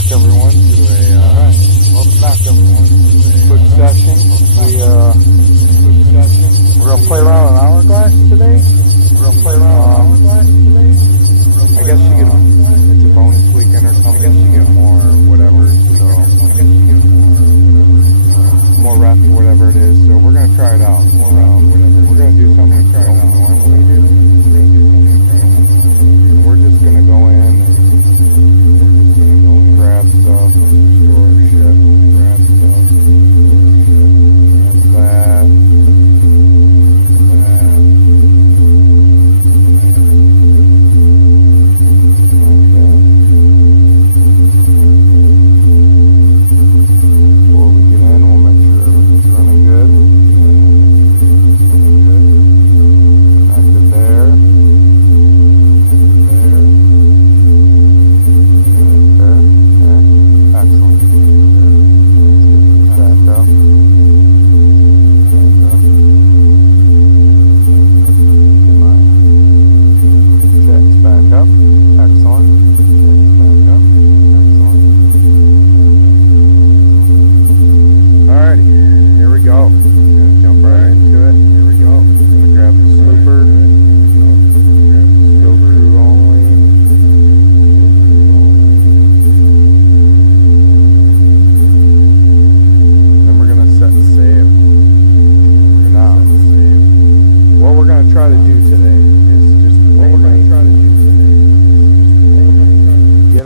back, everyone, to welcome back, everyone, to a quick session. We're gonna play around an hourglass today. I guess you get it's a bonus weekend or something. I guess you get more whatever. So more reps or whatever it is. So we're gonna try it out. We're gonna do something we don't normally do. We're just gonna go in and grab stuff, store shit, grab stuff, and that.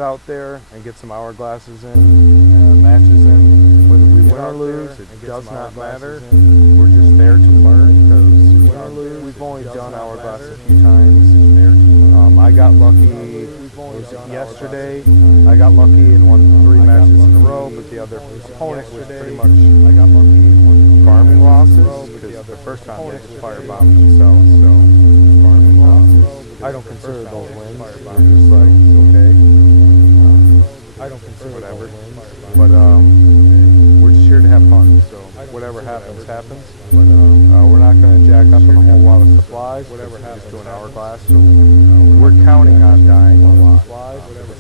Out there and get some hourglasses in, matches in. Whether we win or lose, it does not matter. We're just there to learn, because we've only done hourglass a few times. I got lucky yesterday. I got lucky and won 3 matches in a row, but the other opponent was pretty much farming losses, because the first time they firebombed themselves. So farming losses, I don't consider those wins. I'm just like, okay, I don't consider whatever, but we're just here to have fun, so whatever happens, happens. But we're not going to jack up on a whole lot of supplies. Whatever happens, just do an hourglass. So we're counting on dying a lot.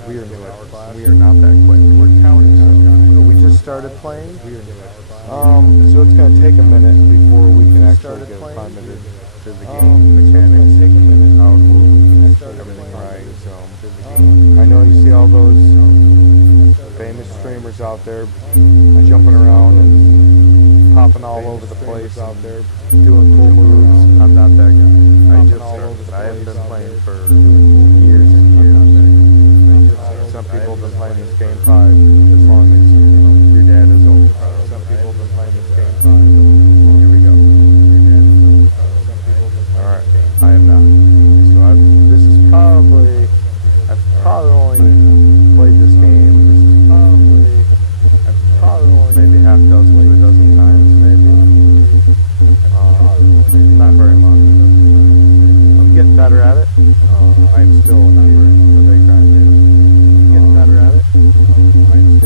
We are new at hourglass. We are not that quick. We're counting on dying. We just started playing. So it's going to take a minute before we can actually get acclimated to the game mechanics. Take a minute out where we can actually everything right. So I know you see all those famous streamers out there jumping around and popping all over the place out there doing cool moves. I'm not that guy. I have been playing for years and years. Some people have been playing this game 5 as long as your dad is old. Some people have been playing this game 5. Here we go. Your dad is old. Alright, I am not. So this is probably, I've probably only played this game. Maybe half dozen to a dozen times, maybe. Not very much. I'm getting better at it. I'm still not a big time dude. I'm getting better at it.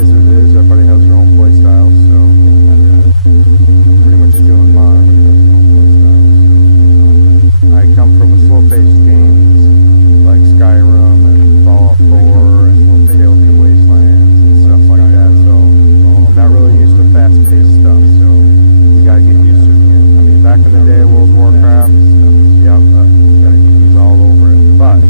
Is what it is. Everybody has their own play style, so I'm pretty much doing mine. I come from a slow-paced games like Skyrim and Fallout 4 and Halo 2 Wastelands and stuff like that, so I'm not really used to fast-paced stuff, so you gotta get used to it. I mean, back in the day of World of Warcraft, yeah, he's all over it, but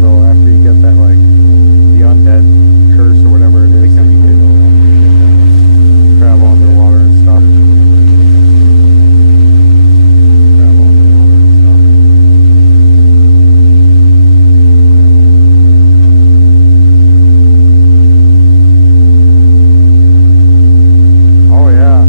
cool though after you get that, like, the undead curse or whatever it is, that you can travel underwater and stuff. Oh yeah.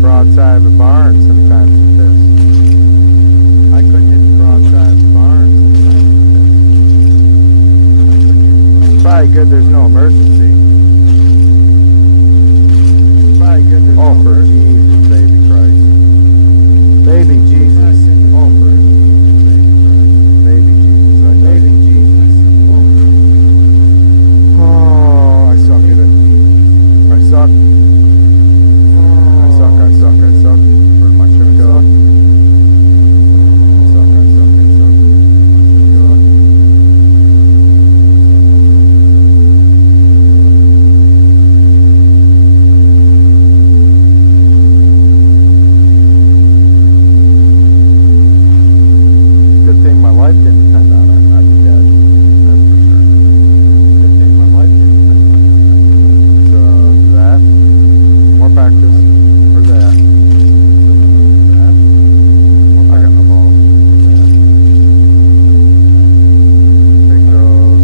broadside of a barn sometimes with this. I couldn't hit the broadside of the barn sometimes with this. It's probably good there's no emergency. It's probably good there's no emergency. Jesus, baby Christ. Baby Jesus. Oh, for Jesus, baby Christ. Baby Jesus, I baby Jesus. Oh, I suck at it. I suck. I suck. Where'd my chip go? I suck. Good thing my life didn't depend on it. I'd be dead. That's for sure. Good thing my life didn't depend on it. So, that. More practice. Where's that? I got no balls. Take those.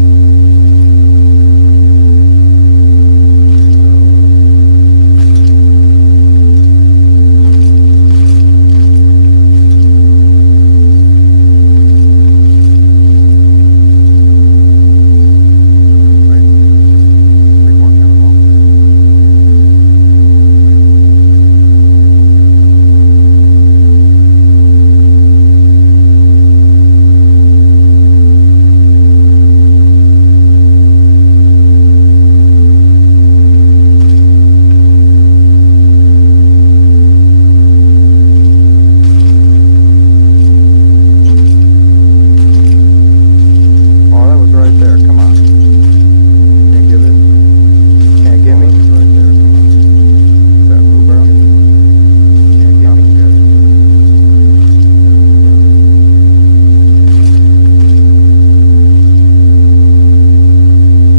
Wait. Take more cannonball. Oh, that was right there. Come on. Can't give it. Can't give me. Right there. Come on. Is that blue barrel? Can't give me. Good.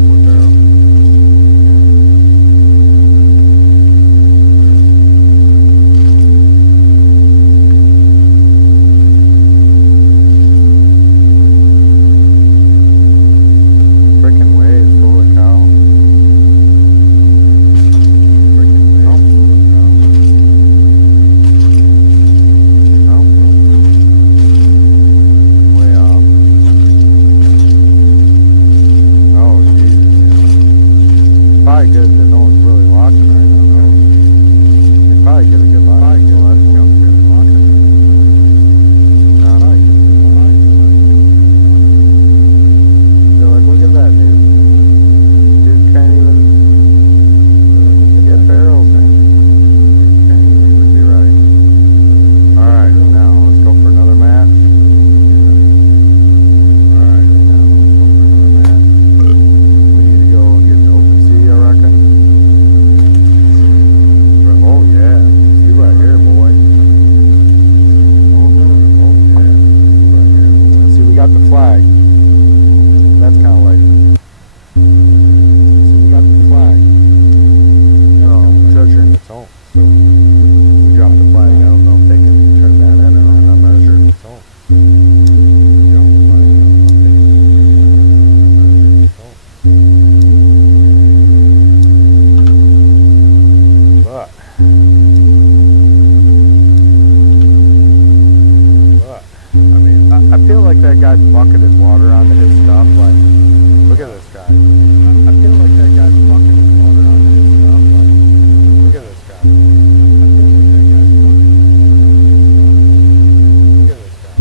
What barrel? Frickin' waves, holy cow. Frickin' waves, holy cow. No. Way off. Oh, Jesus. Probably good that no one's really watching right now. No. They probably get a good live. Probably get a live count really watching. No, you get a good live. They're like, look at that dude. Dude can't even get barrels in. Dude can't even be right. Alright, now let's go for another match. Alright, now let's go for another match. We need to go and get to open sea, I reckon. Oh yeah, see right here, boy. Oh yeah, see right here, boy. See, we got the flag. That's kind of like. See, we got the flag. Oh, treasure in its own. So we dropped the flag. I don't know if they can turn that in or not. I'm not sure if it's on. We dropped the flag. I don't know if they can turn that in or not. I'm not sure if it's on. But I mean, I feel like that guy bucketed water onto his stuff. Like, look at this guy. I feel like that guy bucketed water onto his stuff. Like, look at this guy. I feel like that guy's bucketed water onto his stuff. Look at this guy. Look at this guy.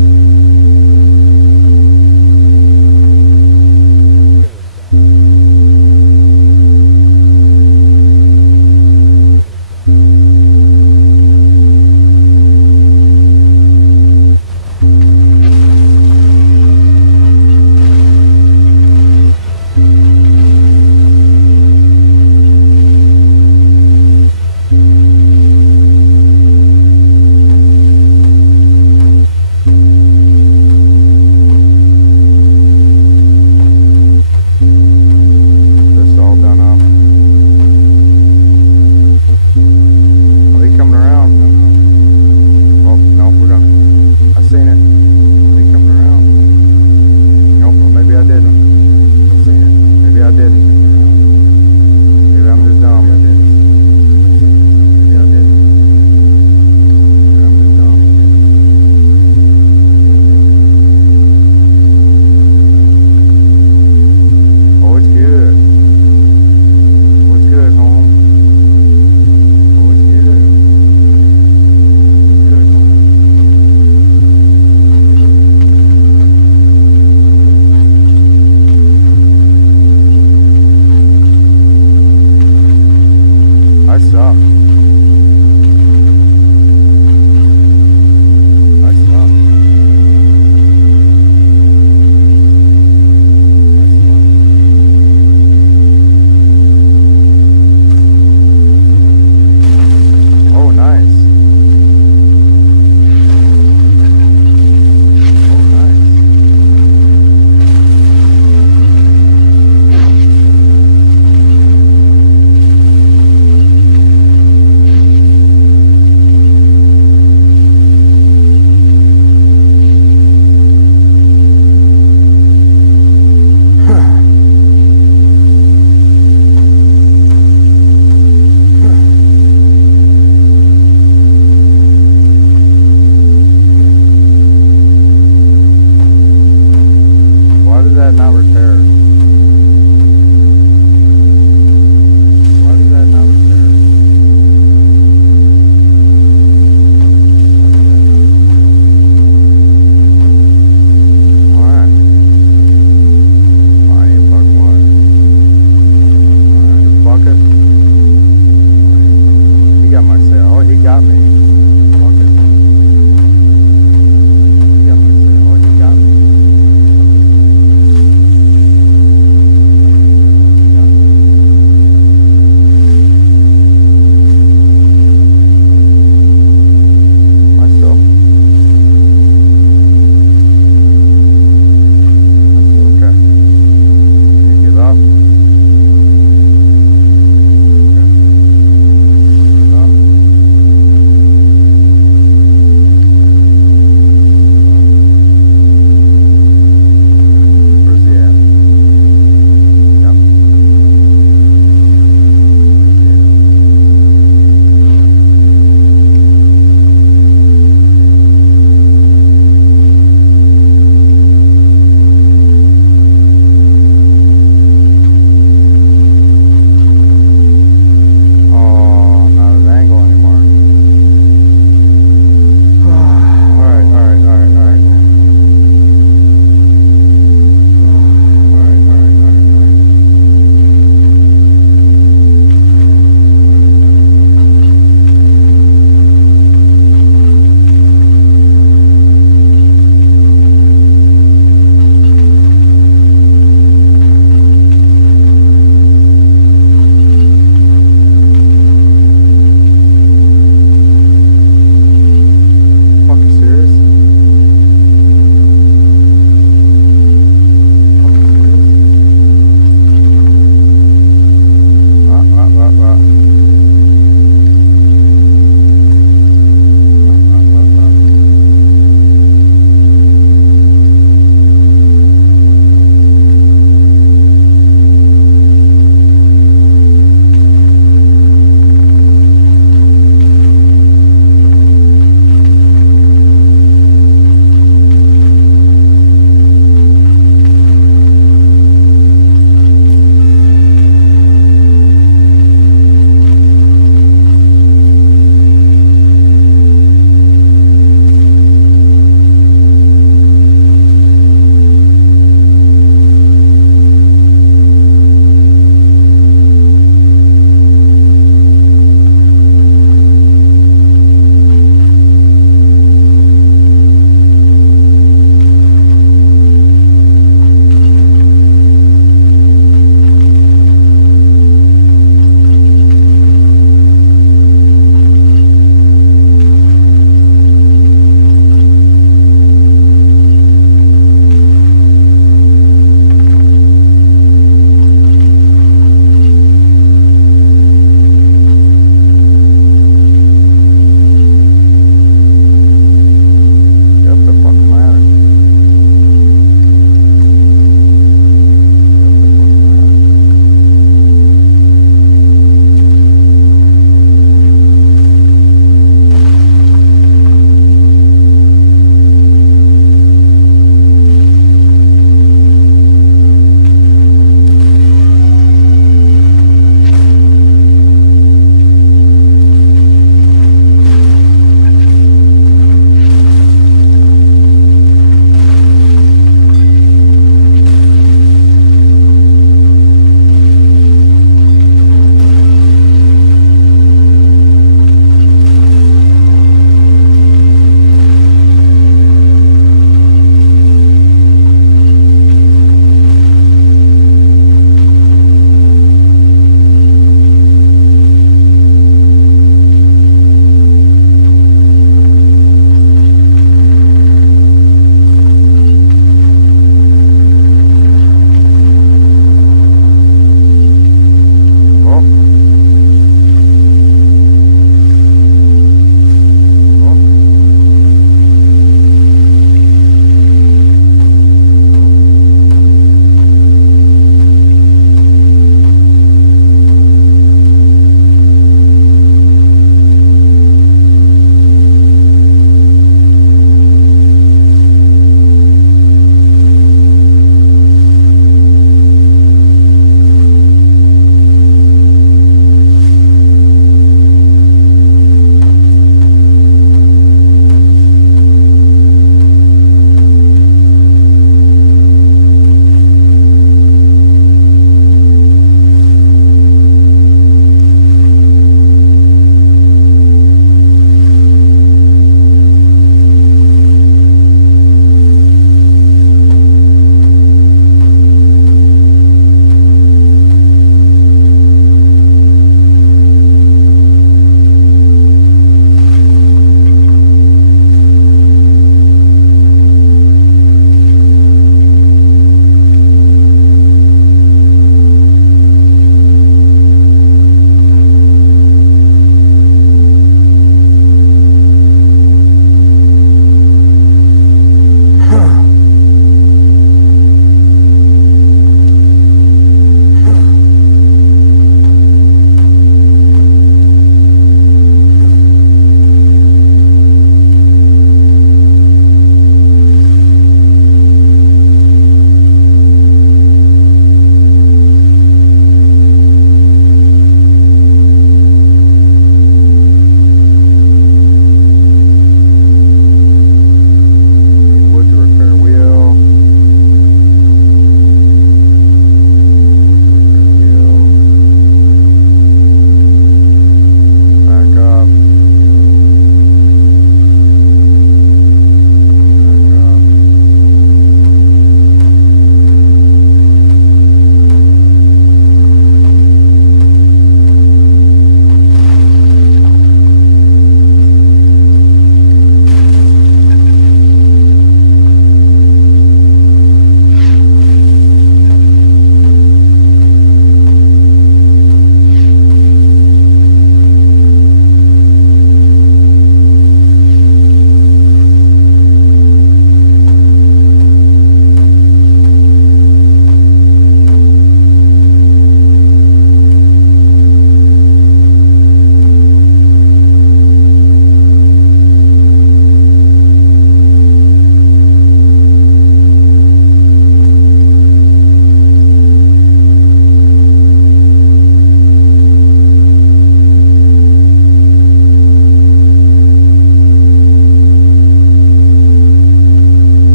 that not repair? Why is that not repair? Alright. I ain't fucking what. Alright, just bucket. He got my cell. Oh, he got me. Bucket. He got my cell. Oh, he got me.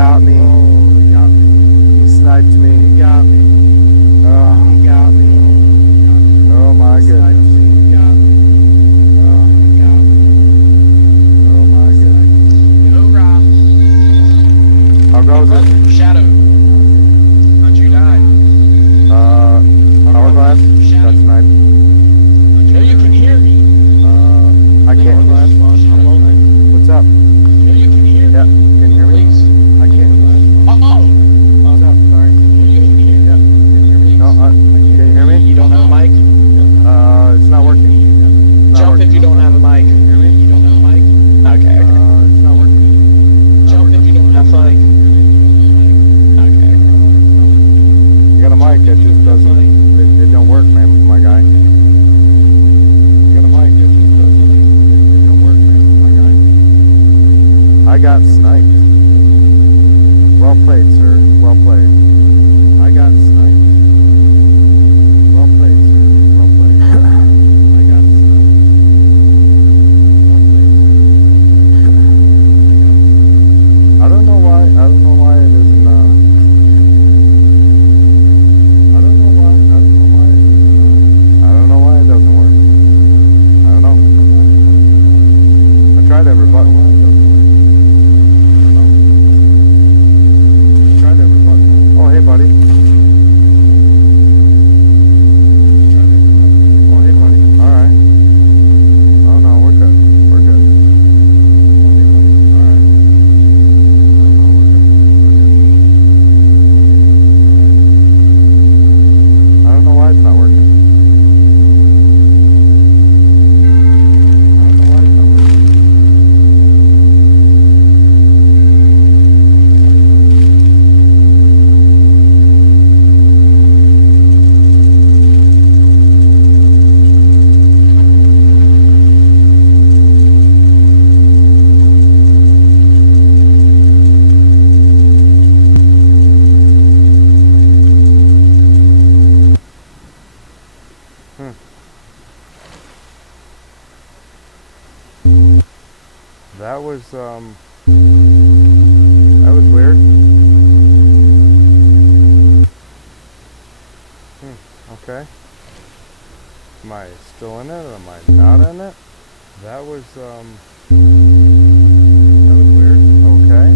got me. Oh, he got me. He sniped me. He got me. Oh, He got me. oh my He sniped goodness. me. He got me. Oh, He got me. oh my goodness. Hoorah! How goes it? Shadow. How'd you die? Hourglass? Got sniped. No, you can hear me. I can't. I'm lonely. What's up? No, you can hear Yeah. me. Can you hear me? Please. I can't. Oh! What's up? Sorry. No, you can hear Yeah. me. Can you hear me? No, can you hear me? You don't have a mic? It's not working. It's not Jump working. if you don't have a mic. Can you hear me? You don't have a mic? Okay, okay. It's not working. Jump if you don't have a mic. Okay, okay. You got a mic that just doesn't. It don't work, man, my guy. You got a mic that just doesn't. It don't work, man, my guy. I got sniped. Well played, sir. Well played. I got sniped. Well played, sir. Well played. I got sniped. Well played, sir. I don't know why. I don't know why it isn't. I don't know why. I don't know why it isn't. I don't know why it doesn't work. I don't know. I tried every button. Oh, hey, buddy. Oh, hey, buddy. All right. Oh, no, we're good. We're good. Oh, hey, buddy. All right. Oh, no, we're good. We're good. I don't know why it's not working. I don't know why it's not working. That was weird. Okay. Am I still in it or am I not in it? That was weird. Okay.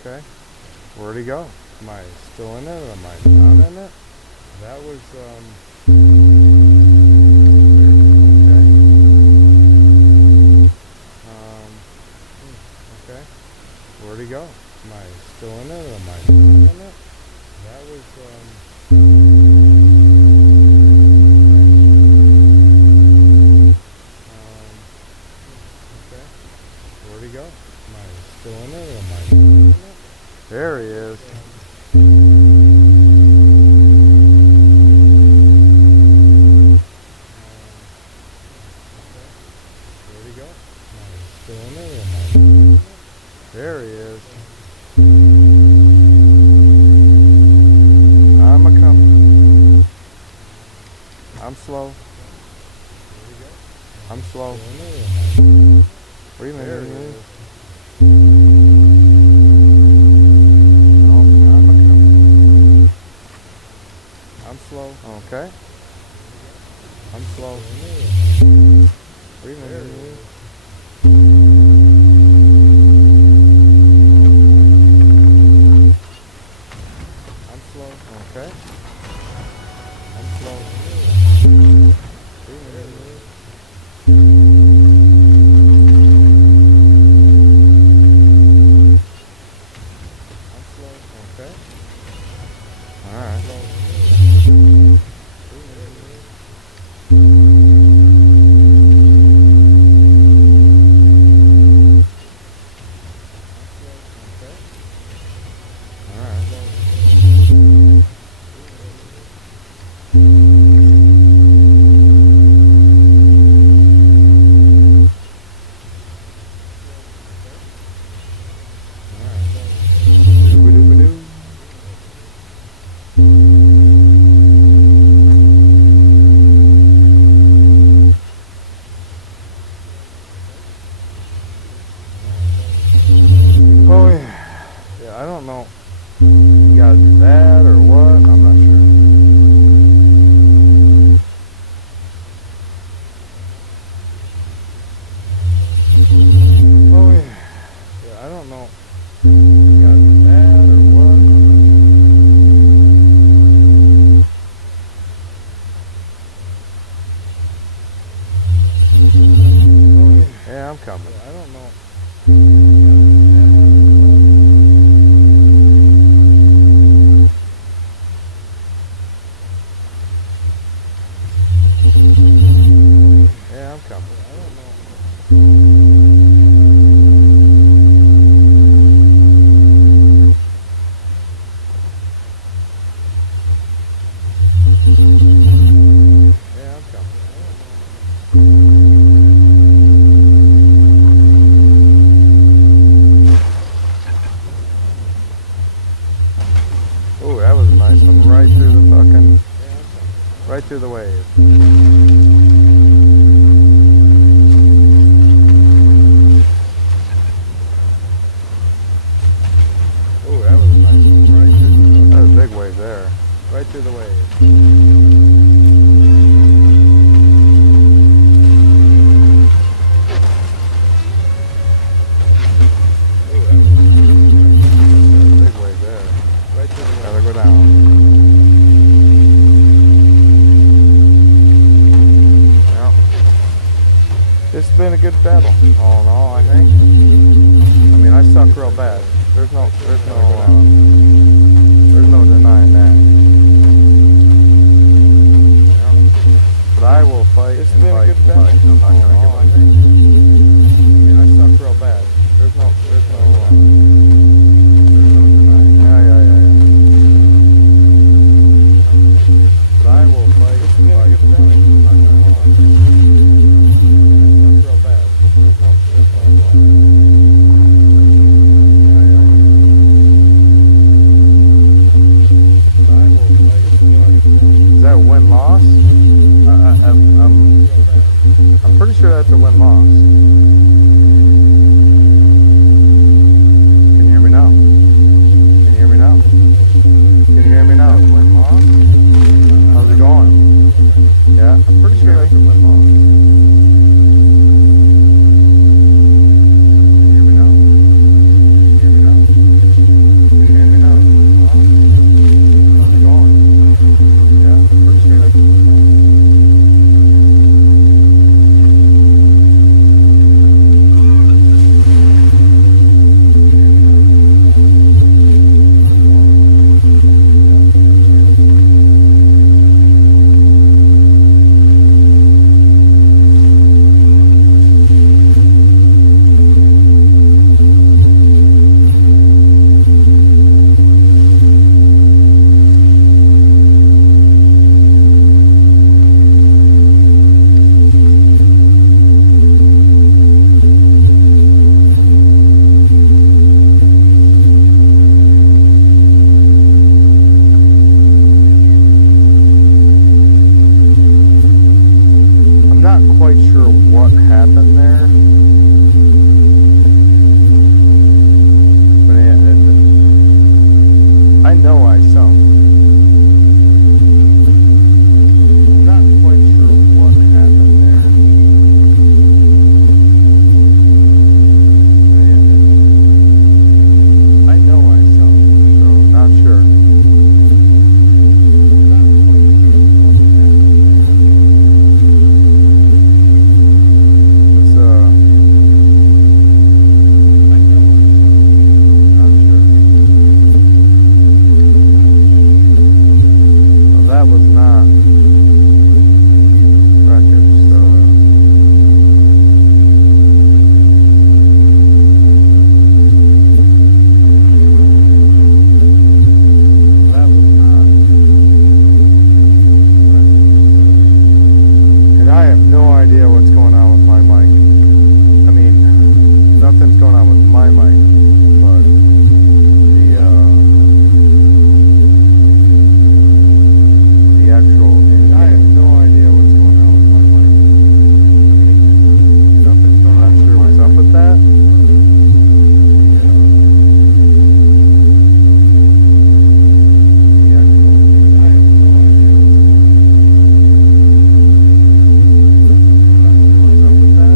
Okay. Where'd he go? Am I still in it or am I not in it? That was okay. Where'd he go? Am I still in it or am I not in it? That was okay. Where'd he go? Am I still in it or am I not in it? There he is. Where'd he go? Am I still in it or am I not in it? There he is. I'm a-coming. I'm slow. I'm slow. Where you at? I'm a-coming. I'm slow. Okay. I'm slow. Where you at? I'm slow. Okay. I'm slow. Where you at? Oh yeah. Yeah, I don't know. Got that or what? Oh yeah. Yeah, I'm coming. Yeah, I don't know. Yeah, I'm coming. I don't know. Yeah, I'm coming. Oh, that was a nice one. Right through the fucking... Right through the wave. Oh, that was a nice one. Right through the... That was a big wave there. Right through the wave. Gotta go down. Well, it's been a good battle, all in all, I think. I mean, I suck real bad. There's no denying that. Yeah. But I will fight. It's been a good battle. I'm not gonna give up. I mean, I suck real bad. There's no denying. Yeah. But I will fight. It's been a good battle. I'm not gonna lie. I suck real bad. There's no Is that a win-loss? I'm pretty sure that's a win-loss. Can you hear me now? Can you hear me now? Can you hear me now? Win-loss? How's it going? Yeah, I'm pretty sure that's a win-loss. Can you hear me now? Can you hear me now? Can you hear me now? How's it going? Yeah, I'm pretty sure that's a win-loss. Not quite sure what happened there, but I know I sunk. Not quite sure what happened there. I know I sunk, so not sure. That was not wreckage, so that was not wreckage. And I have no idea what's going on with my mic. I mean, nothing's going on with my mic, but the actual, and I have no idea what's going on with my mic. I mean, nothing's going on. I'm not sure what's up with that. The actual, I have no idea what's going on. I'm not sure what's up with that.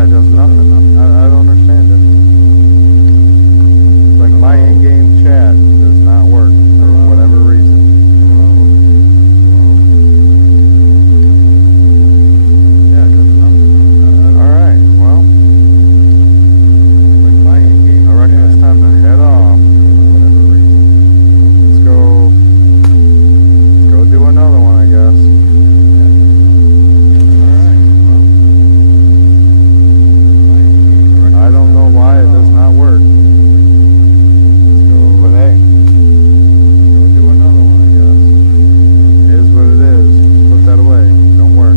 Yeah, it does nothing. I don't understand it. Like my in-game chat does not work for whatever reason. Yeah, it does nothing. All right, well, like my in-game I reckon it's time to head off for whatever reason. Let's go do another one, I guess. I don't know why it does not work. But hey, go do another one, I guess. It is what it is. Put that away. Don't work.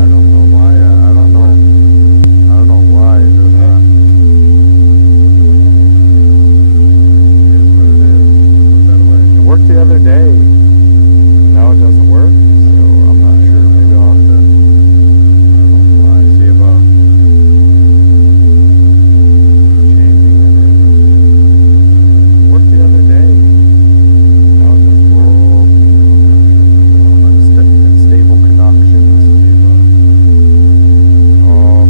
I don't know why. Yeah, I don't know. I don't know why it does not. It is what it is. Put that away. It worked the other day. Now it doesn't work. So I'm not sure. Maybe I'll have to. See about changing it. Worked the other day. Now it doesn't work. Unstable connections. Oh,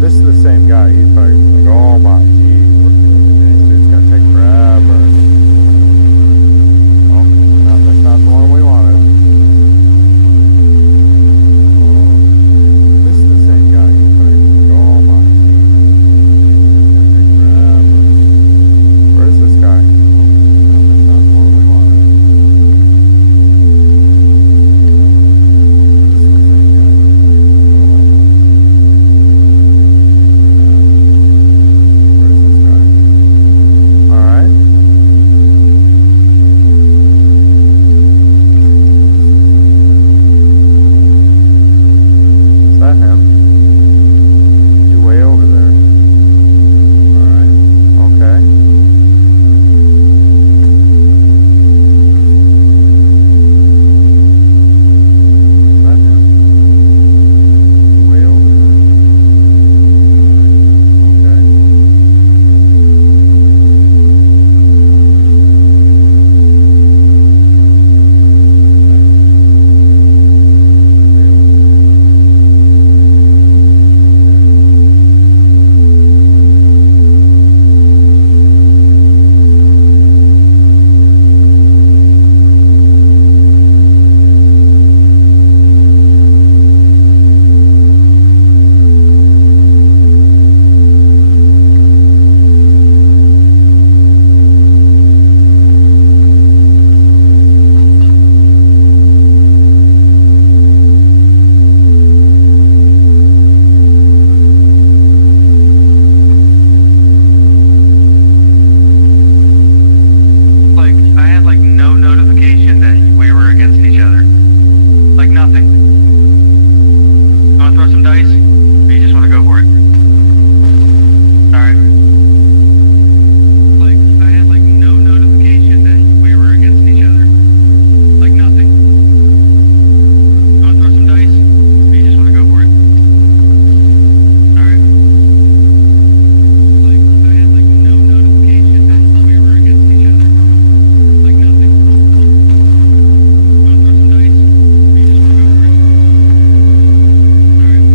this is the same guy. He's probably like, oh my gee, this dude's gonna take forever. Oh, no, that's not the one we wanted. This is the same guy. He's like, oh my gee, it's gonna take forever. Where is this guy? Oh, no, that's not the one we wanted. This is the same guy. Where is this guy? All right. Is that him? You're way over there. Alright. Okay. Is that him? You're way over there. Okay. Like, I had like no notification that we were against each other. Like nothing. You wanna throw some dice? Or you just wanna go for it? Alright. Like, I had like no notification that we were against each other. Like nothing. You wanna throw some dice? Or you just wanna go for it? Alright. Like, I had like no notification that we were against each other. Like nothing. You wanna throw some dice? Or you just wanna go for it? Alright.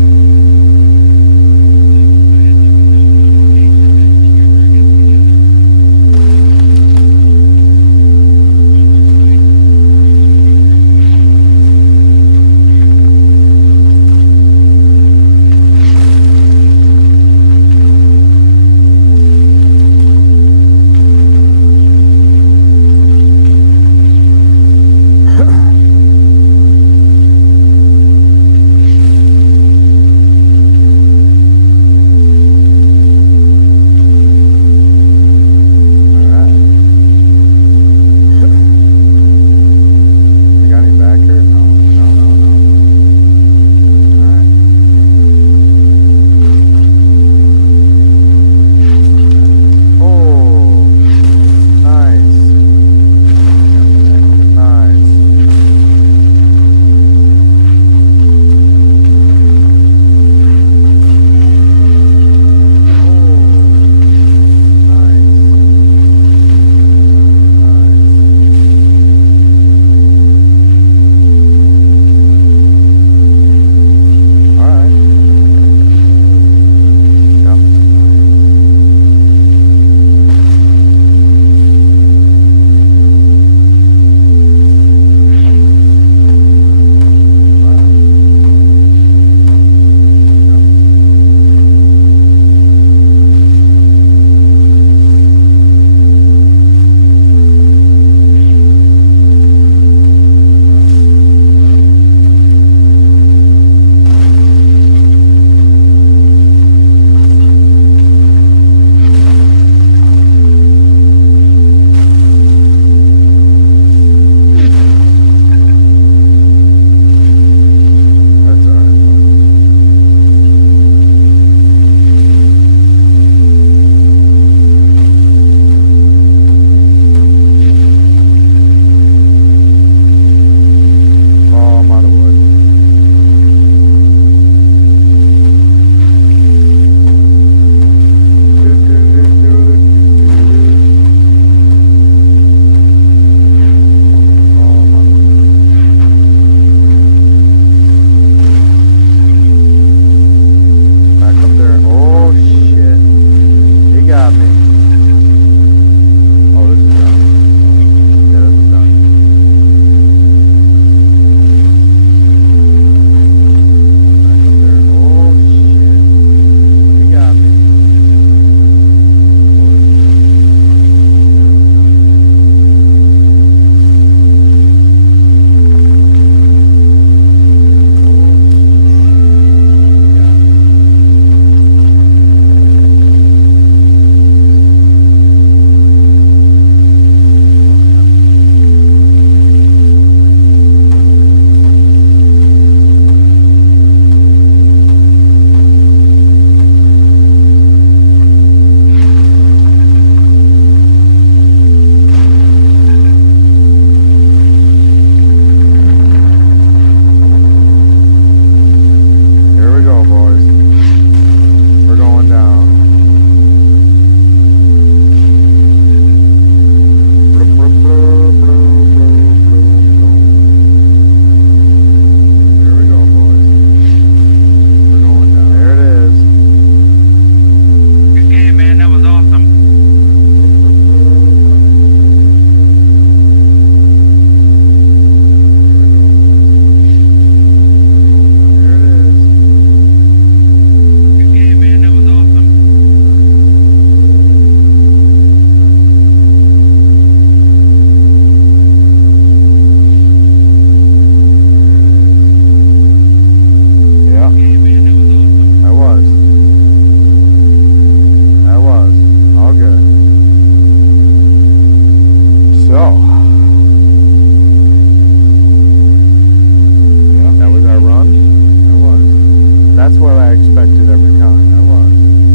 That's what I expected every time. That was.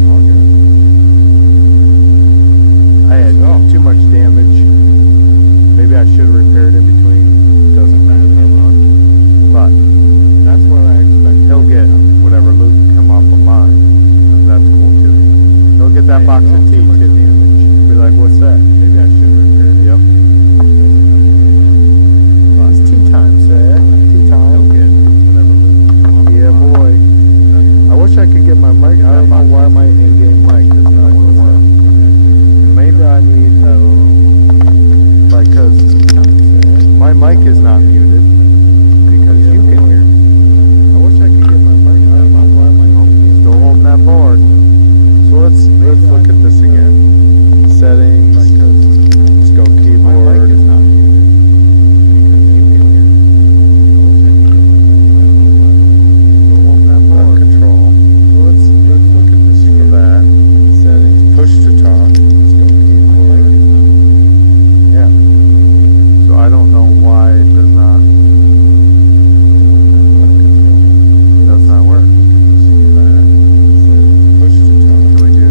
All good. I had too much damage. Maybe I should have repaired in between. Doesn't matter. But That's what I expected. he'll get whatever loot come off of mine. And that's cool too. He'll get that box of tea too much too. damage. Be like, what's that? Maybe I should have repaired it. Yep. It's tea time, Seth. Tea He'll time. get whatever loot come off Yeah, of mine. boy. I wish I could get my mic. I don't know why my in-game mic does not want to work. Maybe I need like, cause my mic is not muted because you can hear me. I wish I could get my mic. I don't know why my still holding that board. So let's look at this again. Settings. Let's go keyboard. My mic is not muted because you can hear me. Still holding that board. Control. So let's look at this again. That settings. Push to talk. Let's go keyboard. Yeah. So I don't know why it does not work. Push to talk. Can we do?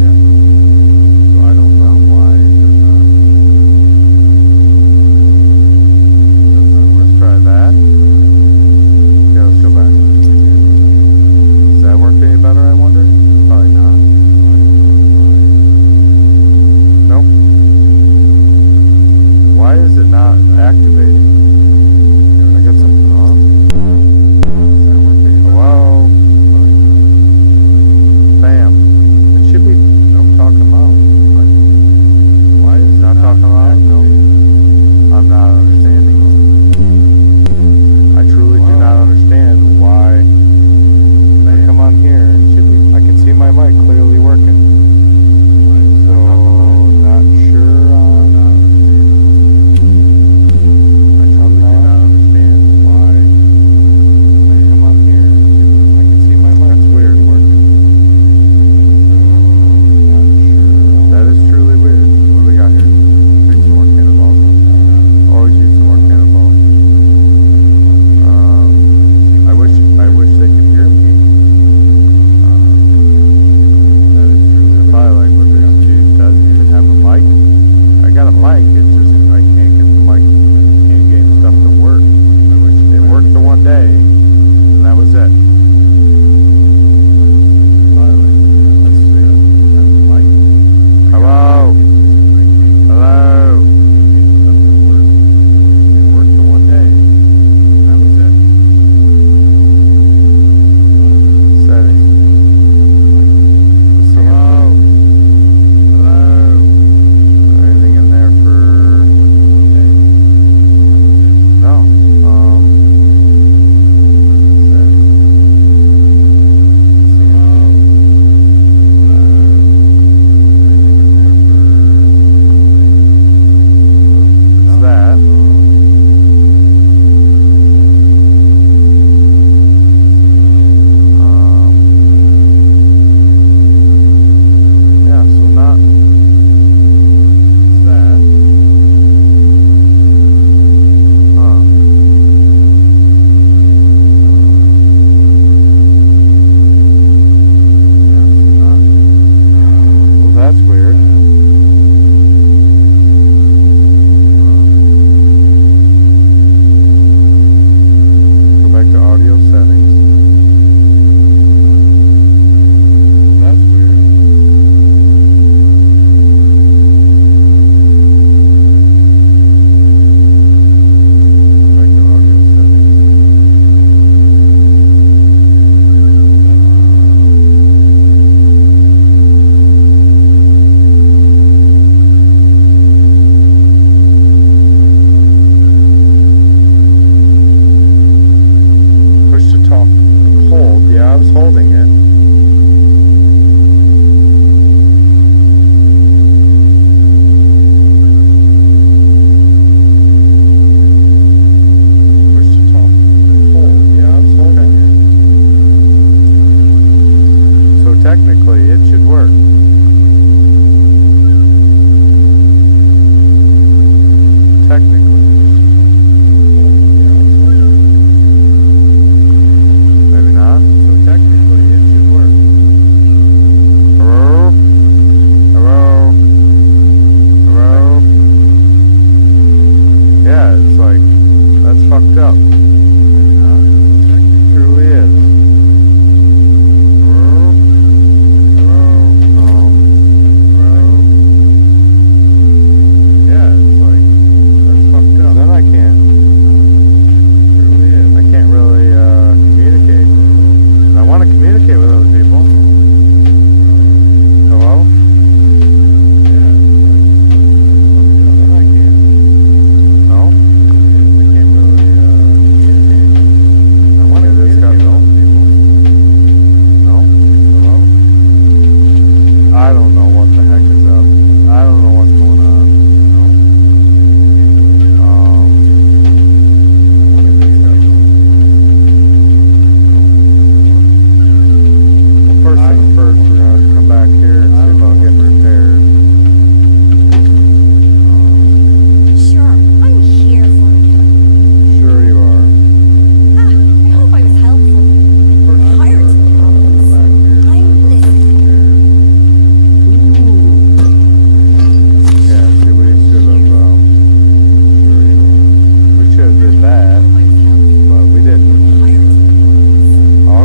Yeah. So I don't know why it does not work. Let's try that. Okay, let's go back. Does that work any better, I wonder? Probably not. Nope. Why is it not activating? I got something off. Hello? Bam. It should be talking loud. Why is it not talking loud? No. I'm not understanding. I truly do not understand why. I come on here. I can see my mic clearly working. So, not sure on. I truly do not understand why. I come on here. I can see my mic. That's weird. Working. So, not sure. That is truly weird. What do we got here? Pick some more cannonballs. Always use some more cannonballs. I wish they could hear me. That is true. They're probably like, what this dude doesn't even have a mic. I got a mic, it's just I can't get the mic in-game stuff to work. I wish it worked for one day, and that was it. Let's see. Hello? Hello? It worked for one day, and that was it. Settings. Let's see. Hello? Anything in there for? No. Settings. Let's see. Anything in there for? It's that. Yeah, so not that. Huh. Yeah, so not. Well, that's weird. Go back to audio settings. That's weird. Back to audio settings. Push to talk. Hold. Yeah, I was holding it. Push to talk. Hold. Yeah, I was holding it. So technically, it should work. Technically.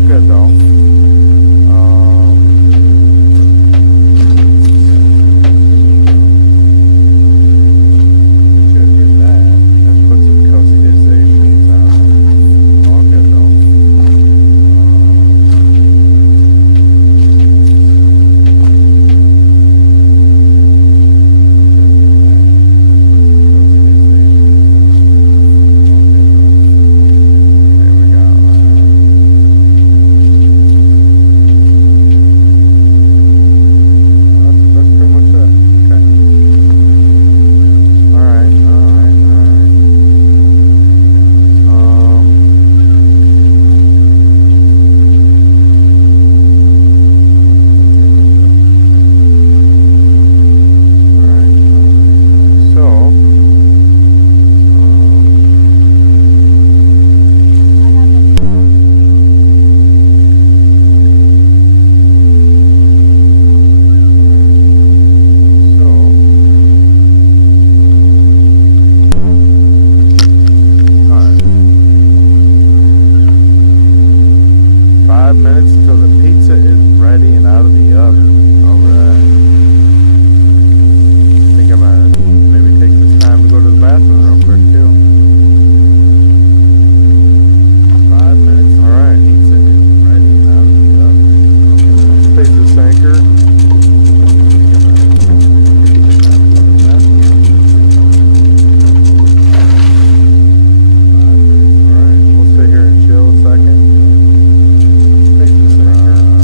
good though. We should get that. Let's put some customizations on it. All good though. Okay, we got that's pretty much it. Okay. Alright. So, alright. 5 minutes till the pizza is ready and out of the oven. Alright. I think I'm gonna maybe take this time to go to the bathroom real quick too. 5 minutes. Alright. Pizza is ready and out of the oven. Space this anchor. Alright, we'll sit here and chill a second.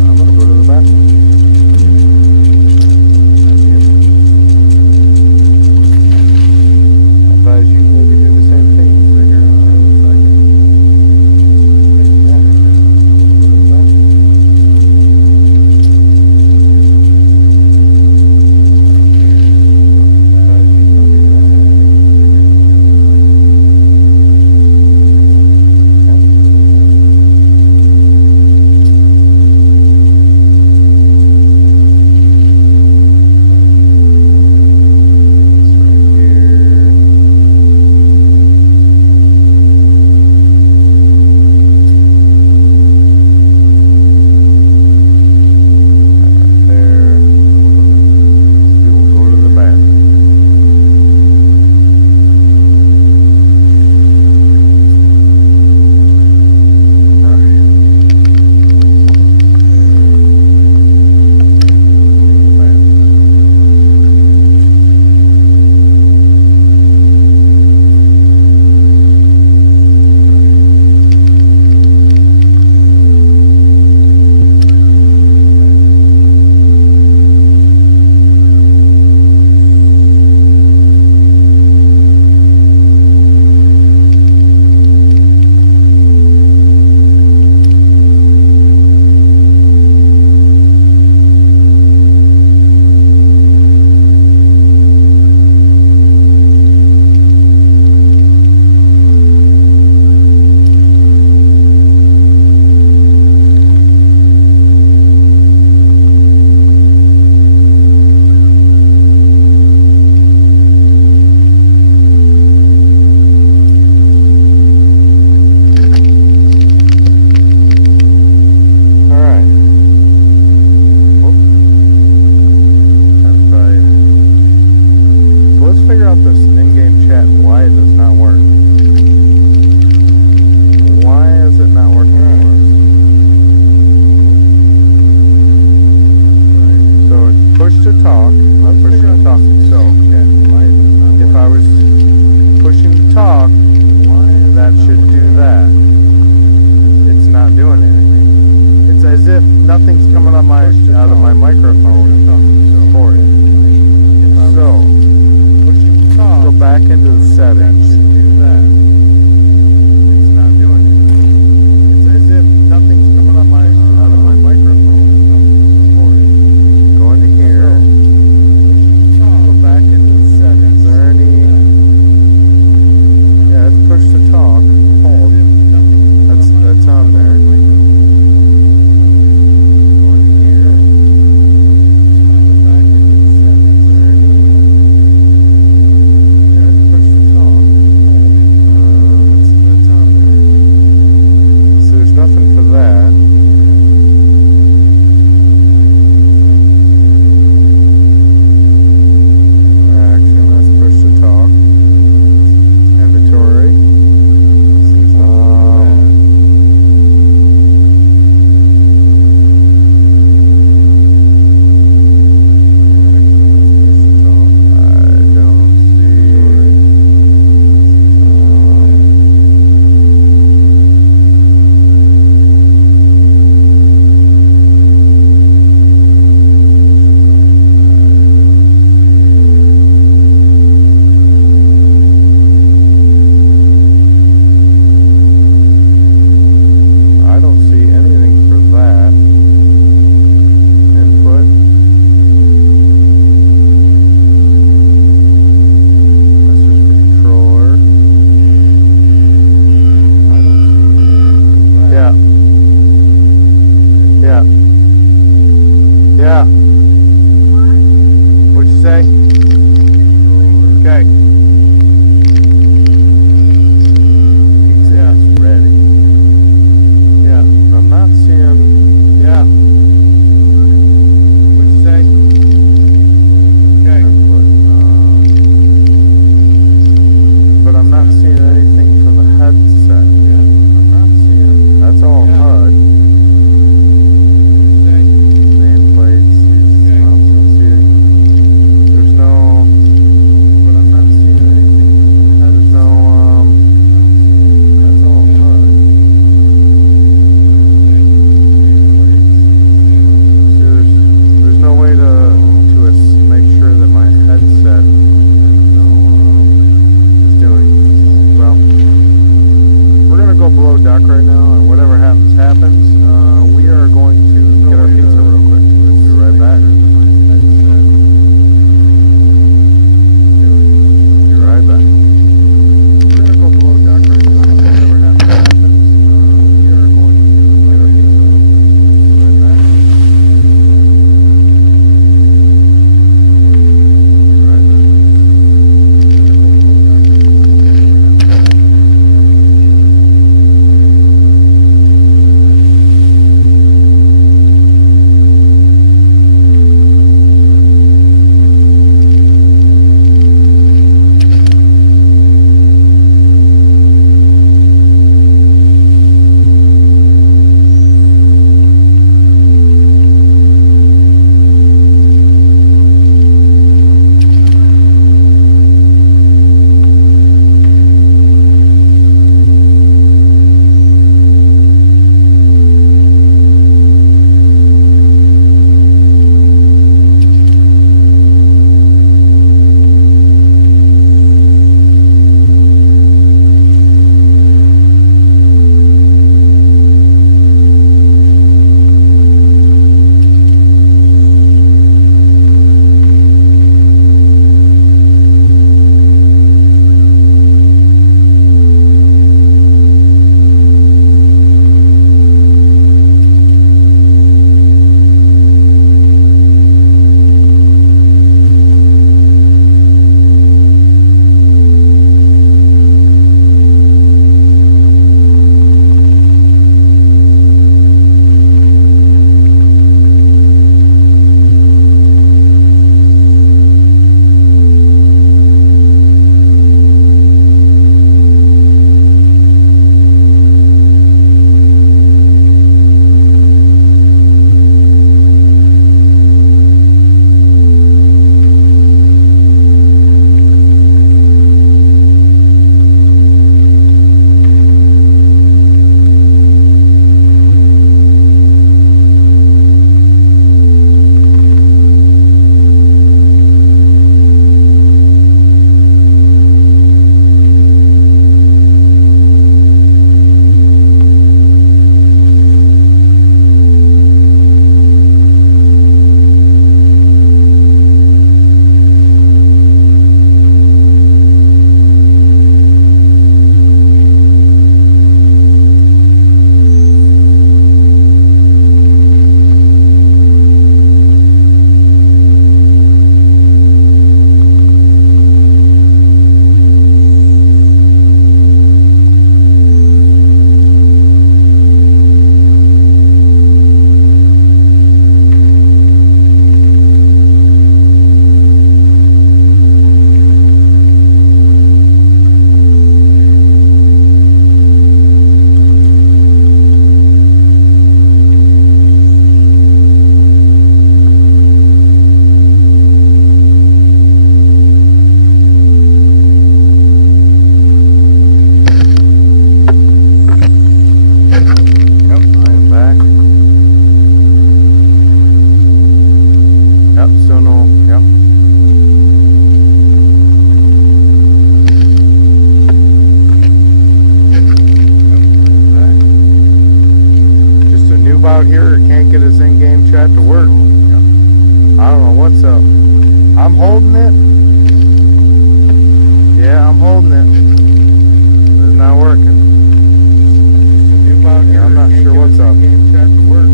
I'm gonna go to the bathroom. I advise you maybe do the same thing. Sit here and chill a second. Yeah. Go to the bathroom. as if nothing's coming out of my microphone for it. So, go back into the settings. It's not doing it. It's as if nothing's coming out of my microphone for it. Go into here. Go back into the settings. Is there any? Yeah, it's push to talk. Hold. That's on there. Yeah. Yeah. What'd you say? Okay. Pizza is ready. Yeah. But I'm not seeing. Yeah. What'd you say? Okay. But I'm not seeing anything for the headset. Yeah. I'm not seeing. That's all HUD. Nameplates. There's no. But I'm not seeing anything for the head. There's no. That's all HUD. So there's no way to make sure that my headset is doing this. Well, we're gonna go below deck right now, and whatever happens. We are going to get our pizza real quick. We'll be right back. Be right back. We're gonna go below deck right now, and whatever happens. We are going to get our pizza real quick. Be right back. out here can't get his in-game chat to work. I don't know what's up. I'm holding it. Yeah, I'm holding it. It's not working. Yeah, I'm not sure what's up. In-game chat to work.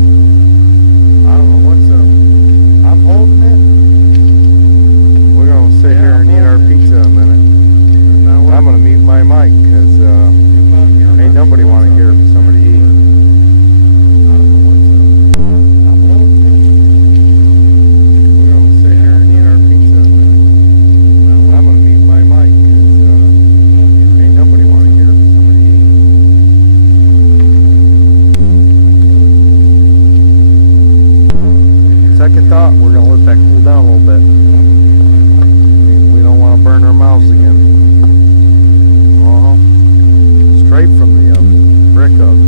I'm gonna mute my mic because ain't nobody want to hear somebody eat. We're gonna sit here and eat our pizza. I'm gonna mute my mic because ain't nobody want to hear somebody eat. Second thought, we're gonna let that cool down a little bit. We don't want to burn our mouths again. Straight from the oven, brick oven.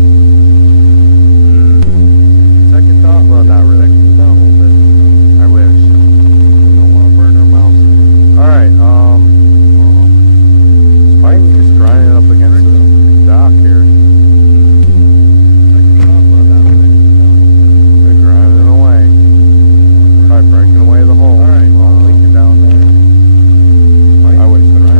Second thought, well, not really. Cool down a little bit. I wish. We don't want to burn our mouths again. All right. It's fine. Just grinding it up against the dock here. They're grinding away. Probably breaking away the hole. All right. Leaking down there. I wouldn't put that.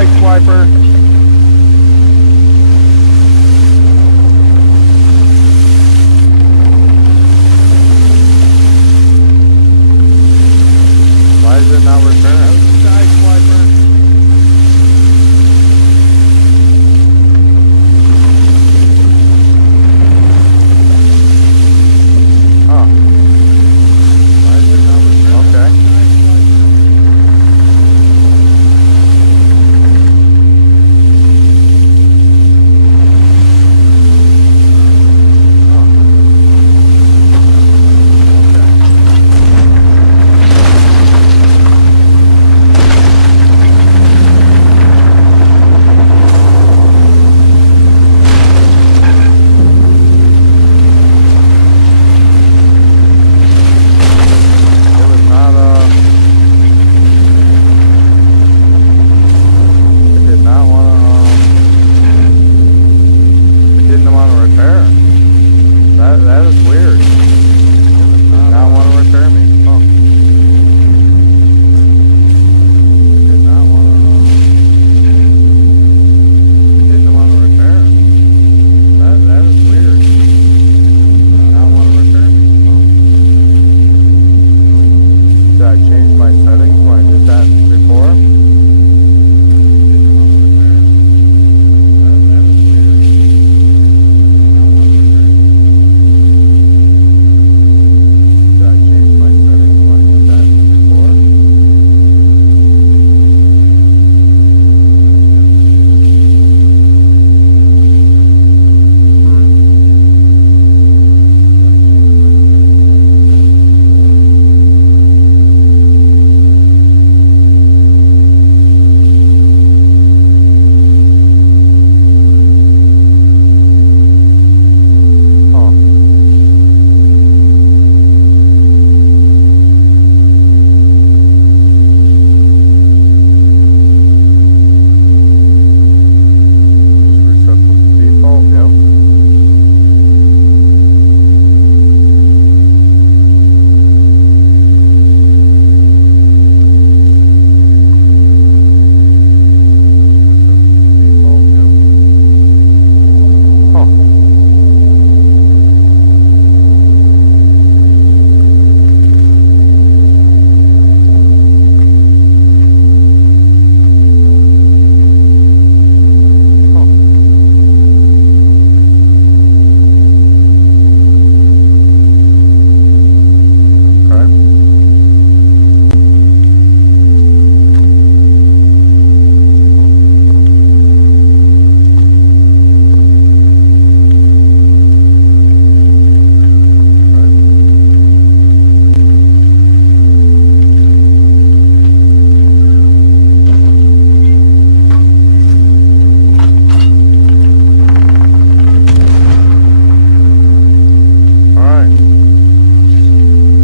Ice wiper. Why is it not returning? Ice wiper. Huh. Why is it not returning? Okay. That is weird. Did not want to repair me. Huh. Did not want to. Didn't want to repair. That is weird. Did not want to repair me. Huh. Did I change my settings when I did that before?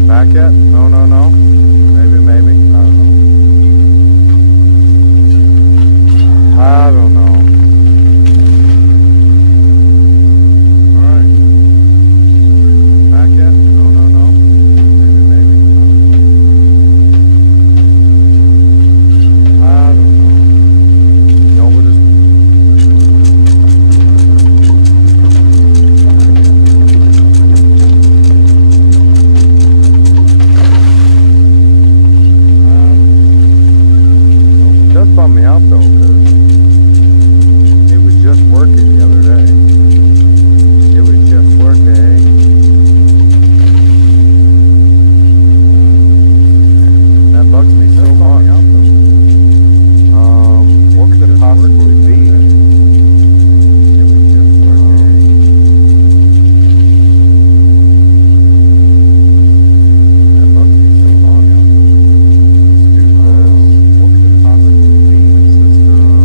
Back yet? No. Maybe. I don't know. Alright. Back yet? No. Maybe. I don't know. No, we'll just... Does bum me out though, because it was just working the other day. It was just working. That bugs me so much. What could it possibly be? It was just working. That bugs me so much. Let's do this. What could it possibly be? System.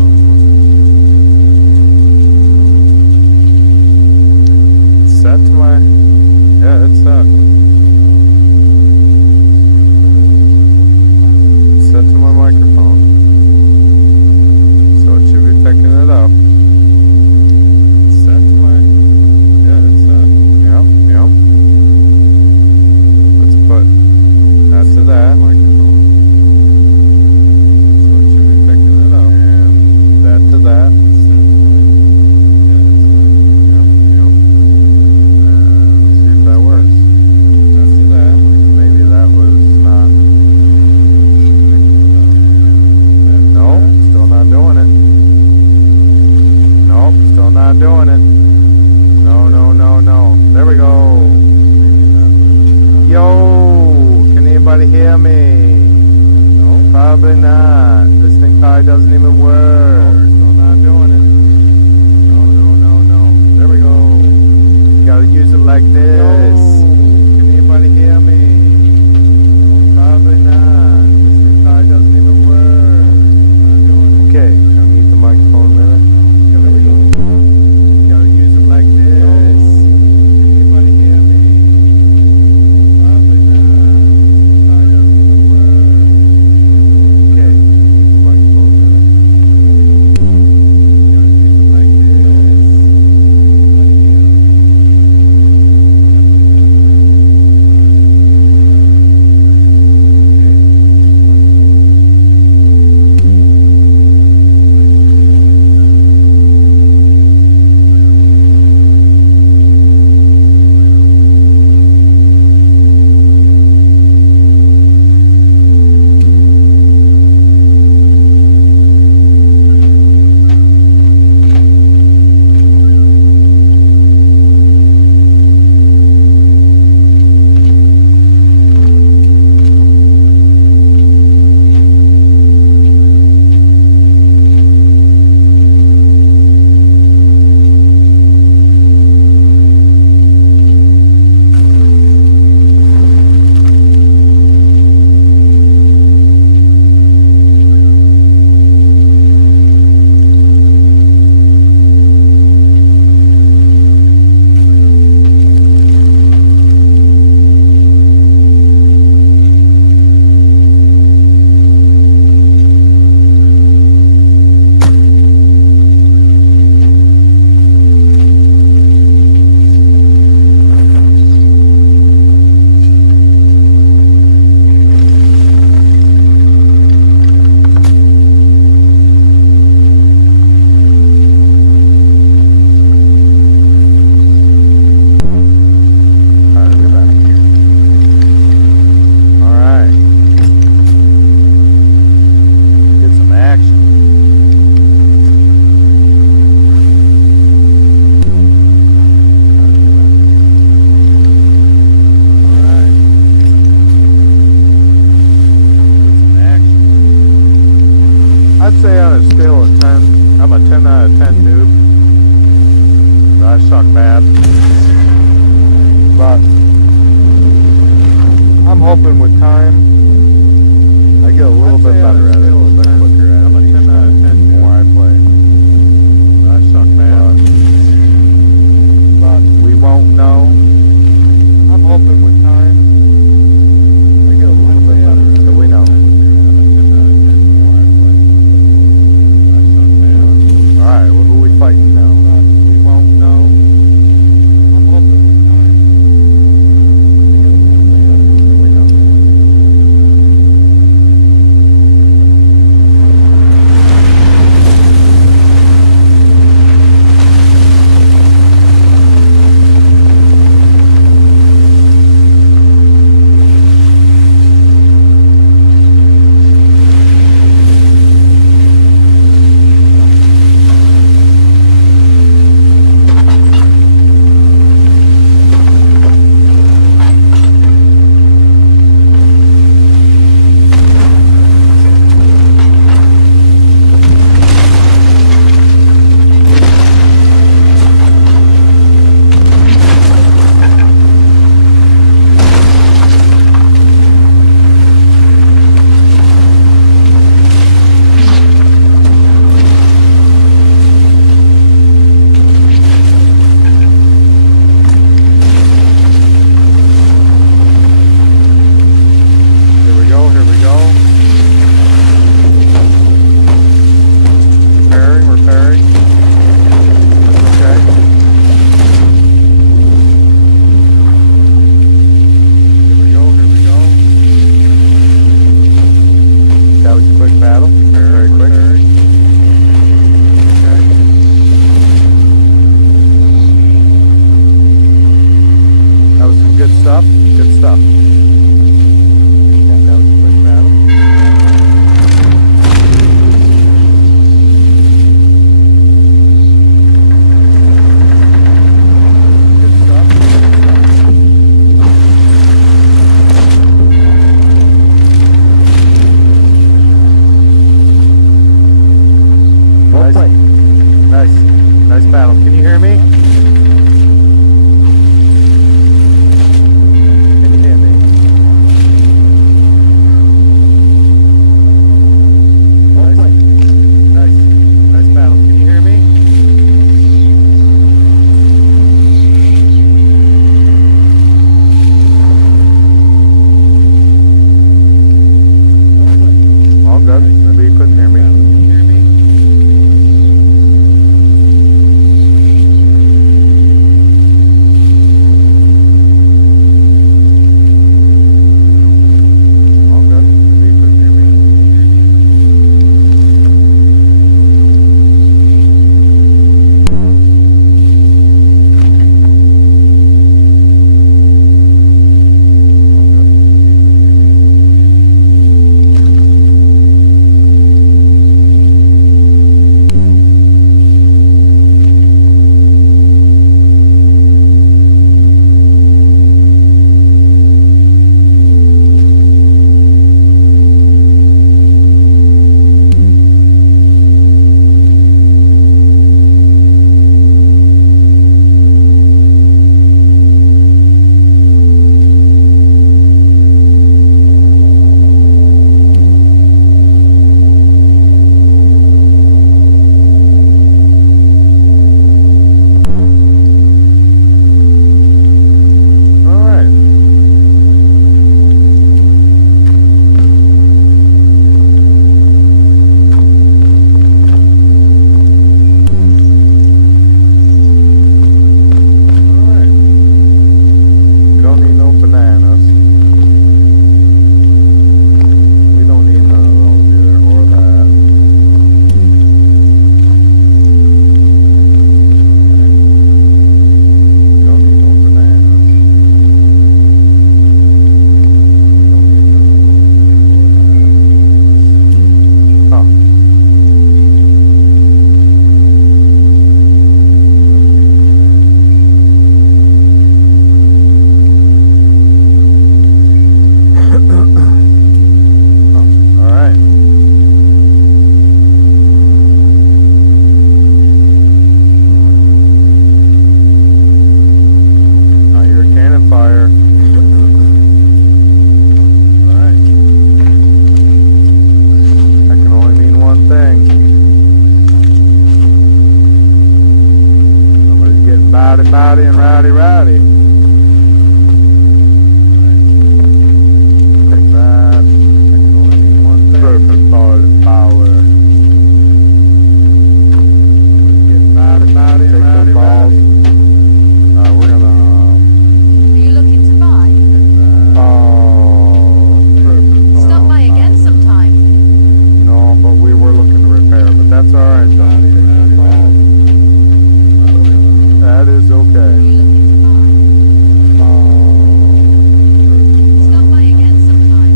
not doing it. No, no, no, no. There we go. Yo, can anybody hear me? No, probably not. This thing probably doesn't even work. Still not doing it. No, no, no, no. There we go. Gotta use it like this. Yo, can anybody hear me? No, probably not. This thing probably doesn't even work. Okay, can I mute the microphone a minute? There we go. Gotta use it like this. Anybody hear me? Probably not. Probably doesn't even work. Okay, can I mute the microphone a minute? Gotta use it like this. Anybody hear me? I'd say on a scale of 10, I'm a 10 out of 10 noob. I suck bad. But I'm hoping with time, I get a little bit better at it, a little bit quicker at it. I'm a 10 out of 10 the more I play. I suck bad. But we won't know. I'm hoping with time, I get a little bit better until we know. Alright, what are we fighting now? We won't know. I'm hoping with time. We know. Repairing. Okay. Here we go. That was a quick battle. Very quick. Okay. That was some good stuff. Good stuff. That was a quick battle. Nice. Nice battle. Can you hear me? Can you hear me? Nice. Nice. Nice battle. Can you hear me? All good. Maybe you couldn't hear me. Can you hear me? All good. Maybe you couldn't hear me. All good. All right. All right. We don't need no bananas. We don't need none of those either, or that. We don't need no bananas. We don't need none of those either, or that. Huh. All right. I hear cannon fire. All right. That can only mean one thing. Somebody's getting bowdy bowdy and rowdy rowdy. Take that. That can only mean one thing. Perfect ball of power. Somebody's getting bowdy bowdy and rowdy rowdy. We're gonna Are you looking to buy? perfect ball Stop by of again power. sometime. No, but we were looking to repair, but that's all right, though. That is Are okay. you looking to buy? Stop by again sometime.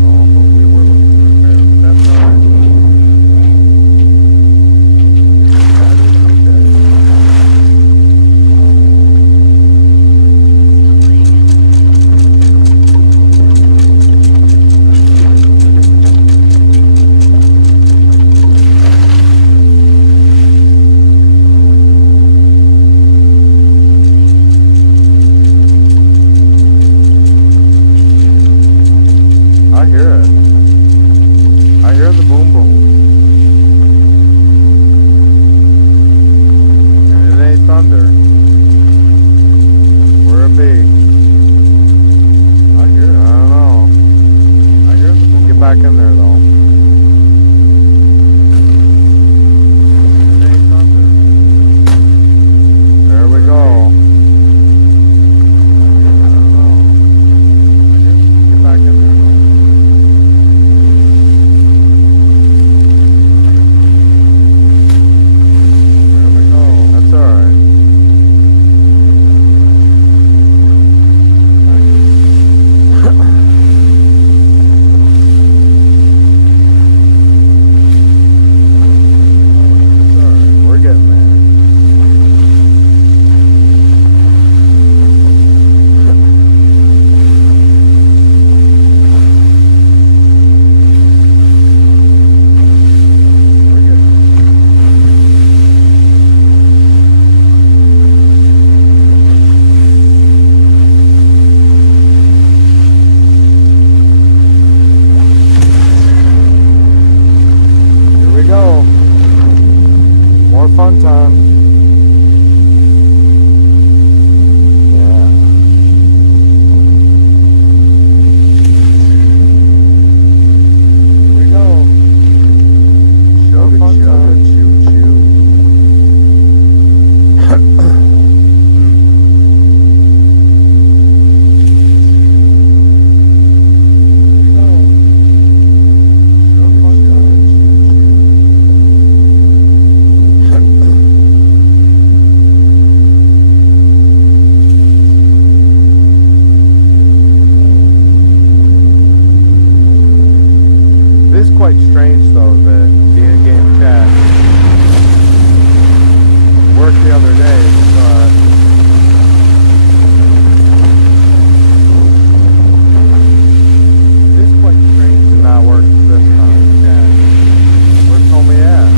No, but we were looking to repair, but that's all right. That is okay. I hear it. I hear the boom boom. And it ain't thunder. Where it be? I hear it. I don't know. I hear the boom. Get back in there though. It ain't thunder. There we go. I don't know. I hear it. Get back in there though. There we go. That's all right. fun time. Yeah. Here we go. Show fun time. Choo choo. It is quite strange though that the in-game chat worked the other day, but it is quite strange to not work this time. Where it's only at.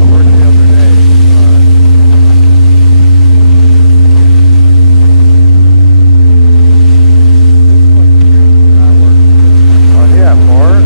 It worked the other day, but it is quite strange to not work this time. Oh yeah, Bart.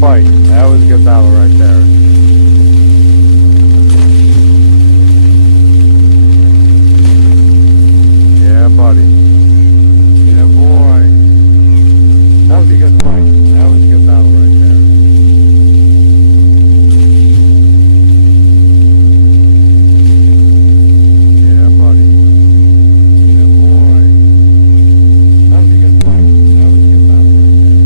fight. That was a good battle right there. Yeah, buddy. Yeah, boy. That was a good fight. That was a good battle right there. Yeah, buddy. Yeah, boy. That was a good fight. That was a good battle right there.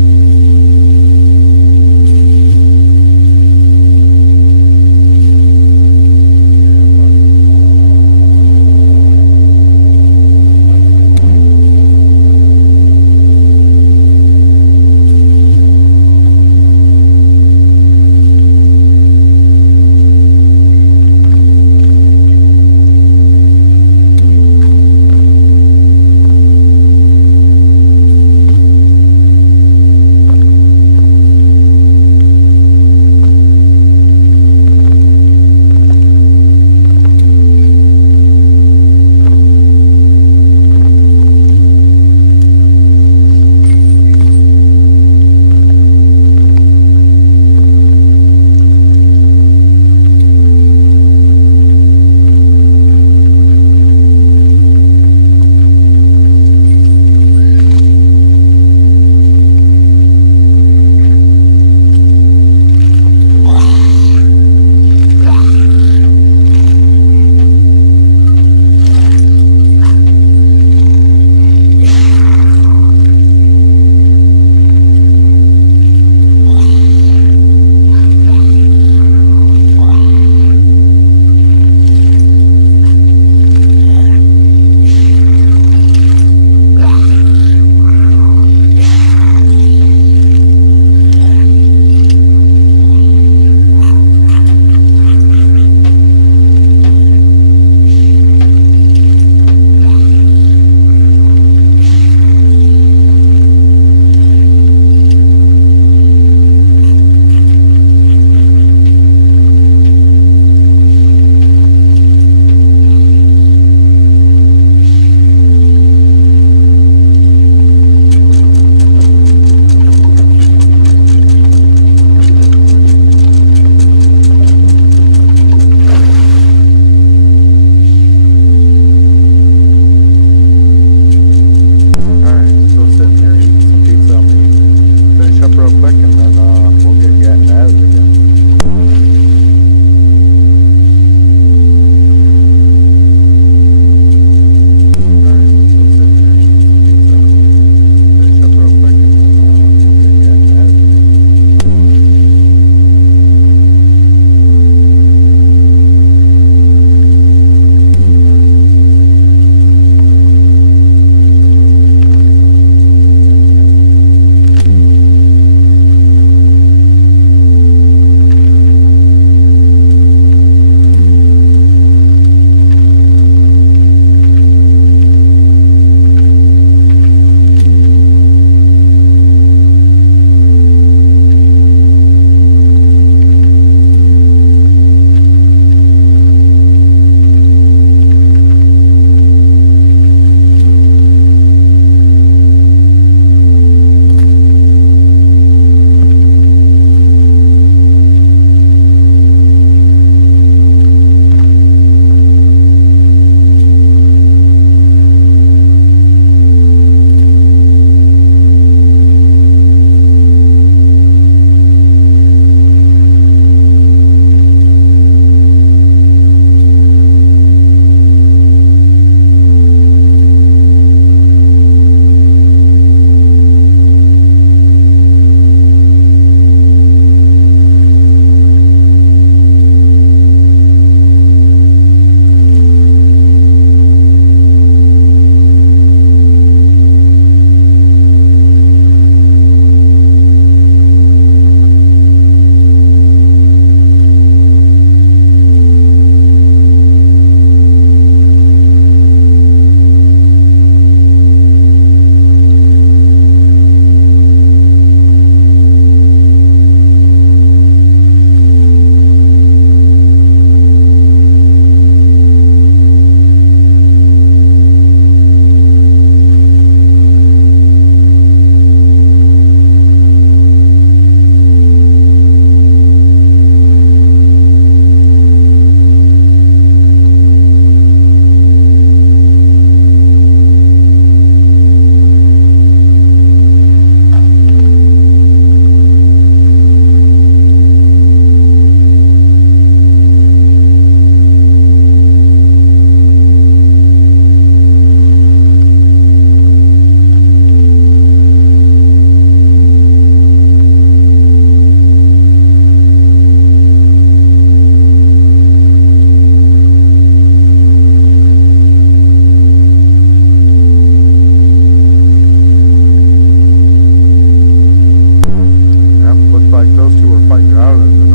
Yeah, buddy.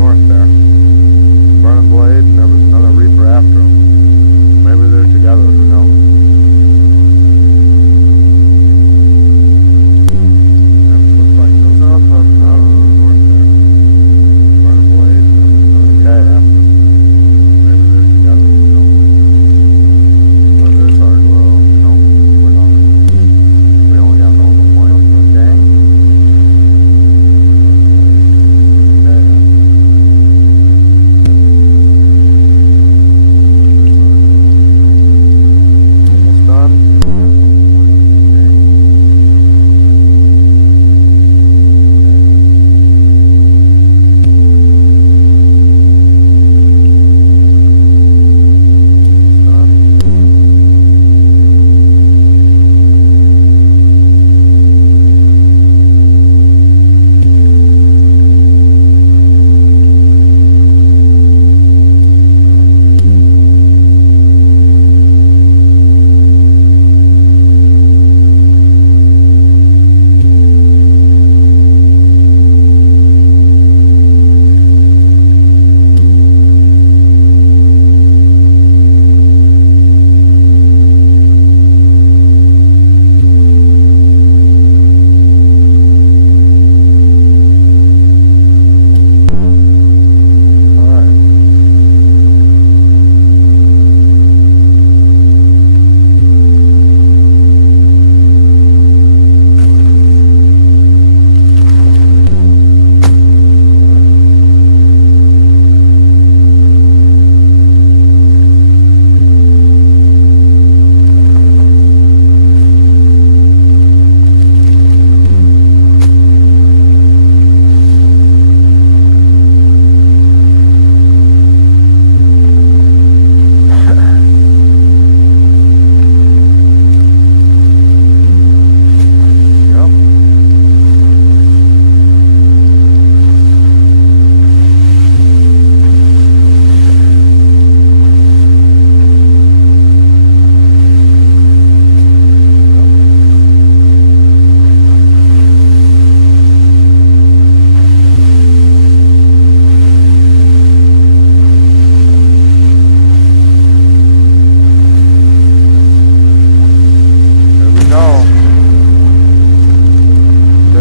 north there. Burning blade, and there was another reaper after them. Maybe they're together, who knows? That looks like those are north there. Burning blade, and there was another reaper after them. Maybe they're together, who knows? Well, there's our glow. No, we're not. We only got normal points. Okay. Almost done.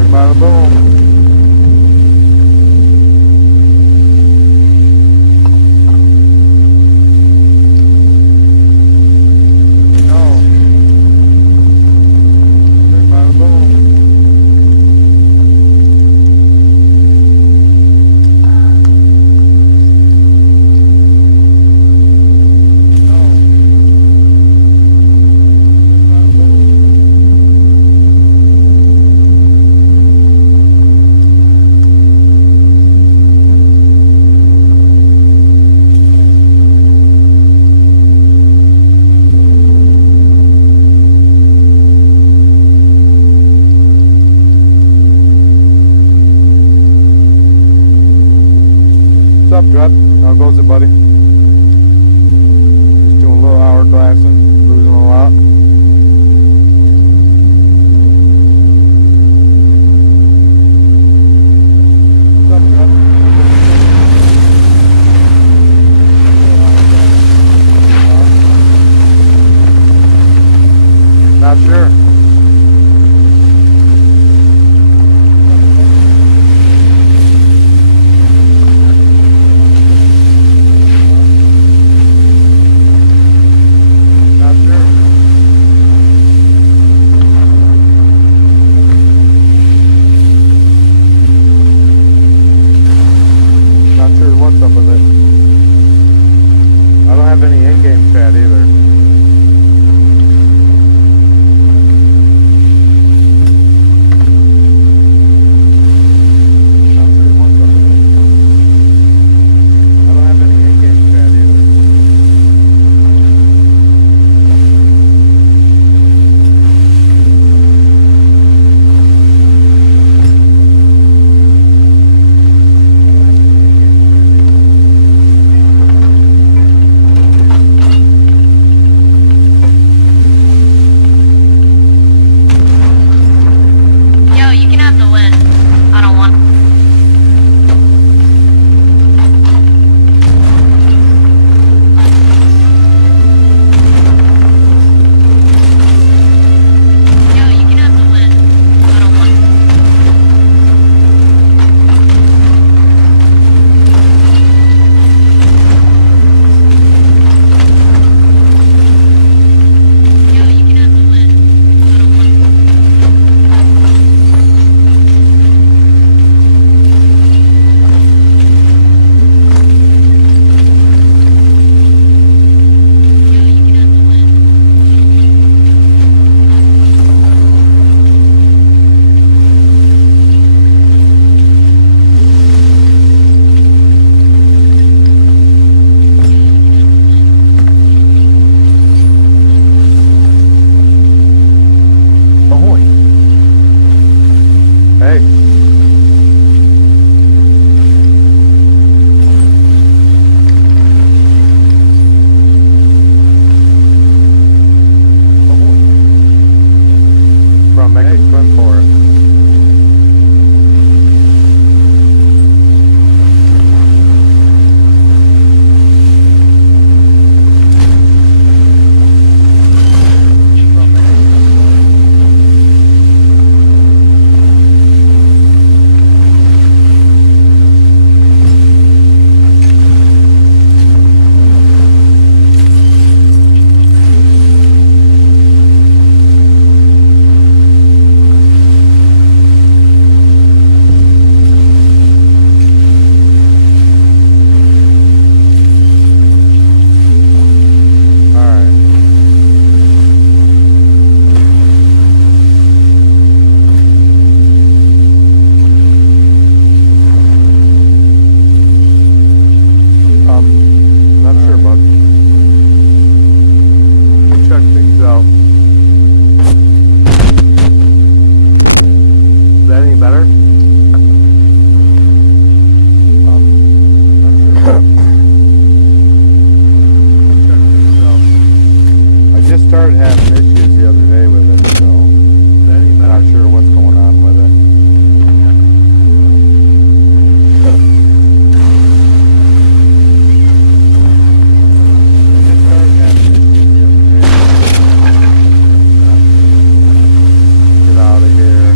Bada boom. No. Bada boom. What's up, Drep? How goes it, buddy? Just doing a little hourglassing, losing a lot. What's up, Drep? Not sure. What's up with it? I don't have any in-game chat either. Not sure what's up with it. I don't have any in-game chat either. better? I just started having issues the other day with it, so not sure what's going on with it. Get out of here.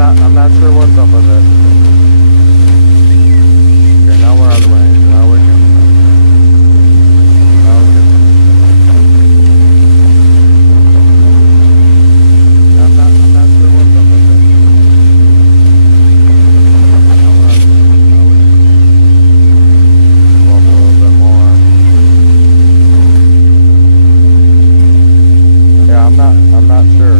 I'm not sure what's up with it. Okay, now we're out of range. Now we can. Now we can. I'm not sure what's up with it. Now we're out of range. Now we can. Go up a little bit more. Yeah, I'm not sure.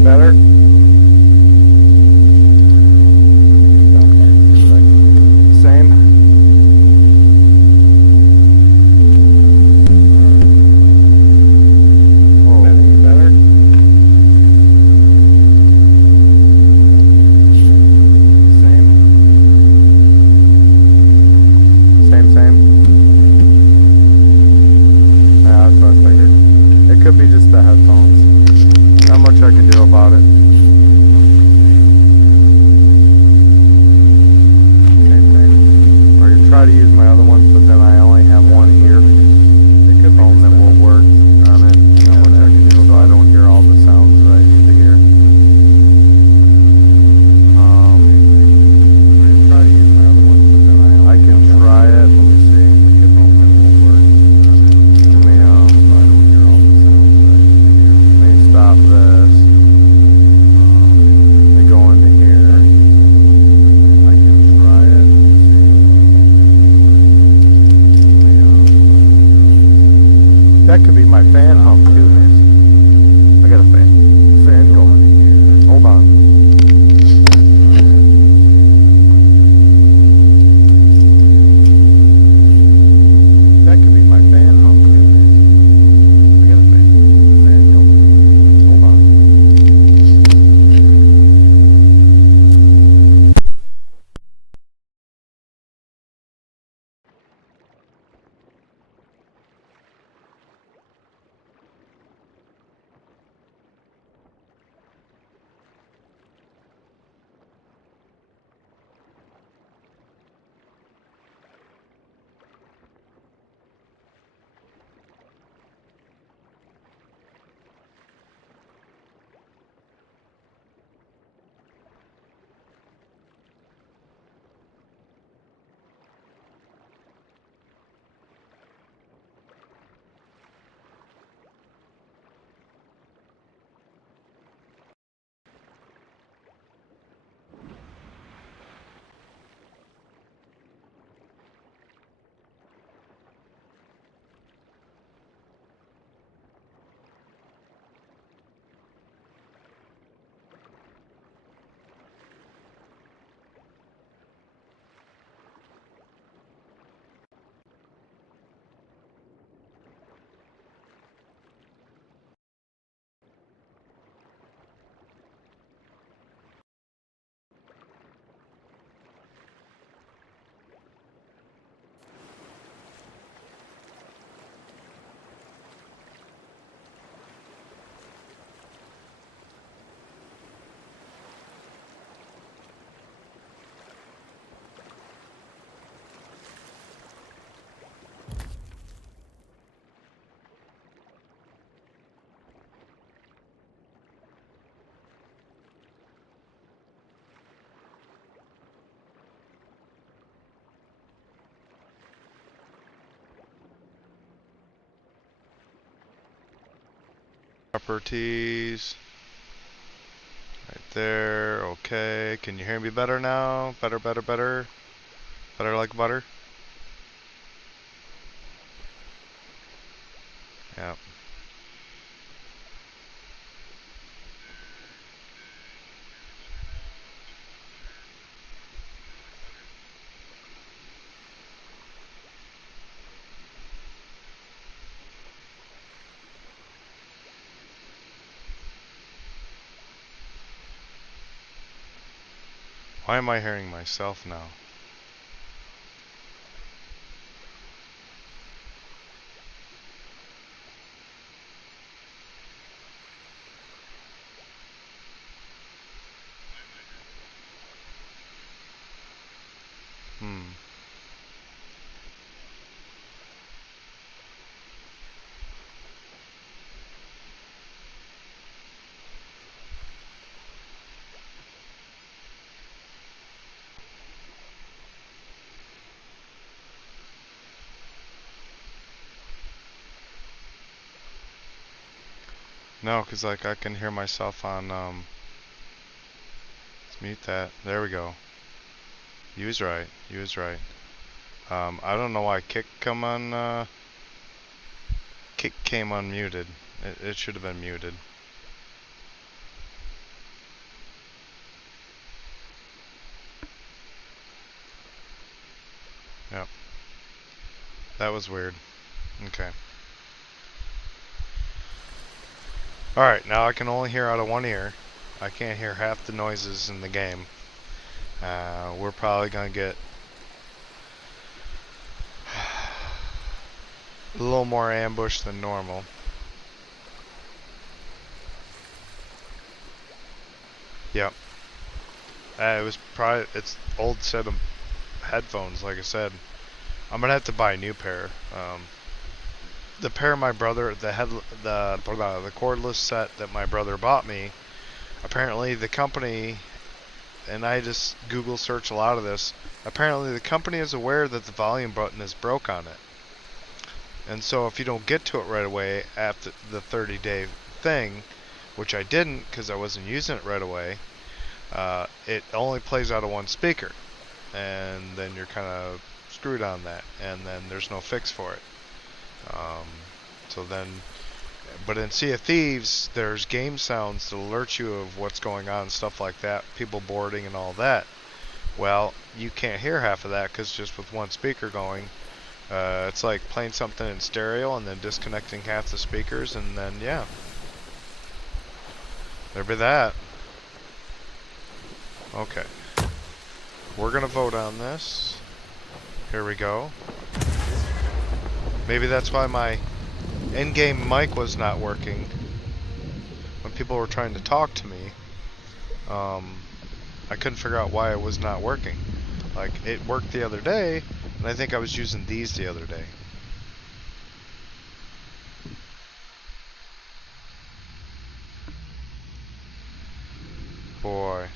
Better? Same? Whoa. Any better? Same? Same? Yeah, that's what I figured. It could be just the headphones. Not much I can do about it. Same thing. I can try to use my other ones, but then I only have one ear phone that will work on it. Not much I can do so I don't hear all the sounds that I need to hear. I can try to use my other ones, but then I can try it. Let me see. Let me I don't hear all the sounds that I need to hear. Let me stop this. They go into here. I can try it. That could be my fan hump too, man. I got a fan going in here. Hold on. That could be my fan hump too, man. I got a fan going. Hold on. Properties. Right there. Okay. Can you hear me better now? Better, better, better. Better like butter. Yeah. Why am I hearing myself now? Hmm. No, cause like I can hear myself on let's mute that. There we go. You was right. You was right. I don't know why kick came unmuted. It should have been muted. Yep. That was weird. Okay. Alright, now I can only hear out of one ear. I can't hear half the noises in the game. We're probably gonna get a little more ambush than normal. Yep. It was probably, it's old set of headphones, like I said. I'm gonna have to buy a new pair. The pair my brother, the cordless set that my brother bought me, apparently the company, and I just Google search a lot of this, apparently the company is aware that the volume button is broke on it. And so if you don't get to it right away after the 30-day thing, which I didn't because I wasn't using it right away, it only plays out of one speaker. And then you're kind of screwed on that. And then there's no fix for it. So then, but in Sea of Thieves, there's game sounds to alert you of what's going on, stuff like that, people boarding and all that. Well, you can't hear half of that because just with one speaker going, it's like playing something in stereo and then disconnecting half the speakers, and then yeah, there be that. Okay, we're gonna vote on this. Here we go. Maybe that's why my in-game mic was not working when people were trying to talk to me. I couldn't figure out why it was not working. Like, it worked the other day, and I think I was using these the other day. Boy.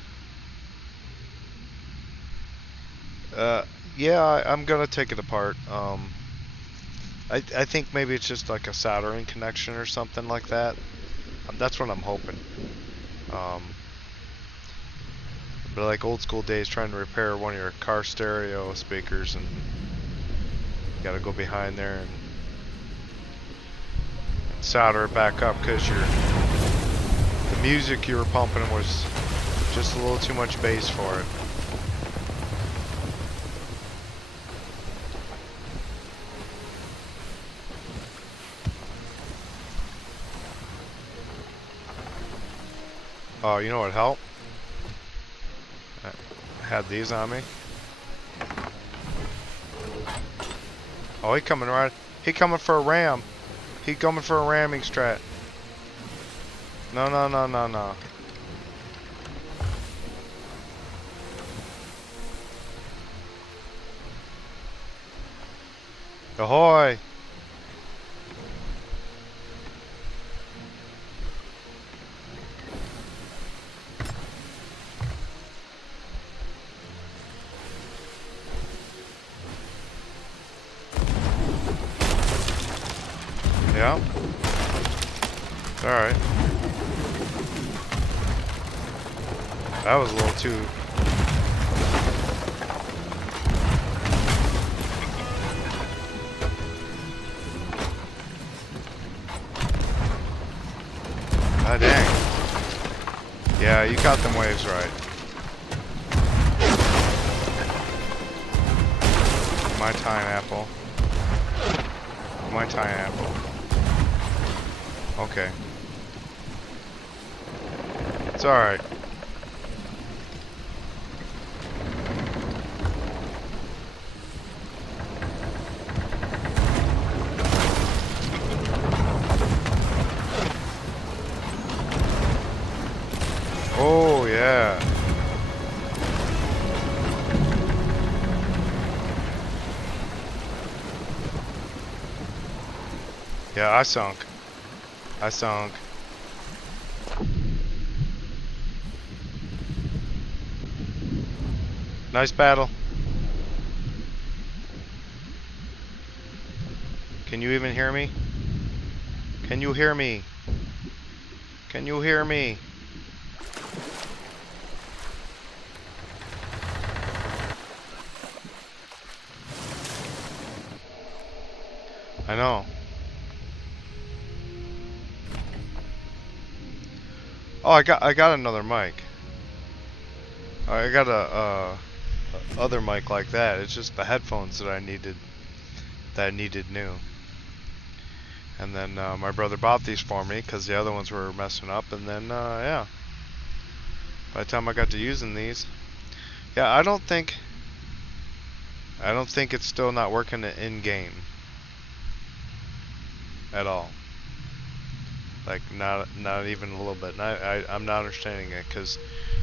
Yeah, I'm gonna take it apart. I think maybe it's just like a soldering connection or something like that. That's what I'm hoping. But like old school days, trying to repair one of your car stereo speakers, and you gotta go behind there and solder it back up because the music you were pumping was just a little too much bass for it. Oh, you know what helped? I had these on me. Oh, he coming right. He coming for a ram. He coming for a ramming strat. No, no, no, no, no. Ahoy! Yeah. alright. That was a little too... Ah, dang. Yeah, you got them waves right. My pineapple. My pineapple. Okay. It's alright. Oh, yeah. Yeah, I sunk. I sunk. Nice battle. Can you even hear me? Can you hear me? Can you hear me? I know. Oh, I got another mic. I got a other mic like that. It's just the headphones that I needed new. And then my brother bought these for me because the other ones were messing up. And then yeah, by the time I got to using these, yeah, I don't think it's still not working in game at all. Like not even a little bit. And I'm not understanding it because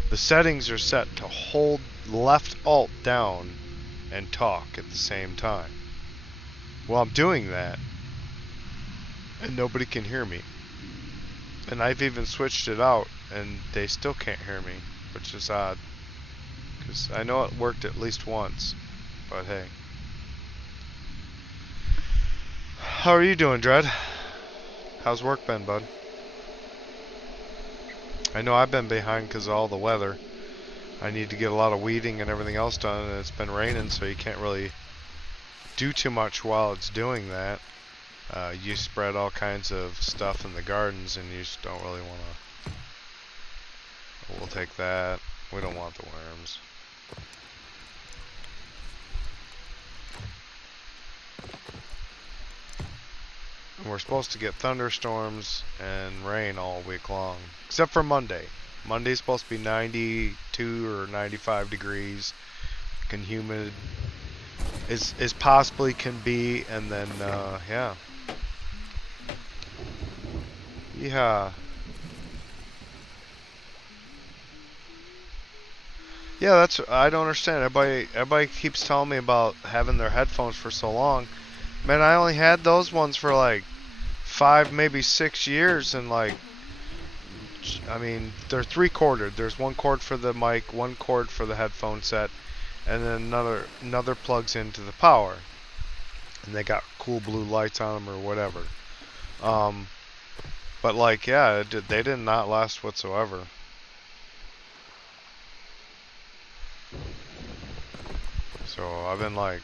the settings are set to hold left alt down and talk at the same time. Well, I'm doing that and nobody can hear me. And I've even switched it out and they still can't hear me, which is odd. Because I know it worked at least once, but hey. How are you doing, Dread? How's work been, bud? I know I've been behind because of all the weather. I need to get a lot of weeding and everything else done, and it's been raining, so you can't really do too much while it's doing that. You spread all kinds of stuff in the gardens, and you just don't really want to. We'll take that. We don't want the worms. And we're supposed to get thunderstorms and rain all week long, except for Monday. Monday's supposed to be 92 or 95 degrees, and humid as possibly can be, and then yeah. Yeah. Yeah, that's, I don't understand. Everybody keeps telling me about having their headphones for so long. Man, I only had those ones for like 5, maybe 6 years, and like, I mean, they're 3-corded. There's one cord for the mic, one cord for the headphone set, and then another plugs into the power. And they got cool blue lights on them or whatever. But like, yeah, they did not last whatsoever. So I've been like,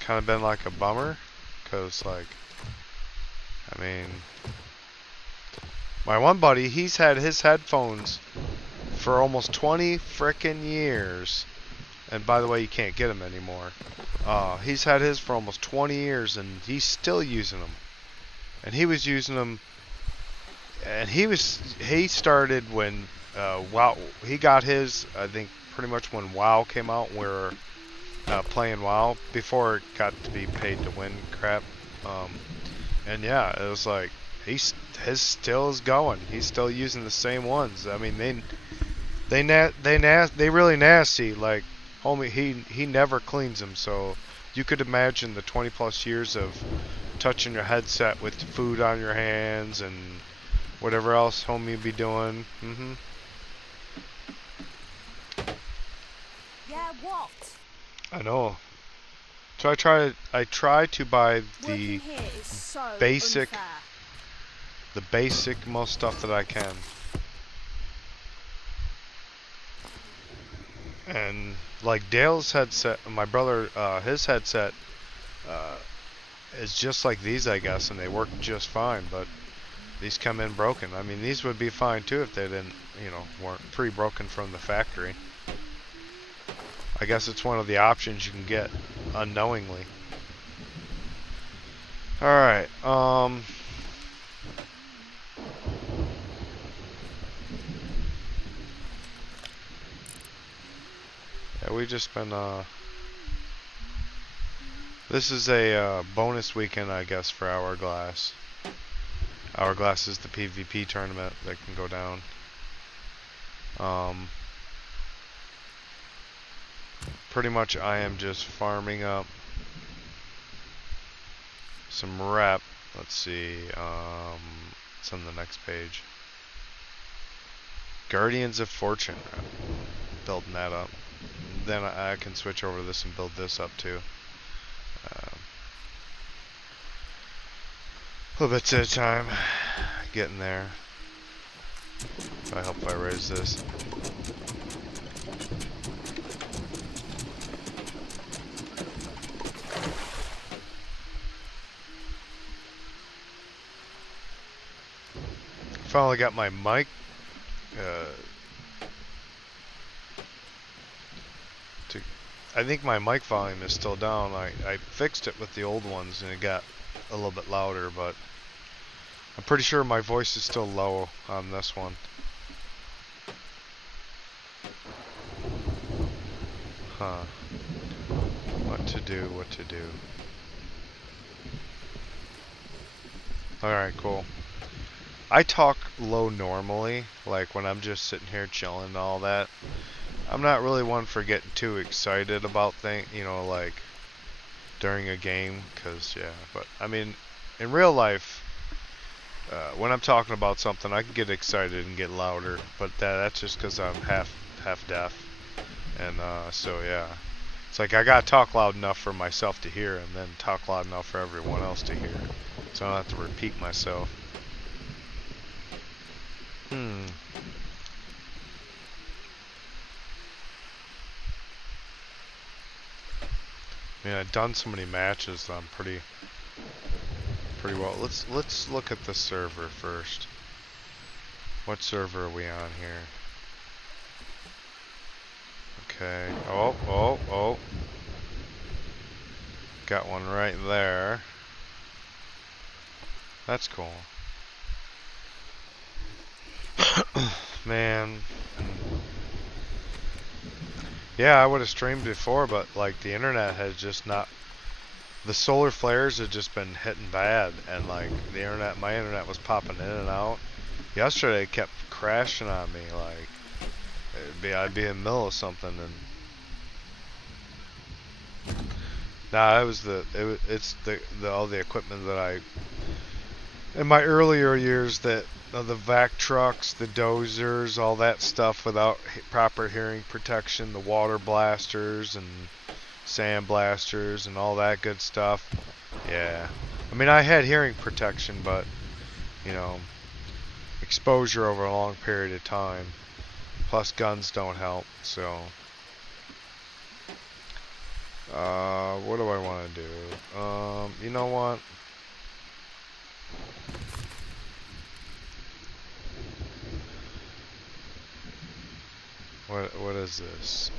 kind of been like a bummer, cause like, I mean, my one buddy, he's had his headphones for almost 20 frickin' years, and by the way, you can't get them anymore. He's had his for almost 20 years, and he's still using them. And he was using them, and he started when WoW. He got his, I think, pretty much when WoW came out. We were playing WoW before it got to be paid to win crap. And yeah, it was like his still is going. He's still using the same ones. I mean, they really nasty. Like, homie, he never cleans them. So you could imagine the 20+ years of touching your headset with food on your hands and whatever else homie be doing. Yeah, what? I know. So I try to buy the Working here is so basic unfair. the basic most stuff that I can. And like Dale's headset, my brother, his headset is just like these, I guess, and they work just fine. But these come in broken. I mean, these would be fine too if they didn't, you know, weren't pre-broken from the factory. I guess it's one of the options you can get unknowingly. All right. Yeah, we just been this is a bonus weekend, I guess, for Hourglass. Hourglass is the PvP tournament that can go down. Pretty much I am just farming up some rep. Let's see, it's on the next page. Guardians of Fortune rep. Building that up. Then I can switch over to this and build this up too. A little bit at a time. Getting there. I hope I raise this. Finally got my mic I think my mic volume is still down. I fixed it with the old ones and it got a little bit louder, but I'm pretty sure my voice is still low on this one. Huh. What to do, what to do. Alright, cool. I talk low normally, like when I'm just sitting here chilling and all that. I'm not really one for getting too excited about things, you know, like during a game, because, yeah, but I mean, in real life, when I'm talking about something, I can get excited and get louder, but that's just because I'm half deaf, and so yeah, it's like I gotta talk loud enough for myself to hear, and then talk loud enough for everyone else to hear, so I don't have to repeat myself. I mean, I've done so many matches that I'm pretty well. Let's look at the server first. What server are we on here? Okay. Oh. Got one right there. That's cool. Man. Yeah, I would have streamed before, but like the internet has just not. The solar flares have just been hitting bad, and like the internet, my internet was popping in and out. Yesterday it kept crashing on me, like I'd be in the middle of something, and nah, it's all the equipment that I in my earlier years that. The vac trucks, the dozers, all that stuff without proper hearing protection, the water blasters and sand blasters and all that good stuff. Yeah. I mean, I had hearing protection, but, you know, exposure over a long period of time. Plus guns don't help, so. What do I want to do? You know what? What is this?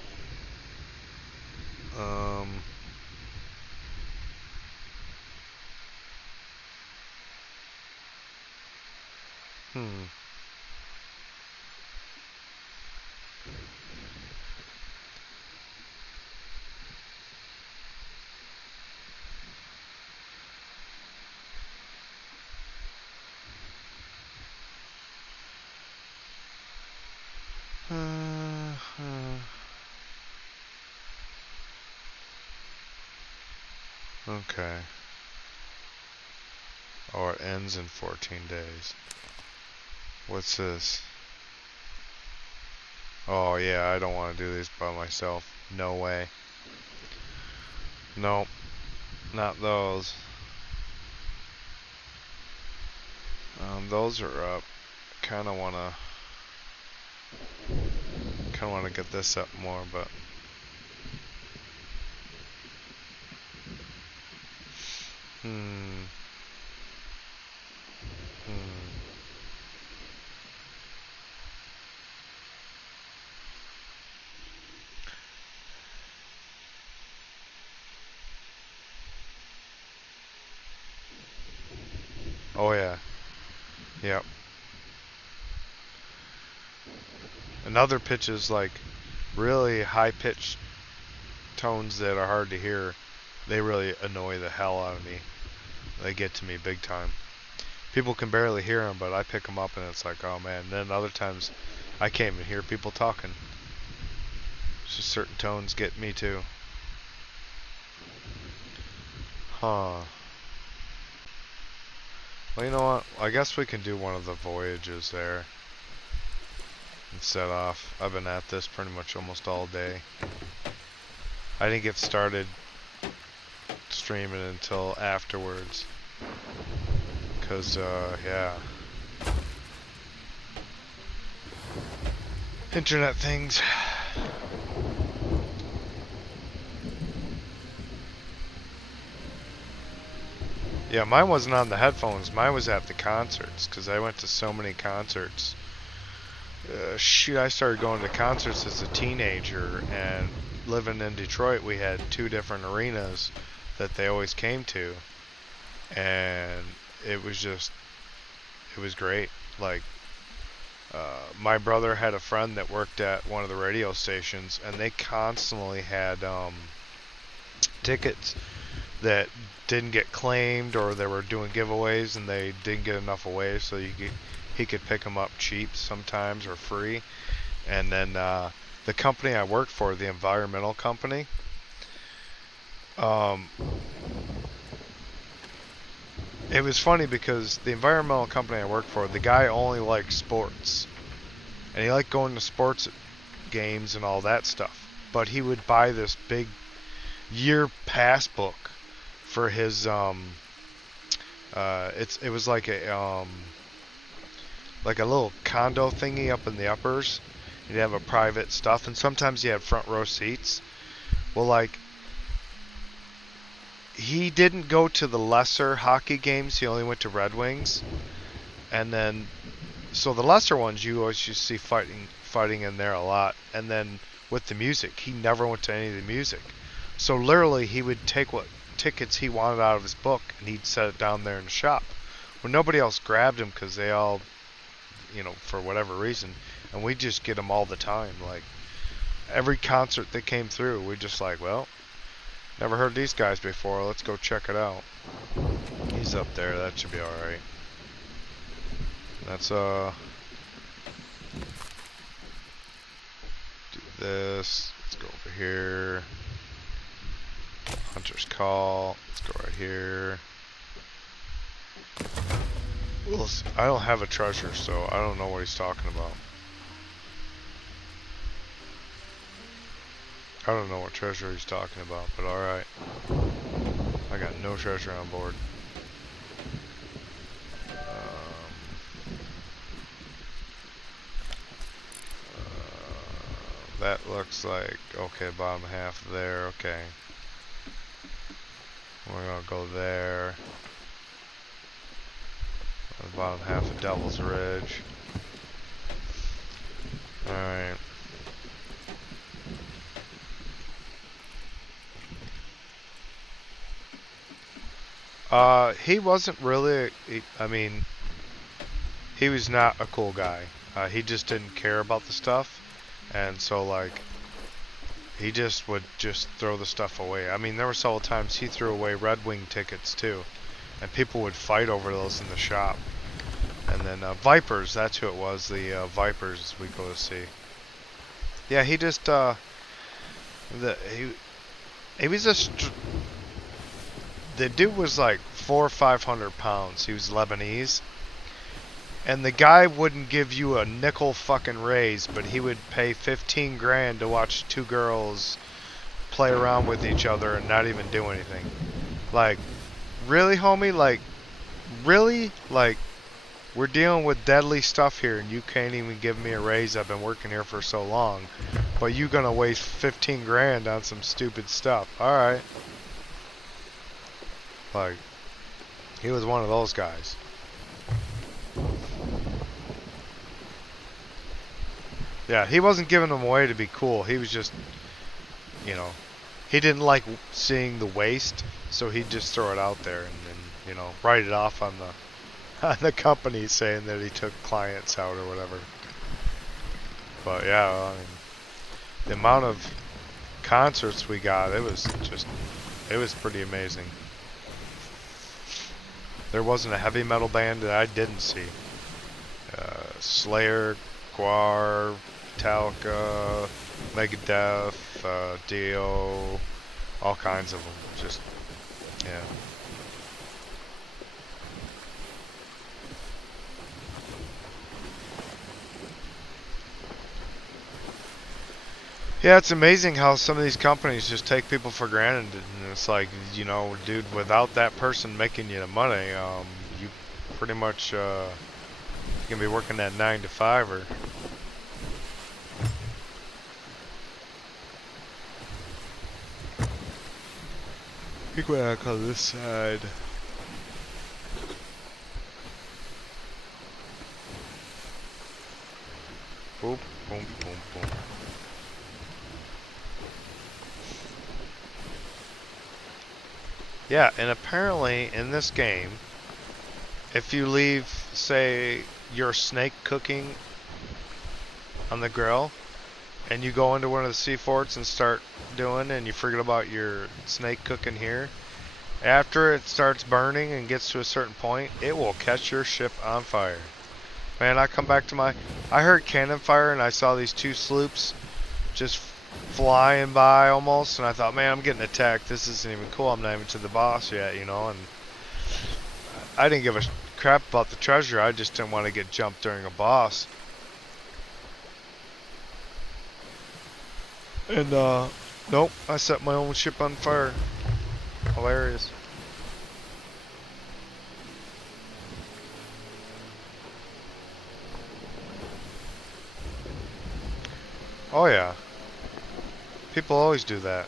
Okay. Oh, it ends in 14 days. What's this? Oh yeah, I don't want to do these by myself. No way. Nope. Not those. Those are up. Kind of wanna get this up more, but hmm. Oh yeah. Yep. Another pitch is like really high pitched tones that are hard to hear. They really annoy the hell out of me. They get to me big time. People can barely hear them, but I pick them up and it's like, oh man. And then other times I can't even hear people talking. Just certain tones get me too. Huh. Well, you know what? I guess we can do one of the voyages there and set off. I've been at this pretty much almost all day. I didn't get started streaming until afterwards. Cause, yeah. Internet things. Yeah, mine wasn't on the headphones. Mine was at the concerts, because I went to so many concerts. Shoot, I started going to concerts as a teenager, and living in Detroit, we had 2 different arenas that they always came to. And it was great. Like, my brother had a friend that worked at one of the radio stations, and they constantly had tickets that didn't get claimed, or they were doing giveaways and they didn't get enough away, so he could pick them up cheap sometimes or free. And then the company I worked for, the environmental company, it was funny because the environmental company I worked for, the guy only liked sports, and he liked going to sports games and all that stuff, but he would buy this big year pass book for his it was like a little condo thingy up in the uppers. He'd have a private stuff, and sometimes he had front row seats. Well, like, he didn't go to the lesser hockey games. He only went to Red Wings. And then, so the lesser ones you always used to see fighting in there a lot. And then with the music, he never went to any of the music. So literally, he would take what tickets he wanted out of his book, and he'd set it down there in the shop. Well, nobody else grabbed him because they all, for whatever reason, and we just get them all the time. Like, every concert that came through, we just like, well, never heard these guys before, let's go check it out. He's up there, that should be alright. Let's do this. Let's go over here. Hunter's Call. Let's go right here. Well, I don't have a treasure, so I don't know what he's talking about. I don't know what treasure he's talking about, but alright. I got no treasure on board. That looks like, okay, bottom half there, okay. We're gonna go there. The bottom half of Devil's Ridge. Alright. He wasn't really, he was not a cool guy. He just didn't care about the stuff. And so, like, he just would just throw the stuff away. I mean, there were several times he threw away Red Wing tickets, too. And people would fight over those in the shop. And then, Vipers, that's who it was, the, Vipers we go to see. Yeah, he just, he was just, the dude was like 400 or 500 pounds. He was Lebanese. And the guy wouldn't give you a nickel fucking raise, but he would pay 15 grand to watch 2 girls play around with each other and not even do anything. Like, really, homie? Like, really? Like, we're dealing with deadly stuff here, and you can't even give me a raise. I've been working here for so long, but you gonna waste 15 grand on some stupid stuff. All right. Like, he was one of those guys. Yeah, he wasn't giving them away to be cool. He was just, you know, he didn't like seeing the waste, so he'd just throw it out there and then, you know, write it off on the on the company saying that he took clients out or whatever. But yeah, I mean, the amount of concerts we got, it was pretty amazing. There wasn't a heavy metal band that I didn't see. Slayer, Guar, Metallica, Megadeth, Dio, all kinds of them. Just, yeah. Yeah, it's amazing how some of these companies just take people for granted, and it's like, you know, dude, without that person making you the money, you pretty much can be working that 9 to 5 or. I think what I call this side. Boom, boom, boom, boom. Yeah, and apparently in this game, if you leave, say, your snake cooking on the grill, and you go into one of the sea forts and start doing, and you forget about your snake cooking here, after it starts burning and gets to a certain point, it will catch your ship on fire. Man, I come back to I heard cannon fire and I saw these 2 sloops just flying by almost, and I thought, man, I'm getting attacked. This isn't even cool. I'm not even to the boss yet, you know, and I didn't give a crap about the treasure. I just didn't want to get jumped during a boss. And, nope, I set my own ship on fire. Hilarious. Oh yeah. People always do that.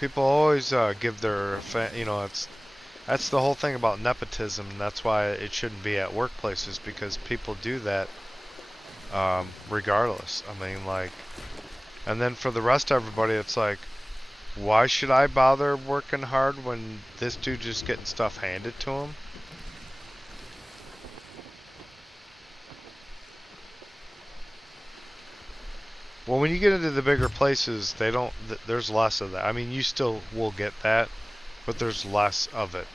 People always give their, you know, that's the whole thing about nepotism. And that's why it shouldn't be at workplaces, because people do that regardless. I mean, like, and then for the rest of everybody, it's like, why should I bother working hard when this dude just getting stuff handed to him? Well, when you get into the bigger places, they don't. There's less of that. I mean, you still will get that, but there's less of it.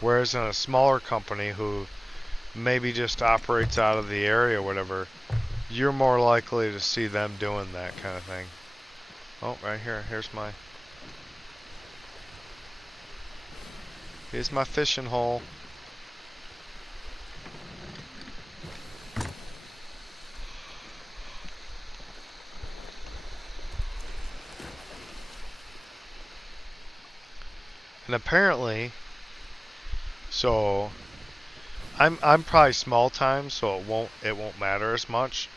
Whereas in a smaller company who maybe just operates out of the area or whatever, you're more likely to see them doing that kind of thing. Oh, right here. Here's my fishing hole. And apparently, so I'm probably small time, so it won't matter as much.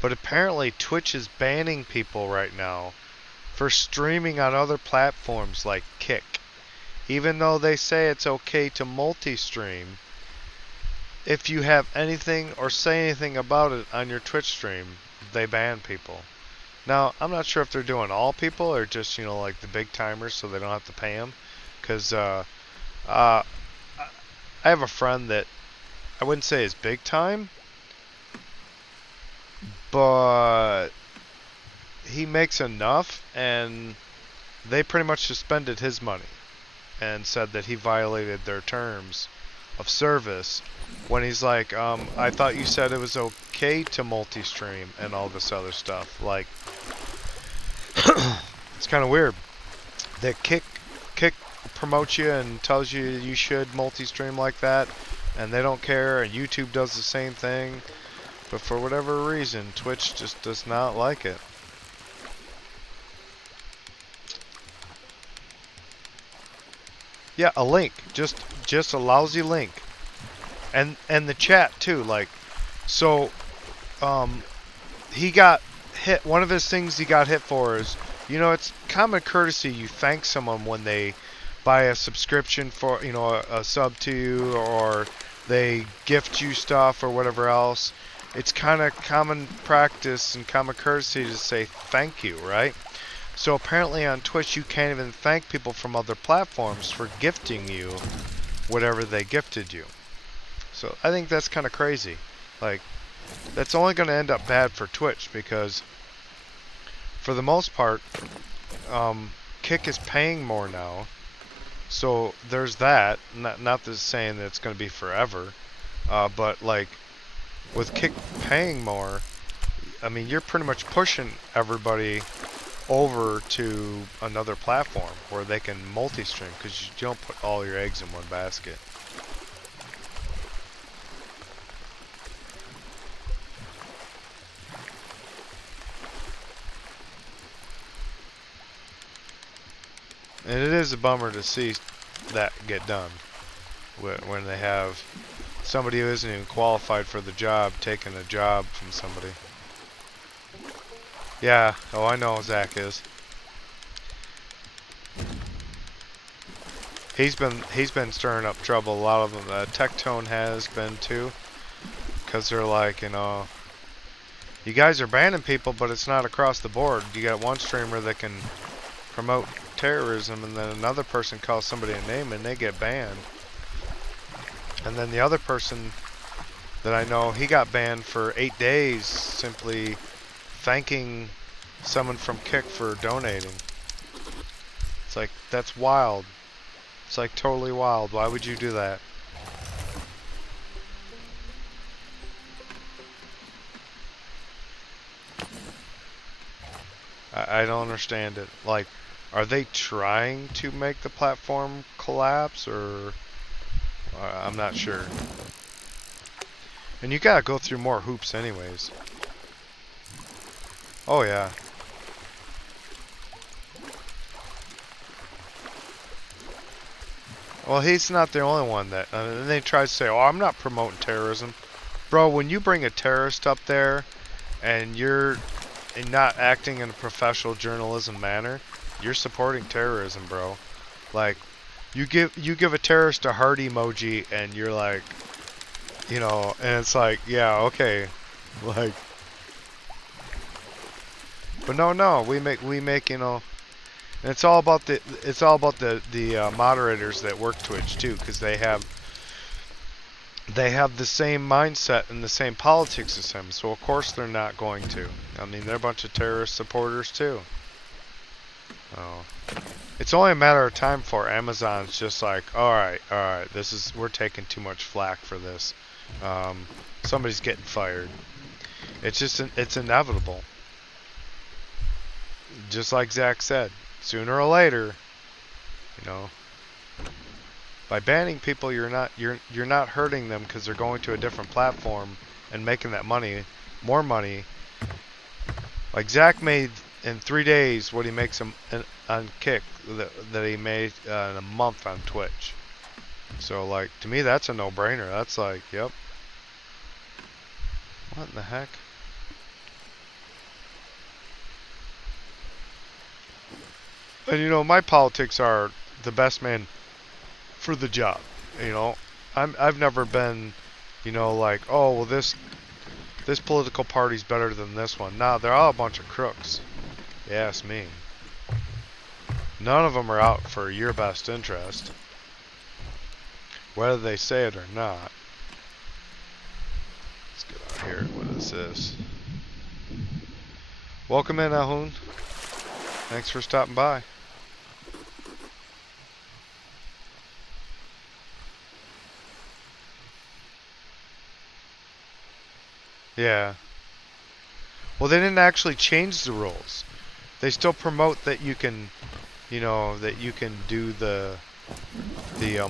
But apparently Twitch is banning people right now for streaming on other platforms like Kick. Even though they say it's okay to multi-stream, if you have anything or say anything about it on your Twitch stream, they ban people. Now, I'm not sure if they're doing all people or just, you know, like the big timers so they don't have to pay them. Because I have a friend that I wouldn't say is big time, but he makes enough, and they pretty much suspended his money and said that he violated their terms of service when he's like, I thought you said it was okay to multi-stream and all this other stuff. Like, it's kind of weird. That Kick promotes you and tells you you should multi-stream like that, and they don't care, and YouTube does the same thing, but for whatever reason Twitch just does not like it. Yeah, a link. Just a lousy link. And the chat too, like, so he got hit. One of his things he got hit for is, you know, it's common courtesy you thank someone when they buy a subscription for, you know, a sub to you, or they gift you stuff or whatever else. It's kind of common practice and common courtesy to say thank you, right? So apparently on Twitch you can't even thank people from other platforms for gifting you whatever they gifted you. So I think that's kind of crazy. Like, that's only going to end up bad for Twitch, because for the most part, Kick is paying more now. So there's that. Not this saying that it's going to be forever, but like with Kick paying more, I mean, you're pretty much pushing everybody over to another platform where they can multi-stream, because you don't put all your eggs in one basket. And it is a bummer to see that get done when they have somebody who isn't even qualified for the job taking a job from somebody. Yeah, oh, I know Zach is. He's been stirring up trouble. A lot of them. Tectone has been too, because they're like, you know, you guys are banning people, but it's not across the board. You got one streamer that can promote terrorism, and then another person calls somebody a name and they get banned. And then the other person that I know, he got banned for 8 days simply thanking someone from Kick for donating. It's like, that's wild. It's like totally wild. Why would you do that? I don't understand it. Like, are they trying to make the platform collapse, or I'm not sure. And you gotta go through more hoops anyways. Oh yeah. Well, he's not the only one that, and they try to say, oh, I'm not promoting terrorism. Bro, when you bring a terrorist up there and you're not acting in a professional journalism manner, you're supporting terrorism, bro. Like, you give a terrorist a heart emoji and you're like, you know, and it's like, yeah, okay. Like, but no, we make, you know, and it's all about the moderators that work Twitch too, because they have the same mindset and the same politics as him. So of course they're not going to. I mean, they're a bunch of terrorist supporters too. Oh, it's only a matter of time for Amazon's just like, all right, we're taking too much flack for this. Somebody's getting fired. It's just it's inevitable. Just like Zach said. Sooner or later, you know, by banning people, you're not hurting them, because they're going to a different platform and making that money, more money. Like Zach made in 3 days what he makes on Kick that he made in a month on Twitch. So like, to me, that's a no-brainer. That's like, yep. What in the heck? And you know, my politics are the best man for the job. You know, I've never been, you know, like, oh, well, this political party's better than this one. Nah, they're all a bunch of crooks. You ask me. None of them are out for your best interest, whether they say it or not. Let's get out here. What is this? Welcome in, Ahun. Thanks for stopping by. Yeah. Well, they didn't actually change the rules. They still promote that you can, you know, that you can do the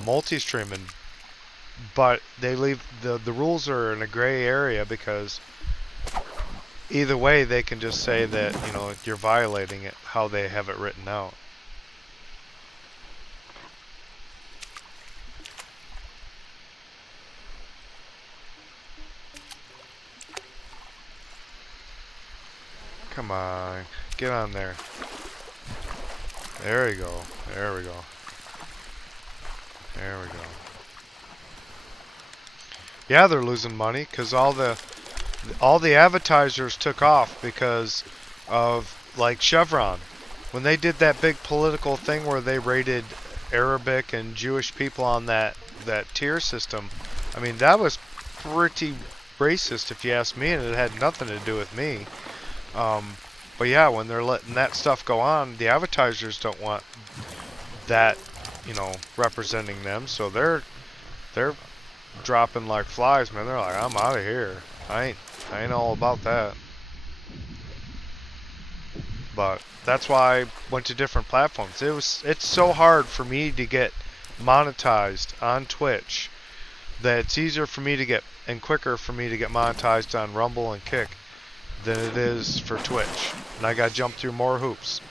multi-streaming, but they leave the rules are in a gray area, because either way they can just say that, you know, you're violating it how they have it written out. Come on. Get on there. There we go. There we go. There we go. Yeah, they're losing money because all the advertisers took off because of like Chevron. When they did that big political thing where they rated Arabic and Jewish people on that tier system, I mean, that was pretty racist if you ask me, and it had nothing to do with me. But yeah, when they're letting that stuff go on, the advertisers don't want that, you know, representing them, so they're dropping like flies, man. They're like, I'm out of here. I ain't all about that. But that's why I went to different platforms. It's so hard for me to get monetized on Twitch that it's easier for me to get and quicker for me to get monetized on Rumble and Kick than it is for Twitch. And I got to jump through more hoops.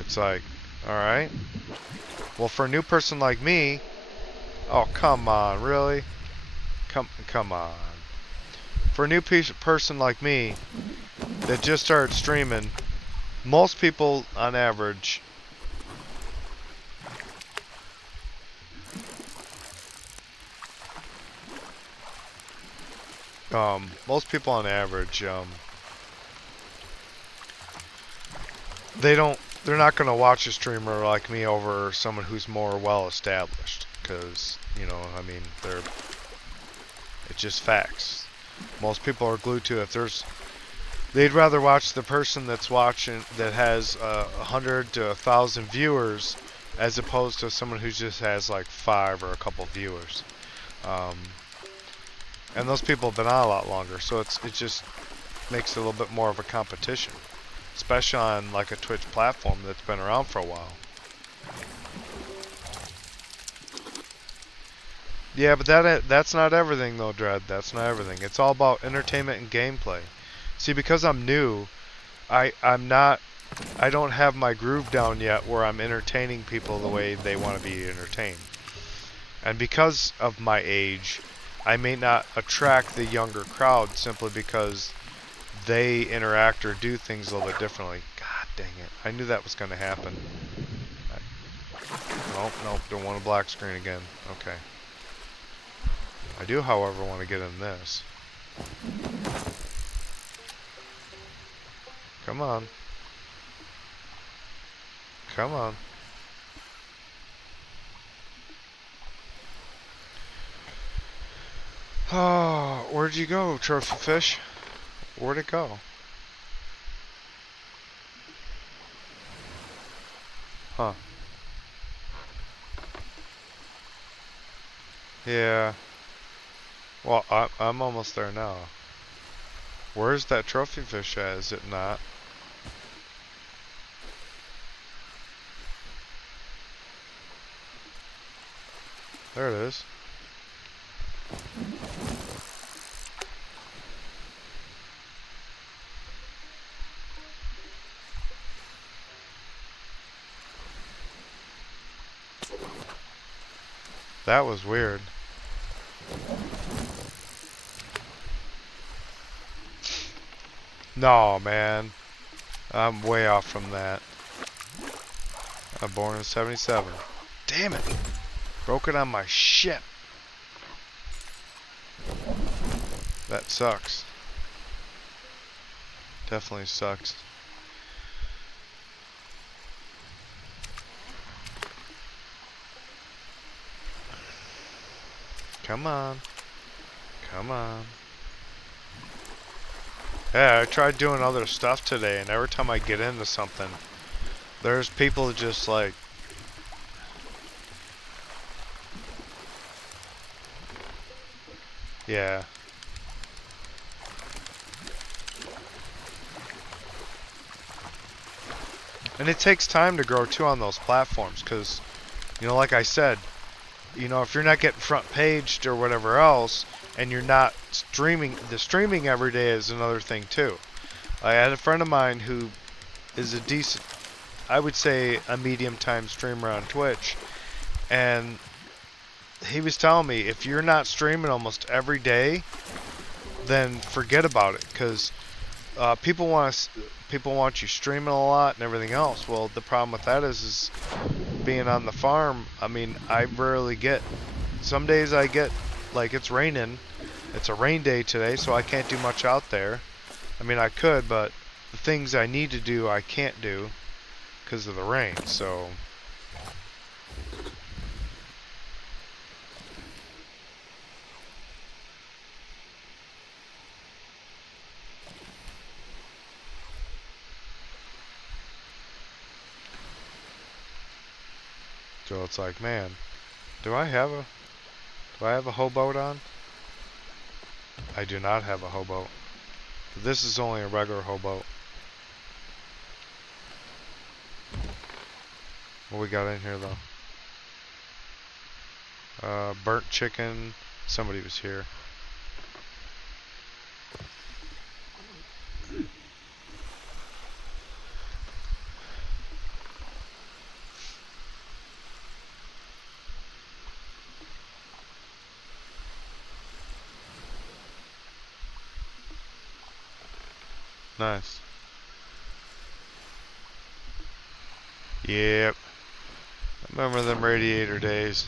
It's like, alright. Well, for a new person like me, oh, come on, really? Come on. For a new person like me that just started streaming, most people on average they're not going to watch a streamer like me over someone who's more well established, because, you know, I mean, it's just facts. Most people are glued to it. They'd rather watch the person that's watching that has 100 to 1,000 viewers as opposed to someone who just has like 5 or a couple viewers. And those people have been on a lot longer, so it just makes it a little bit more of a competition, especially on like a Twitch platform that's been around for a while. Yeah, but that's not everything though, Dread. That's not everything. It's all about entertainment and gameplay. See, because I'm new, I don't have my groove down yet where I'm entertaining people the way they want to be entertained. And because of my age, I may not attract the younger crowd simply because they interact or do things a little bit differently. God dang it. I knew that was going to happen. Nope, don't want a black screen again. Okay. I do, however, want to get in this. Come on. Come on. Oh, where'd you go, trophy fish? Where'd it go? Huh. Yeah. Well, I'm almost there now. Where's that trophy fish at? Is it not? There it is. That was weird. No, man. I'm way off from that. I'm born in 77. Damn it! Broke it on my ship. That sucks. Definitely sucks. Come on. Come on. Yeah, I tried doing other stuff today, and every time I get into something, there's people just like... Yeah. And it takes time to grow too on those platforms, because, you know, like I said, you know, if you're not getting front paged or whatever else, and you're not streaming, the streaming every day is another thing too. I had a friend of mine who is a decent, I would say a medium-time streamer on Twitch, and he was telling me, if you're not streaming almost every day, then forget about it, because people want you streaming a lot and everything else. Well, the problem with that is being on the farm. I mean, I rarely get. Some days I get, like, it's raining. It's a rain day today, so I can't do much out there. I mean, I could, but the things I need to do, I can't do because of the rain. So it's like, man, do I have a hobo on? I do not have a hobo. This is only a regular hobo. What we got in here though? Burnt chicken. Somebody was here. Nice. Yep. I remember them radiator days.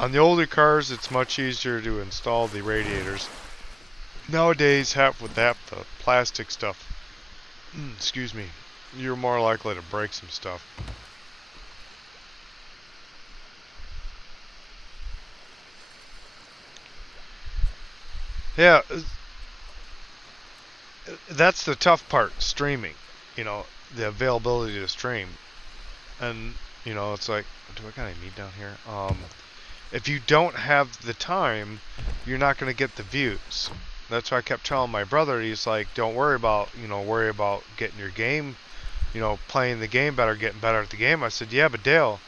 On the older cars, it's much easier to install the radiators. Nowadays, with the plastic stuff, excuse me, you're more likely to break some stuff. Yeah, that's the tough part, streaming. You know, the availability to stream. And, you know, it's like, do I got any meat down here? If you don't have the time, you're not going to get the views. That's why I kept telling my brother, he's like, don't worry about getting your game, playing the game better, getting better at the game. I said, yeah, but Dale,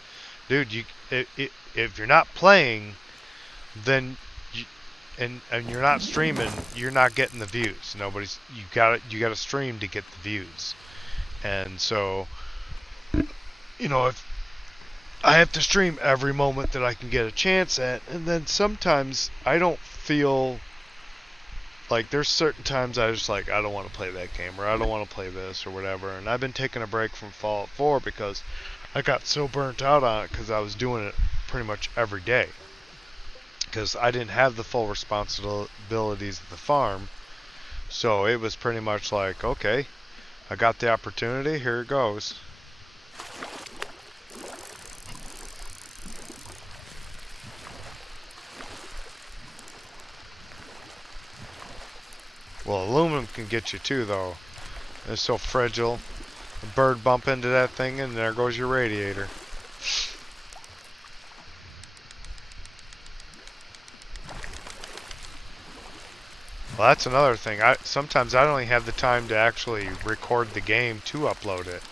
dude, if you're not playing, then and you're not streaming, you're not getting the views. You got to stream to get the views. And so, if I have to stream every moment that I can get a chance at, and then sometimes I don't feel like, there's certain times I just like, I don't want to play that game, or I don't want to play this or whatever. And I've been taking a break from Fallout 4 because I got so burnt out on it because I was doing it pretty much every day. Because I didn't have the full responsibilities of the farm. So it was pretty much like, okay, I got the opportunity, here it goes. Well, aluminum can get you too, though. It's so fragile. A bird bump into that thing and there goes your radiator. Well, that's another thing. Sometimes I don't even have the time to actually record the game to upload it.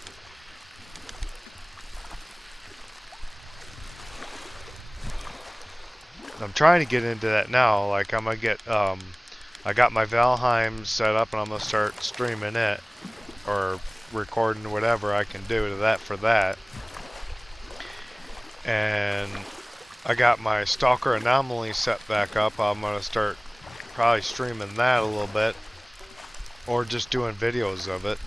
I'm trying to get into that now. Like, I'm gonna get, I got my Valheim set up and I'm gonna start streaming it, or recording whatever I can do to that for that. And I got my Stalker Anomaly set back up. I'm gonna start probably streaming that a little bit, or just doing videos of it.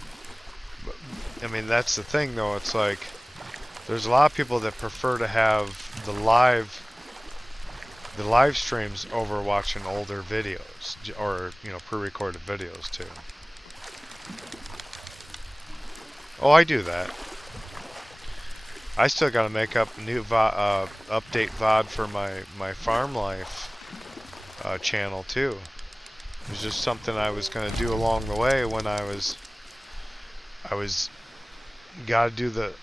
But, I mean, that's the thing though, it's like there's a lot of people that prefer to have the live streams over watching older videos, or pre-recorded videos too. Oh, I do that. I still gotta make up new update VOD for my farm life channel too. It was just something I was gonna do along the way when I was gotta do the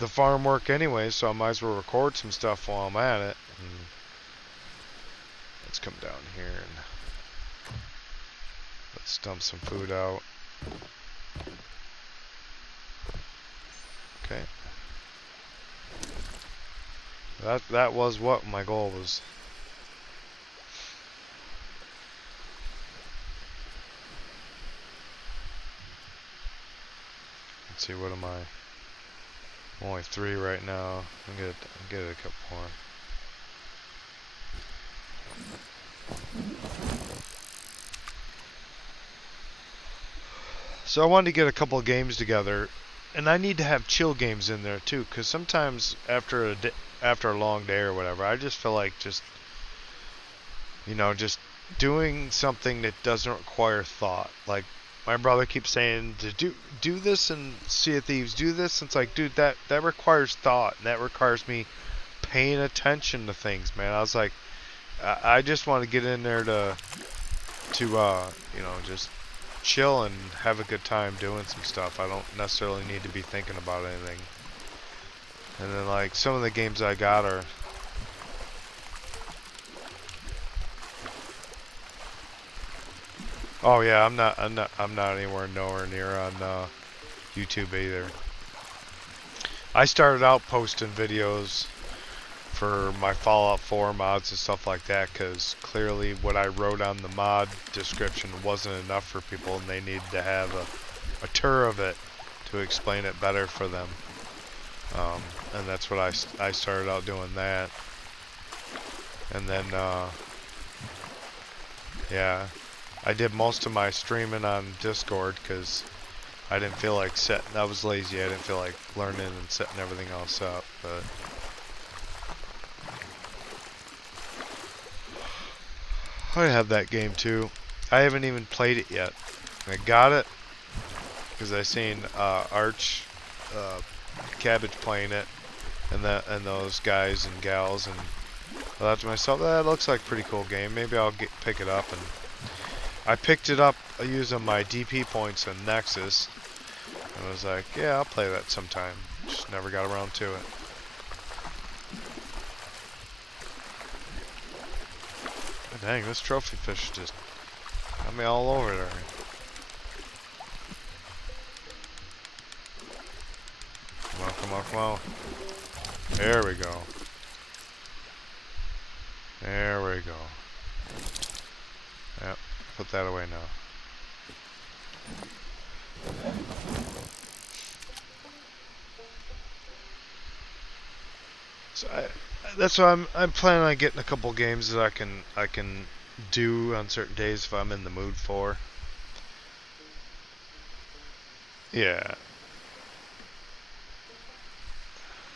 farm work anyway, so I might as well record some stuff while I'm at it. And let's come down here and let's dump some food out. Okay. That was what my goal was. Let's see, what am I? I'm only 3 right now. I'm gonna get a couple more. So I wanted to get a couple of games together, and I need to have chill games in there too, because sometimes after a long day or whatever, I just feel like just doing something that doesn't require thought. Like my brother keeps saying to do this and Sea of Thieves, do this. And it's like, dude, that requires thought, and that requires me paying attention to things, man. I was like, I just want to get in there to just chill and have a good time doing some stuff. I don't necessarily need to be thinking about anything. And then like some of the games I got are oh yeah, I'm not nowhere near on YouTube either. I started out posting videos for my Fallout 4 mods and stuff like that, because clearly what I wrote on the mod description wasn't enough for people, and they needed to have a tour of it to explain it better for them. And that's what I started out doing that. And then yeah, I did most of my streaming on Discord because I didn't feel like I was lazy. I didn't feel like learning and setting everything else up, but I have that game too. I haven't even played it yet. I got it because I seen Arch Cabbage playing it, and those guys and gals, and I thought to myself, that looks like a pretty cool game. Maybe I'll pick it up. And I picked it up using my DP points in Nexus, and I was like, yeah, I'll play that sometime. Just never got around to it. Dang, this trophy fish just got me all over there. Come on, come on, come on. There we go. There we go. Yep, put that away now. So that's why I'm planning on getting a couple games that I can do on certain days if I'm in the mood for. Yeah.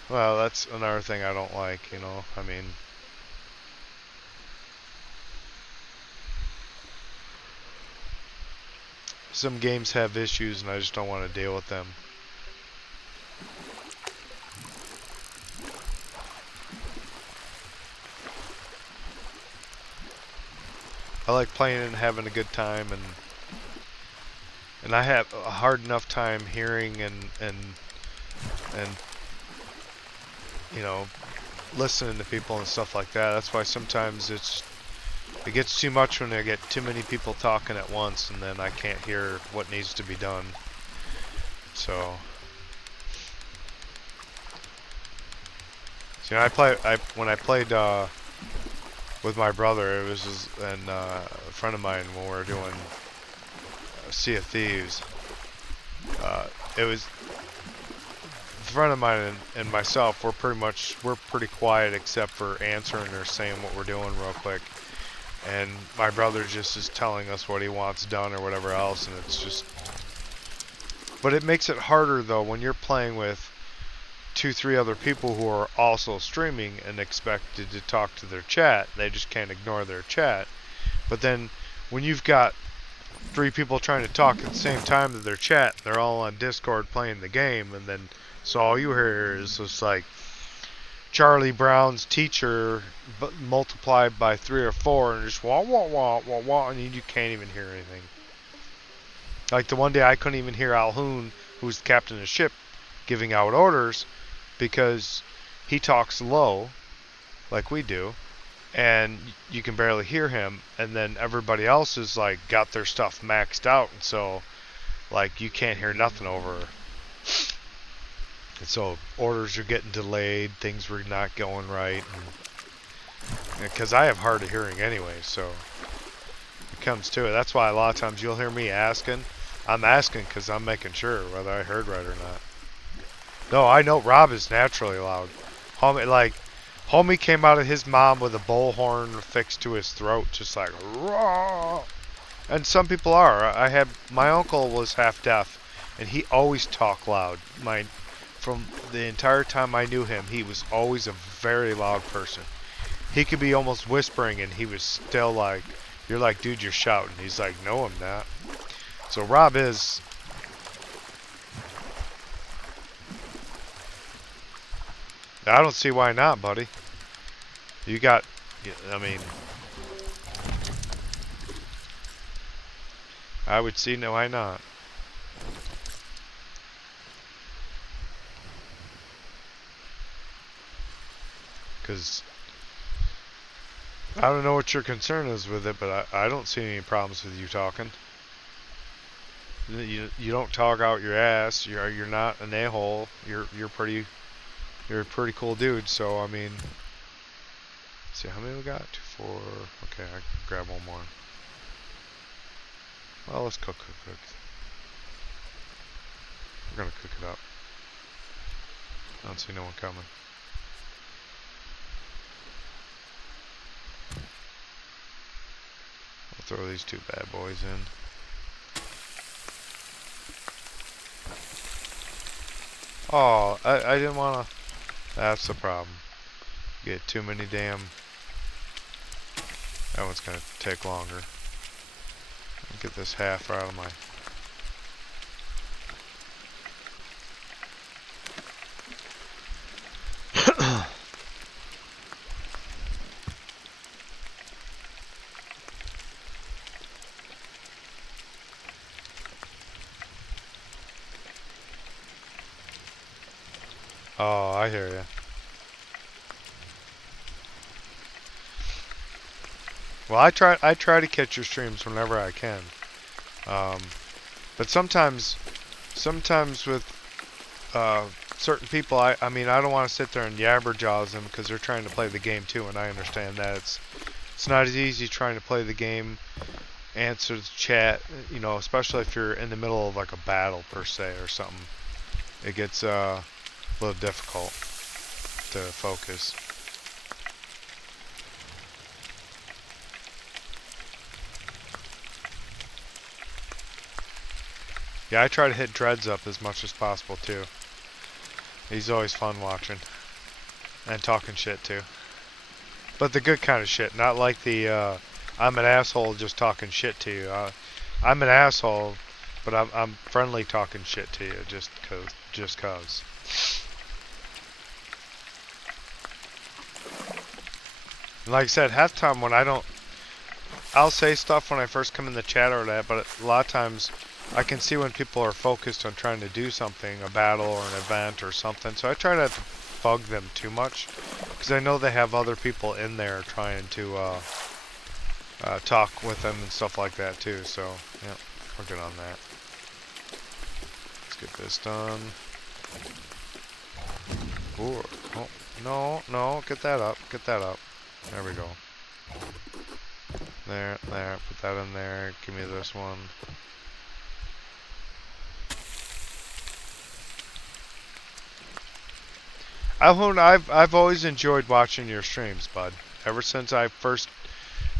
Well, that's another thing I don't like, you know. I mean, some games have issues and I just don't want to deal with them. I like playing and having a good time, and I have a hard enough time hearing and you know, listening to people and stuff like that. That's why sometimes it gets too much when I get too many people talking at once, and then I can't hear what needs to be done. So you know, when I played with my brother, it was and a friend of mine, when we were doing Sea of Thieves. It was a friend of mine and myself. We're pretty quiet except for answering or saying what we're doing real quick. And my brother just is telling us what he wants done or whatever else, and it's just. But it makes it harder though when you're playing with 2-3 other people who are also streaming and expected to talk to their chat. They just can't ignore their chat. But then when you've got 3 people trying to talk at the same time to their chat, they're all on Discord playing the game, and then so all you hear is just like Charlie Brown's teacher multiplied by 3 or 4, and just wah wah wah wah wah, and you can't even hear anything. Like the one day I couldn't even hear Alhoon, who's the captain of the ship, giving out orders, because he talks low, like we do, and you can barely hear him, and then everybody else is like got their stuff maxed out, and so like you can't hear nothing over. And so orders are getting delayed, things were not going right, because I have hard of hearing anyway, so it comes to it. That's why a lot of times you'll hear me asking. I'm asking because I'm making sure whether I heard right or not. No, I know Rob is naturally loud. Homie came out of his mom with a bullhorn fixed to his throat, just like raw. And some people are. I had my uncle was half deaf, and he always talked loud. From the entire time I knew him, he was always a very loud person. He could be almost whispering, and he was still like, "You're like, dude, you're shouting." He's like, "No, I'm not." So Rob is. I don't see why not, buddy. You got. I mean, I would see no, why not. Because I don't know what your concern is with it, but I don't see any problems with you talking. You don't talk out your ass. You're not an a-hole. You're a pretty cool dude. So I mean, let's see how many we got? 2, 4. Okay, I can grab one more. Well, let's cook. We're gonna cook it up. I don't see no one coming. I'll throw these 2 bad boys in. Oh, I didn't wanna. That's the problem. Get too many damn. That one's gonna take longer. I'll get this half out of my. Oh, I hear ya. Well, I try to catch your streams whenever I can. But sometimes with certain people, I mean, I don't want to sit there and yabberjaws them because they're trying to play the game too, and I understand that it's not as easy trying to play the game, answer the chat, you know, especially if you're in the middle of like a battle per se or something. It gets a little difficult to focus. Yeah, I try to hit Dreads up as much as possible too. He's always fun watching. And talking shit too. But the good kind of shit, not like the I'm an asshole just talking shit to you. I'm an asshole, but I'm friendly talking shit to you just cause. Like I said, half the time when I'll say stuff when I first come in the chat or that, but a lot of times I can see when people are focused on trying to do something, a battle or an event or something, so I try not to bug them too much, because I know they have other people in there trying to talk with them and stuff like that too, so yeah, we're good on that. Let's get this done. Ooh, oh, no, get that up. There we go. There, put that in there. Give me this one. I've always enjoyed watching your streams, bud. Ever since I first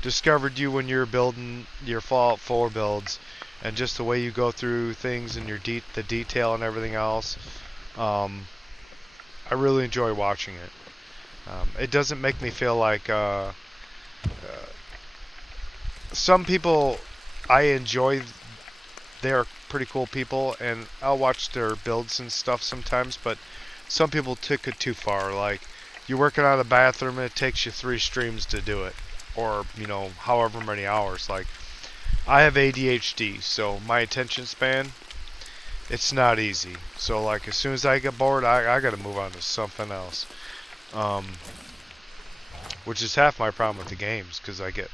discovered you when you were building your Fallout 4 builds, and just the way you go through things and your the detail and everything else, I really enjoy watching it. It doesn't make me feel like some people I enjoy. They're pretty cool people, and I'll watch their builds and stuff sometimes, but some people took it too far. Like, you're working on a bathroom and it takes you 3 streams to do it, or, you know, however many hours. Like, I have ADHD, so my attention span, it's not easy. So, like, as soon as I get bored, I gotta move on to something else. Which is half my problem with the games, because I get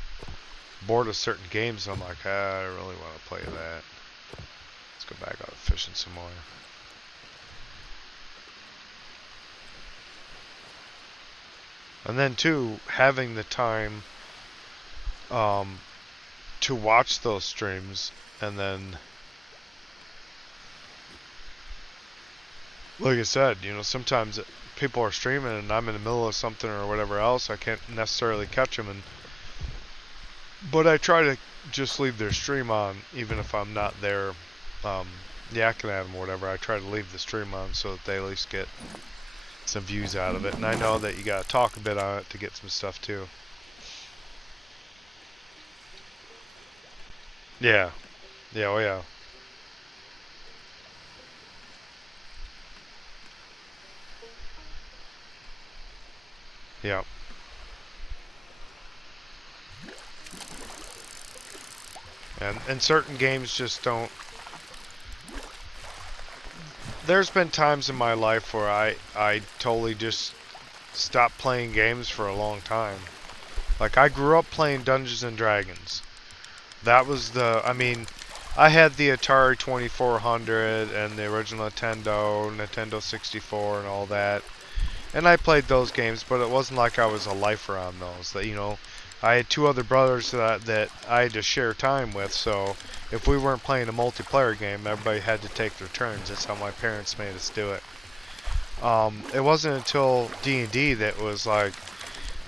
bored of certain games, and I'm like, I don't really want to play that. Let's go back out fishing some more. And then too, having the time to watch those streams, and then, like I said, you know, sometimes people are streaming and I'm in the middle of something or whatever else, I can't necessarily catch them, but I try to just leave their stream on, even if I'm not there yakking at them or whatever. I try to leave the stream on so that they at least get some views out of it. And I know that you gotta talk a bit on it to get some stuff too. Yeah. Yeah, oh yeah. Yeah. And certain games just don't. There's been times in my life where I totally just stopped playing games for a long time. Like, I grew up playing Dungeons and Dragons. That was I mean, I had the Atari 2400 and the original Nintendo 64 and all that. And I played those games, but it wasn't like I was a lifer on those. That, you know, I had two other brothers that I had to share time with, so if we weren't playing a multiplayer game, everybody had to take their turns. That's how my parents made us do it. It wasn't until D&D that was like,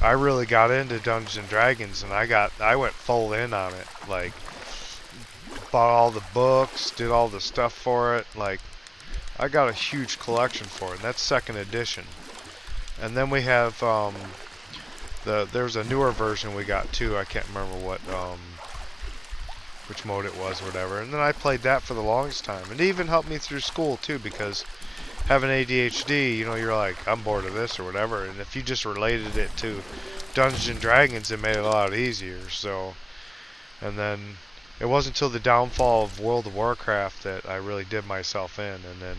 I really got into Dungeons and Dragons, and I went full in on it. Like, bought all the books, did all the stuff for it. Like, I got a huge collection for it, and that's second edition. And then we have there's a newer version we got too. I can't remember which mode it was or whatever. And then I played that for the longest time. And it even helped me through school too, because having ADHD, you know, you're like, I'm bored of this or whatever. And if you just related it to Dungeons and Dragons, it made it a lot easier. So, and then it wasn't until the downfall of World of Warcraft that I really did myself in. And then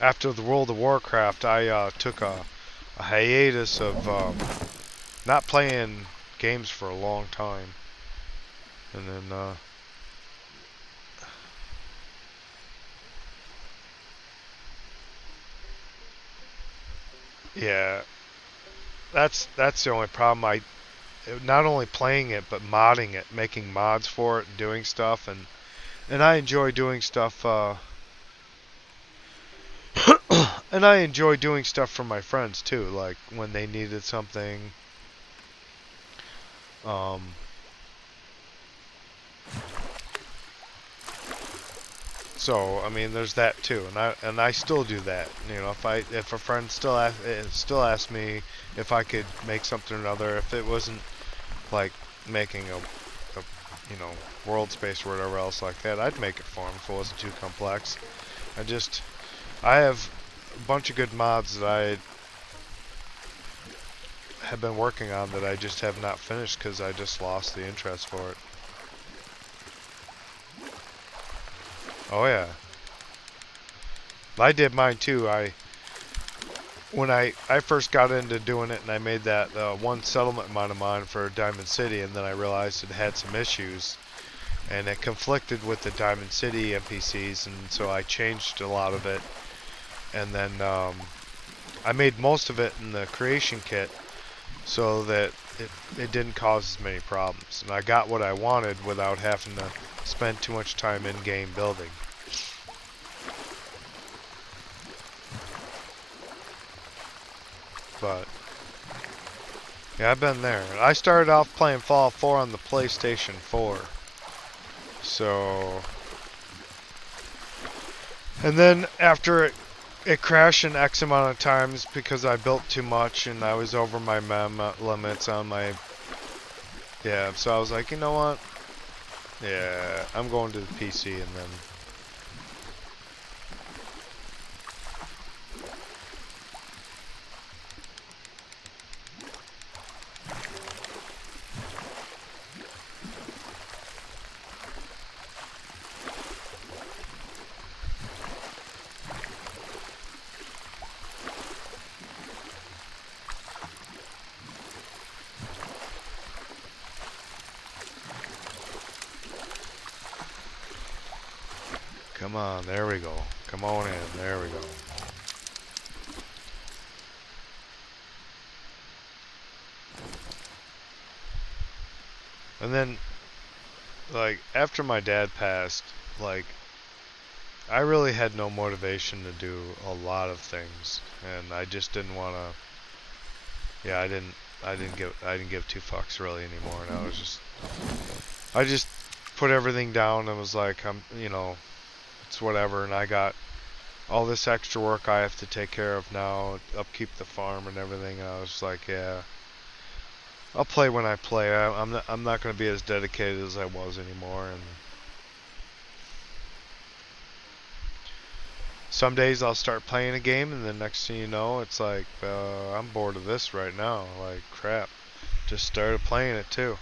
after the World of Warcraft, I took a hiatus of not playing games for a long time. And then yeah, that's the only problem. Not only playing it, but modding it, making mods for it, and doing stuff, and I enjoy doing stuff. And I enjoy doing stuff for my friends too, like when they needed something. So I mean, there's that too, and I still do that. You know, if a friend still asks me if I could make something or another, if it wasn't like making a you know, world space or whatever else like that, I'd make it for them if it wasn't too complex. I have a bunch of good mods that I have been working on that I just have not finished because I just lost the interest for it. Oh yeah. I did mine too. When I first got into doing it and I made that one settlement mine of mine for Diamond City, and then I realized it had some issues and it conflicted with the Diamond City NPCs, and so I changed a lot of it. And then I made most of it in the creation kit so that it didn't cause as many problems. And I got what I wanted without having to spend too much time in-game building. But yeah, I've been there. I started off playing Fallout 4 on the PlayStation 4. So, and then after it crashed in X amount of times because I built too much and I was over my mem limits on my, yeah, so I was like, you know what, yeah, I'm going to the PC. And then come on, there we go. Come on in, there we go. And then, like, after my dad passed, like, I really had no motivation to do a lot of things. And I just didn't want to, yeah, I didn't, I didn't give two fucks really anymore, and I just put everything down and was like, it's whatever, and I got all this extra work I have to take care of now, upkeep the farm and everything, and I was like, yeah, I'll play when I play. I'm not going to be as dedicated as I was anymore, and some days I'll start playing a game, and the next thing you know, it's like, I'm bored of this right now. Like, crap. Just started playing it too.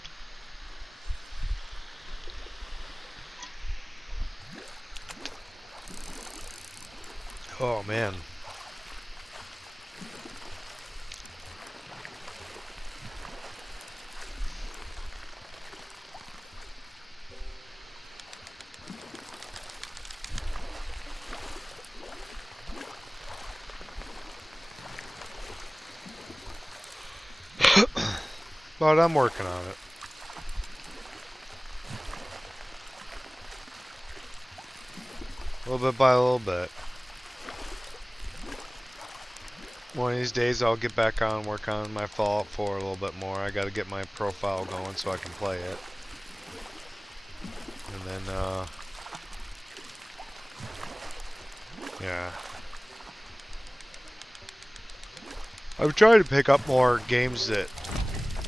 Oh, man. But I'm working on it. A little bit by a little bit. One of these days I'll get back on, work on my Fallout 4 a little bit more. I gotta get my profile going so I can play it. And then, yeah. I'm trying to pick up more games that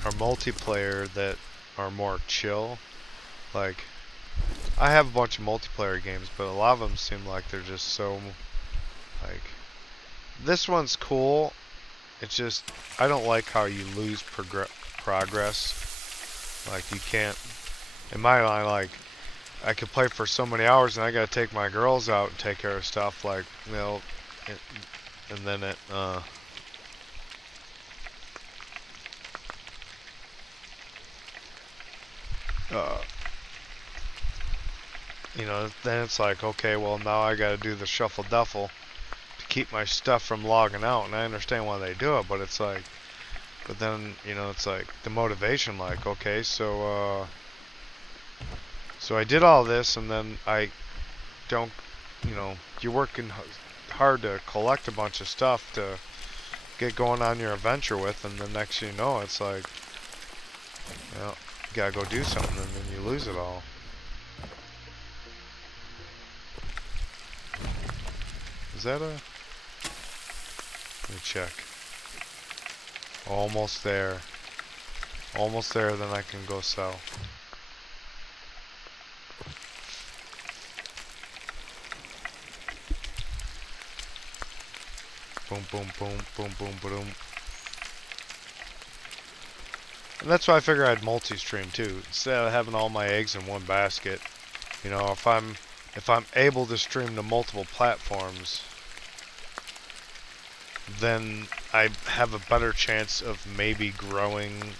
are multiplayer that are more chill. Like, I have a bunch of multiplayer games, but a lot of them seem like they're just so, like, this one's cool. It's just, I don't like how you lose progress. Like, you can't, in my line, like, I could play for so many hours and I gotta take my girls out and take care of stuff, like, and then it, then it's like, okay, well, now I gotta do the shuffle duffle to keep my stuff from logging out, and I understand why they do it, but it's like, but then, it's like the motivation, like, okay, so I did all this, and then I don't, you're working hard to collect a bunch of stuff to get going on your adventure with, and the next thing you know, it's like, you gotta go do something, and then you lose it all. Is that a... Let me check. Almost there. Almost there, then I can go sell. Boom, boom, boom, boom, boom, boom. And that's why I figure I'd multi-stream too. Instead of having all my eggs in one basket, if I'm able to stream to multiple platforms, then I have a better chance of maybe growing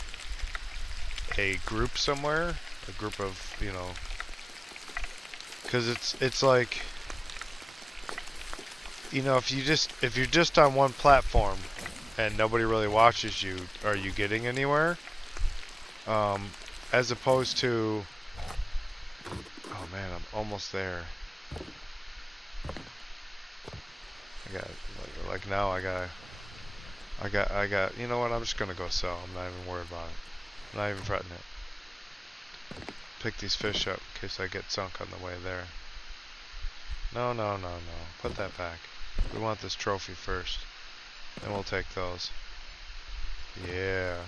a group somewhere, a group of, because it's like, if you're just on one platform and nobody really watches you, are you getting anywhere? As opposed to, oh man, I'm almost there. I got, like now I got, you know what, I'm just gonna go sell. I'm not even worried about it. I'm not even fretting it. Pick these fish up in case I get sunk on the way there. No, no, no, no. Put that back. We want this trophy first. Then we'll take those. Yeah.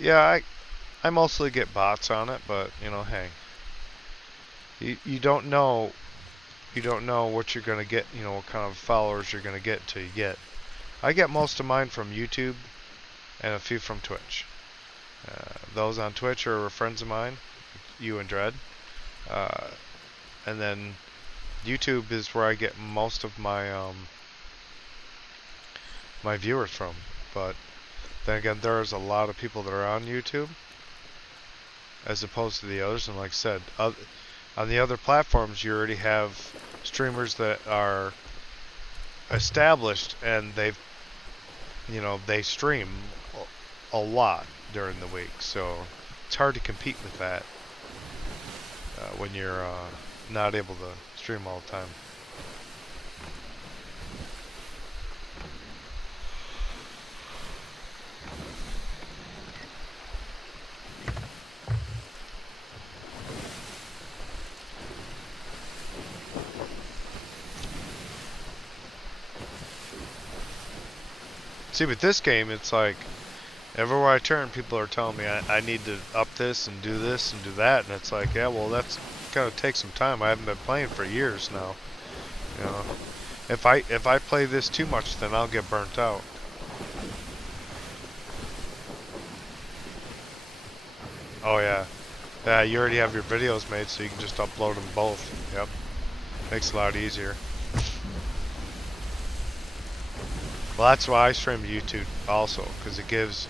Yeah, I mostly get bots on it, but hey, you don't know what you're gonna get, what kind of followers you're gonna get until you get. I get most of mine from YouTube and a few from Twitch. Those on Twitch are friends of mine, you and Dread, and then YouTube is where I get most of my my viewers from. But then again, there's a lot of people that are on YouTube as opposed to the others, and like I said, on the other platforms you already have streamers that are established and they stream a lot during the week, so it's hard to compete with that when you're not able to stream all the time. See, with this game, it's like, everywhere I turn, people are telling me I need to up this and do that, and it's like, yeah, well, that's gotta take some time. I haven't been playing for years now. You know, if I play this too much, then I'll get burnt out. Oh yeah, yeah. You already have your videos made, so you can just upload them both. Yep, makes it a lot easier. Well, that's why I stream YouTube also, because it gives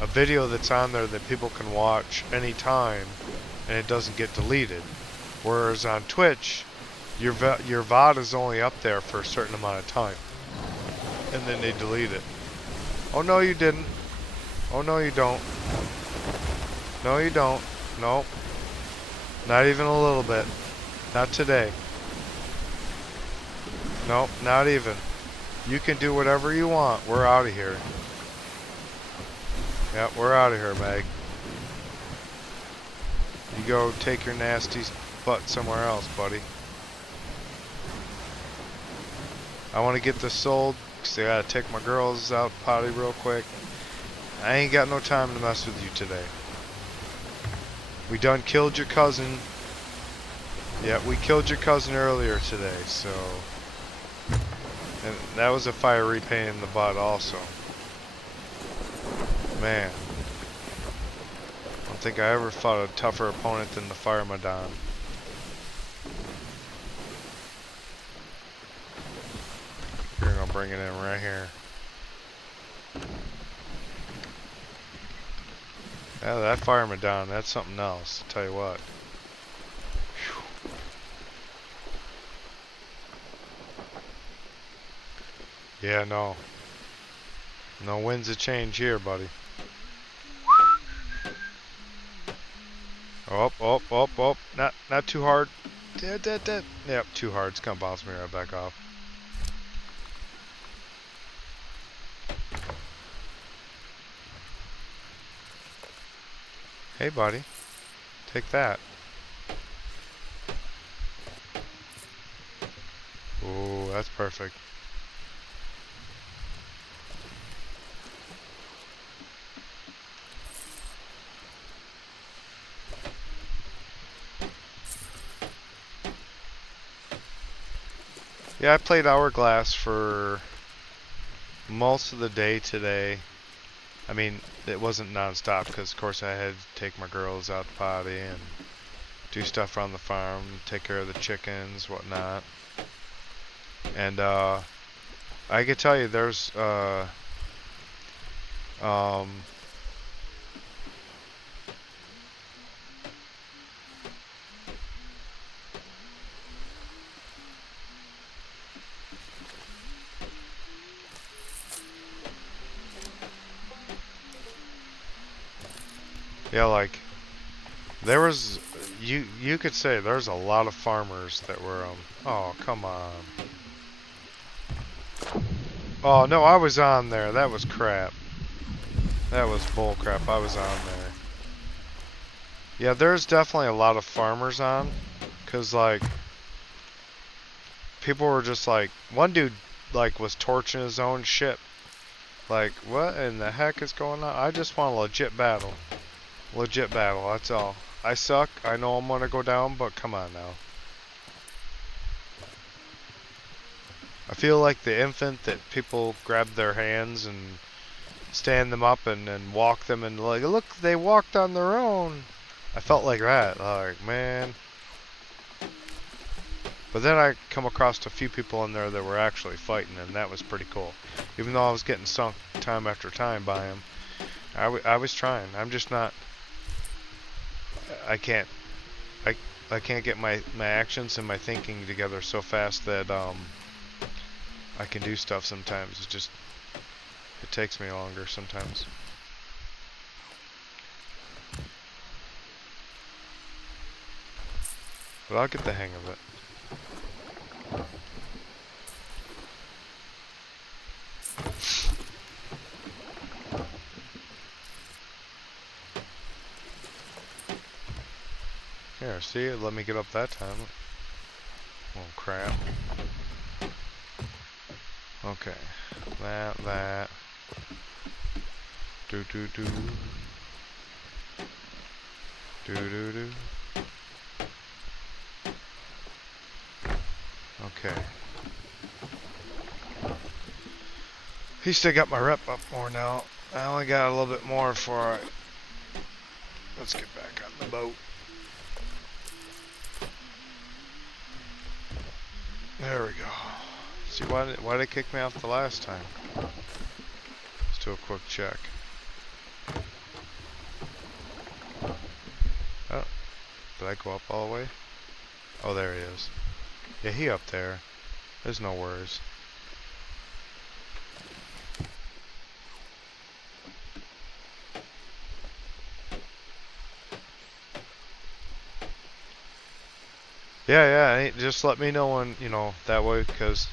a video that's on there that people can watch anytime, and it doesn't get deleted. Whereas on Twitch, your VOD is only up there for a certain amount of time, and then they delete it. Oh no, you didn't. Oh no, you don't. No, you don't. Nope. Not even a little bit. Not today. Nope, not even. You can do whatever you want. We're out of here. Yep, we're out of here, Meg. You go take your nasty butt somewhere else, buddy. I want to get this sold because I gotta take my girls out potty real quick. I ain't got no time to mess with you today. We done killed your cousin. Yeah, we killed your cousin earlier today, so... And that was a fiery pain in the butt also. Man. I don't think I ever fought a tougher opponent than the Fire Madon. We're gonna bring it in right here. Yeah, that Fire Madon, that's something else, I'll tell you what. Yeah, no. No winds of change here, buddy. Oh, oh, oh, oh. Not too hard. Yep, too hard. It's gonna bounce me right back off. Hey, buddy. Take that. Ooh, that's perfect. Yeah, I played Hourglass for most of the day today. I mean, it wasn't non-stop because, of course, I had to take my girls out to potty and do stuff around the farm, take care of the chickens, whatnot. And I can tell you, there's yeah, like there was you could say there's a lot of farmers that were oh, come on. Oh no, I was on there. That was crap. That was bull crap. I was on there. Yeah, there's definitely a lot of farmers on, cause like people were just like, one dude like was torching his own ship. Like, what in the heck is going on? I just want a legit battle. Legit battle, that's all. I suck, I know I'm gonna go down, but come on now. I feel like the infant that people grab their hands and stand them up and walk them and like, look, they walked on their own. I felt like that, like, man. But then I come across a few people in there that were actually fighting, and that was pretty cool. Even though I was getting sunk time after time by them, I was trying. I'm just not. I can't get my actions and my thinking together so fast that I can do stuff sometimes. It takes me longer sometimes. But I'll get the hang of it. there. See, it let me get up that time. Oh crap. Okay. That. Do. Okay. He still got my rep up more now. I only got a little bit more before I... Let's get back on the boat. There we go. See, why did they kick me off the last time? Let's do a quick check. Oh, did I go up all the way? Oh, there he is. Yeah, he up there. There's no worries. Yeah, just let me know when, you know, that way, because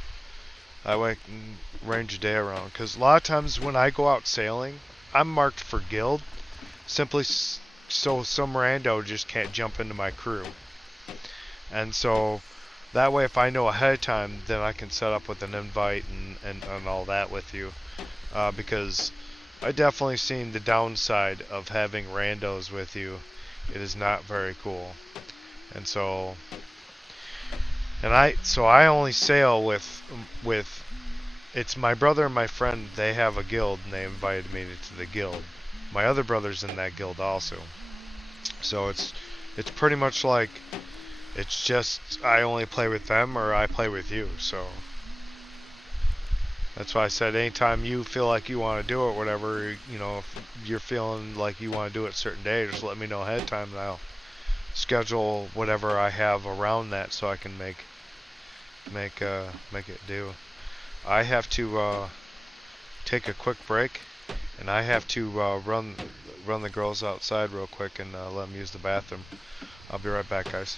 that way I can range a day around. Because a lot of times when I go out sailing, I'm marked for guild, simply so some rando just can't jump into my crew. And so that way, if I know ahead of time, then I can set up with an invite and all that with you. Because I definitely seen the downside of having randos with you. It is not very cool. And so... So I only sail with it's my brother and my friend. They have a guild and they invited me to the guild. My other brother's in that guild also. So it's pretty much like it's just I only play with them or I play with you. So that's why I said anytime you feel like you want to do it, whatever, you know, if you're feeling like you want to do it a certain day, just let me know ahead of time and I'll schedule whatever I have around that so I can make it do. I have to take a quick break, and I have to run the girls outside real quick and let them use the bathroom. I'll be right back, guys.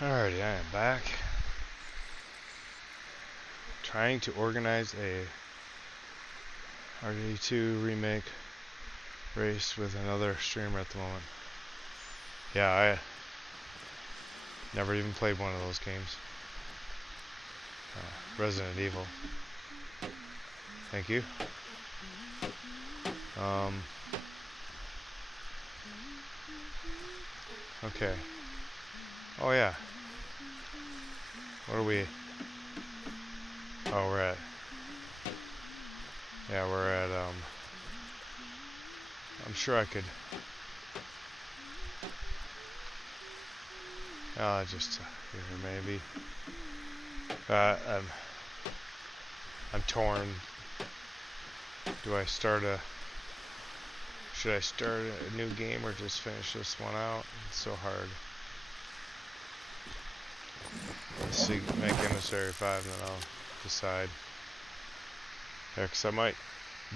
Alrighty, I am back. Trying to organize a RD2 remake race with another streamer at the moment. Yeah, I never even played one of those games. Resident Evil. Thank you. Okay. Oh yeah. What are we? Oh, we're at. Yeah, we're at. I'm sure I could. Just here maybe. I'm torn. Do I start a? Should I start a new game or just finish this one out? It's so hard. Let's see, make Emissary 5 and then I'll decide. Yeah, 'cause I might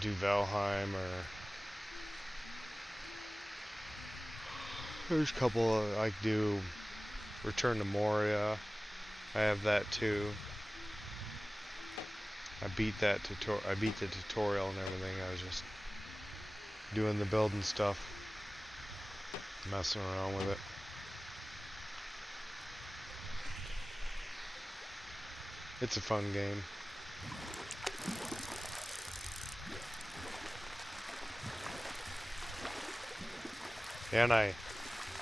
do Valheim or... There's a couple I could do. Return to Moria. I have that too. I beat the tutorial and everything. I was just doing the building stuff, messing around with it. It's a fun game. And I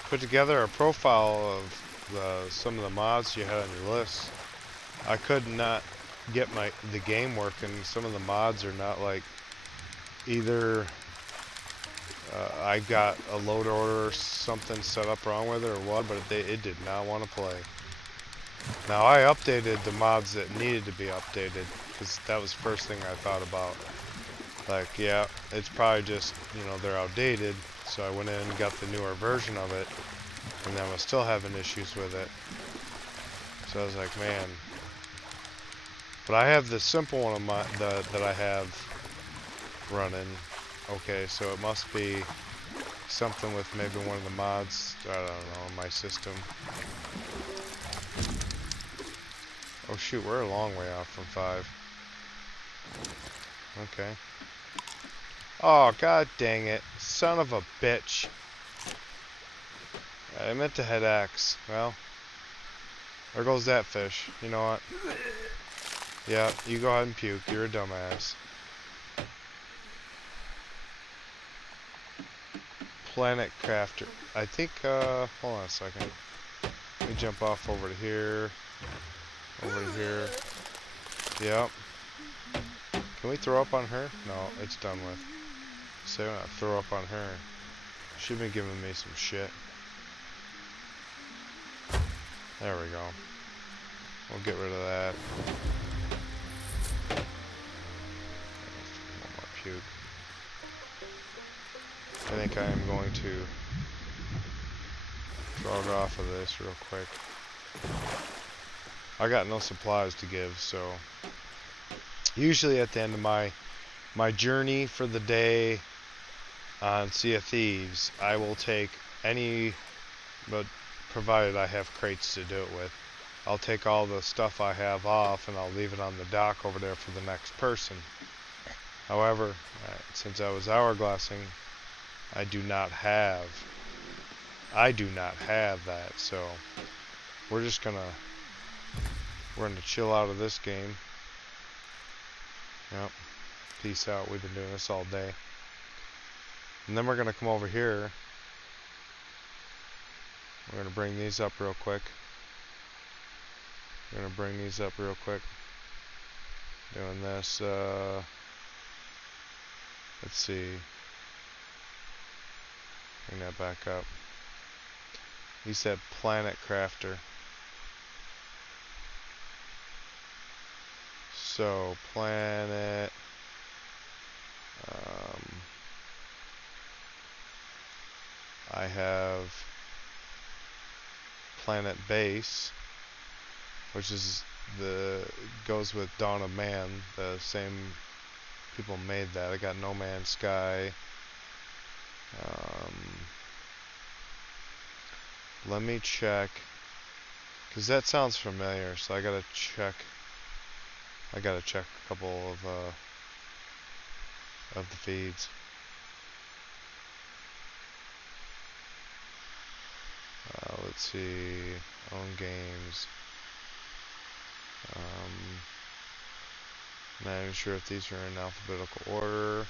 put together a profile of some of the mods you had on your list. I could not get the game working. Some of the mods are not like either I got a load order or something set up wrong with it or what, but it did not want to play. Now I updated the mods that needed to be updated because that was the first thing I thought about. Like, yeah, it's probably just, you know, they're outdated. So I went in and got the newer version of it, and then I was still having issues with it. So I was like, man. But I have the simple one of that I have running. Okay, so it must be something with maybe one of the mods, I don't know, in my system. Oh shoot, we're a long way off from 5. Okay. Oh, god dang it. Son of a bitch. I meant to head X. Well, there goes that fish. You know what? Yeah, you go ahead and puke. You're a dumbass. Planet Crafter. I think, hold on a second. Let me jump off over to here. Over to here. Yep. Can we throw up on her? No, it's done with. So not throw up on her. She's been giving me some shit. There we go. We'll get rid of that. One more puke. I think I am going to log off of this real quick. I got no supplies to give, so usually at the end of my journey for the day on Sea of Thieves, I will take any, but provided I have crates to do it with, I'll take all the stuff I have off and I'll leave it on the dock over there for the next person. However, since I was hourglassing, I do not have that, so we're gonna chill out of this game. Yep. Peace out. We've been doing this all day. And then we're gonna come over here. We're gonna bring these up real quick. Doing this, let's see. Bring that back up. He said Planet Crafter. So, planet, I have Planet Base, which is goes with Dawn of Man, the same people made that. I got No Man's Sky. Let me check Cause that sounds familiar, so I gotta check. I gotta check a couple of the feeds. Let's see. Own games. Not even sure if these are in alphabetical order.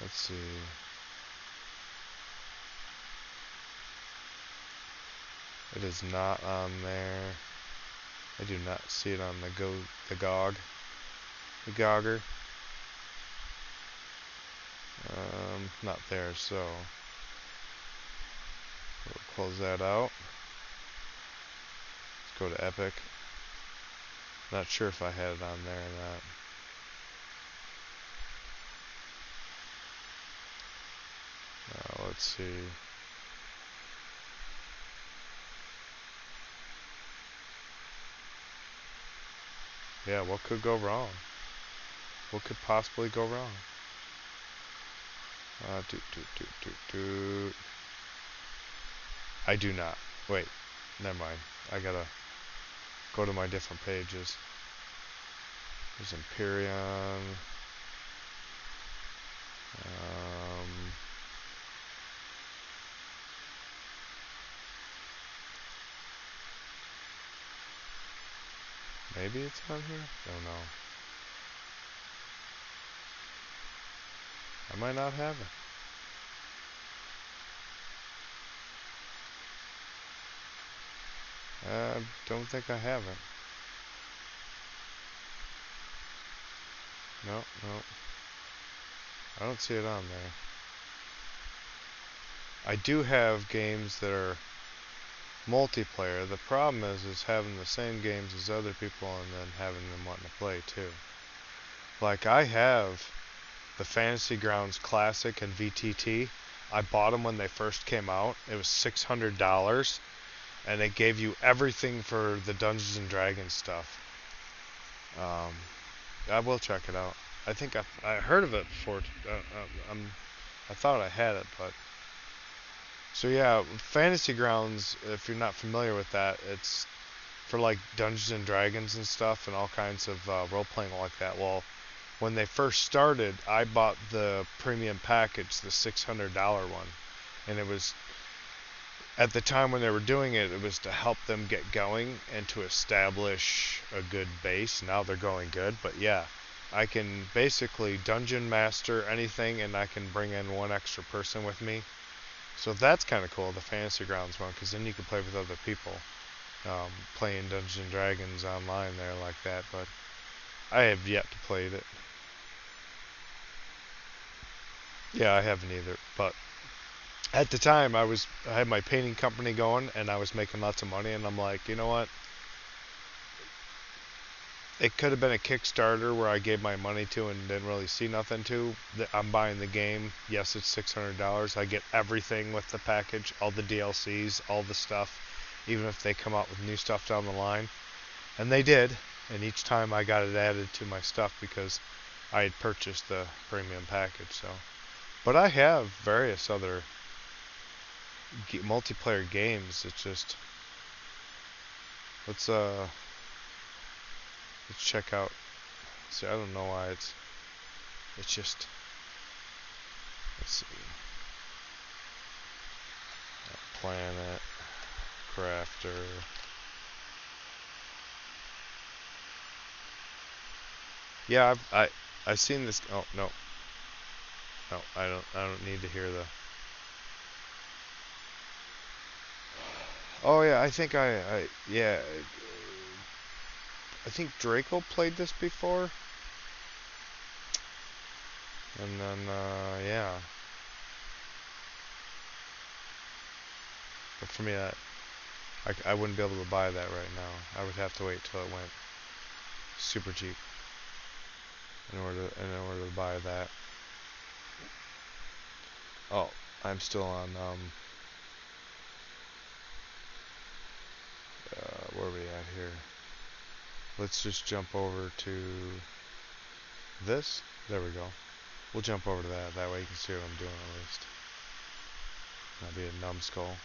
Let's see. It is not on there. I do not see it on the GOG. The Gogger. Not there, so we'll close that out. Let's go to Epic. Not sure if I had it on there or not. Let's see. Yeah, what could go wrong? What could possibly go wrong? I do not. Wait, never mind. I gotta go to my different pages. There's Empyrean. Maybe it's on here? Don't know. I might not have it. I don't think I have it. No. I don't see it on there. I do have games that are multiplayer. The problem is having the same games as other people and then having them wanting to play too. Like I have the Fantasy Grounds Classic and VTT. I bought them when they first came out. It was $600, and it gave you everything for the Dungeons and Dragons stuff. I will check it out. I think I heard of it before. I thought I had it, but so yeah, Fantasy Grounds. If you're not familiar with that, it's for like Dungeons and Dragons and stuff, and all kinds of role playing like that. Well, when they first started, I bought the premium package, the $600 one, and it was at the time when they were doing it, it was to help them get going and to establish a good base. Now they're going good, but yeah, I can basically dungeon master anything, and I can bring in one extra person with me. So that's kind of cool, the Fantasy Grounds one, because then you can play with other people, playing Dungeons and Dragons online there like that. But I have yet to play it. Yeah, I haven't either. But at the time, I had my painting company going, and I was making lots of money, and I'm like, you know what? It could have been a Kickstarter where I gave my money to and didn't really see nothing to. I'm buying the game. Yes, it's $600. I get everything with the package, all the DLCs, all the stuff, even if they come out with new stuff down the line. And they did. And each time I got it added to my stuff because I had purchased the premium package. So, but I have various other multiplayer games. It's just let's check out. See, I don't know why it's just, let's see. Planet Crafter. Yeah, I've seen this. Oh no, I don't need to hear the. Oh yeah, I think yeah. I think Draco played this before. And then, yeah. But for me, I wouldn't be able to buy that right now. I would have to wait till it went super cheap in order to buy that. Oh, I'm still on, where are we at here? let's just jump over to this. There we go. We'll jump over to that. That way you can see what I'm doing at least. That'll be a numbskull.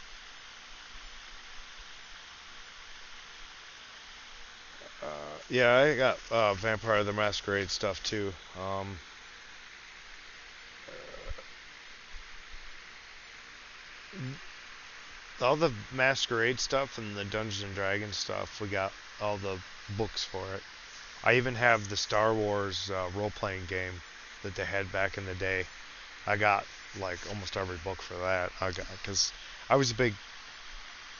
Yeah, I got Vampire the Masquerade stuff too. All the Masquerade stuff and the Dungeons and Dragons stuff, we got all the books for it. I even have the Star Wars role-playing game that they had back in the day. I got like almost every book for that. Because I was a big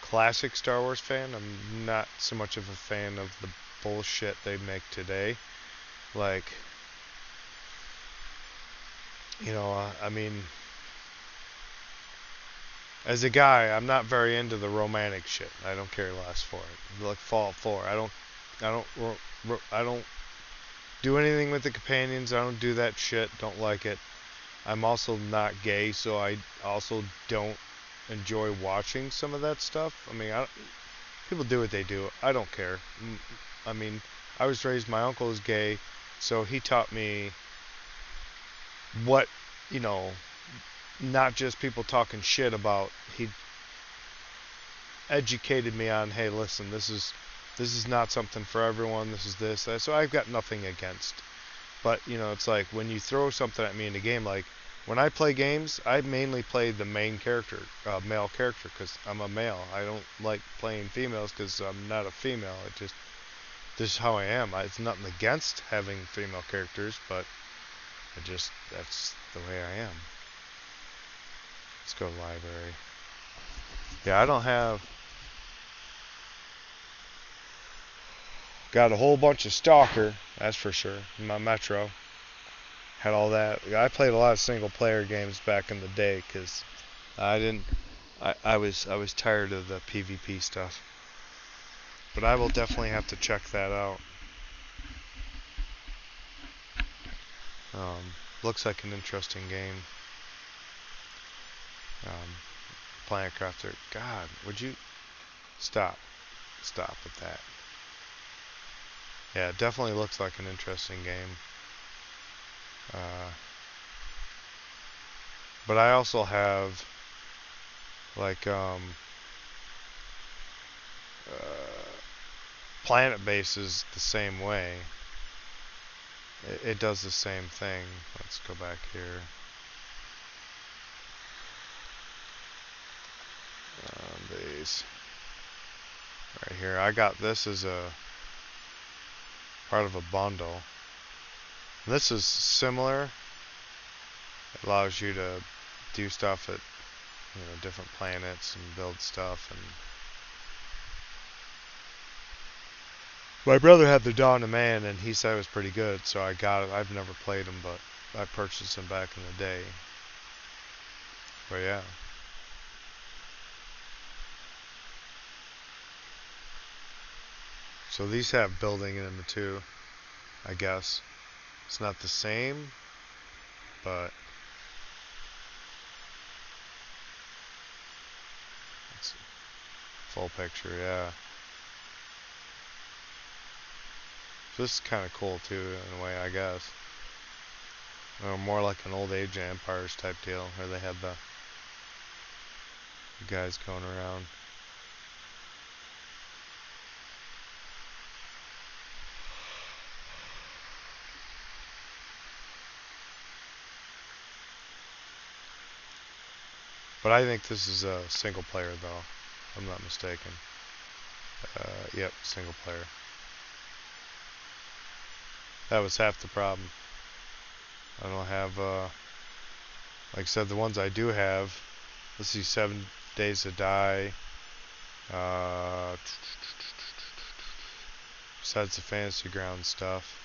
classic Star Wars fan. I'm not so much of a fan of the bullshit they make today. Like, you know, I mean, as a guy, I'm not very into the romantic shit. I don't care less for it. Like Fallout 4, I don't do anything with the companions. I don't do that shit. Don't like it. I'm also not gay, so I also don't enjoy watching some of that stuff. I mean, people do what they do. I don't care. I mean, I was raised, my uncle is gay, so he taught me what, you know, not just people talking shit about. He educated me on, hey, listen, this is not something for everyone. This is this. So I've got nothing against. But, you know, it's like when you throw something at me in a game, like when I play games, I mainly play the main character, male character, because I'm a male. I don't like playing females because I'm not a female. This is how I am. It's nothing against having female characters, but that's the way I am. Let's go to library. Yeah, I don't have... Got a whole bunch of Stalker, that's for sure, in my Metro. Had all that. I played a lot of single player games back in the day because I was tired of the PvP stuff. But I will definitely have to check that out. Looks like an interesting game. Planet Crafter. God, would you stop with that? Yeah, it definitely looks like an interesting game. But I also have like Planet Base is the same way. It does the same thing. Let's go back here. Base. Right here. I got this as a part of a bundle. This is similar. It allows you to do stuff at, you know, different planets and build stuff. And my brother had the Dawn of Man, and he said it was pretty good, so I got it. I've never played them, but I purchased them back in the day. But yeah. So these have building in them too, I guess. It's not the same, but it's full picture, yeah. So this is kind of cool too, in a way, I guess. Or more like an old Age of Empires type deal, where they had the guys going around. But I think this is a single player, though. I'm not mistaken. Yep, single player. That was half the problem. I don't have, like I said, the ones I do have. Let's see, 7 Days to Die. Besides the Fantasy Ground stuff.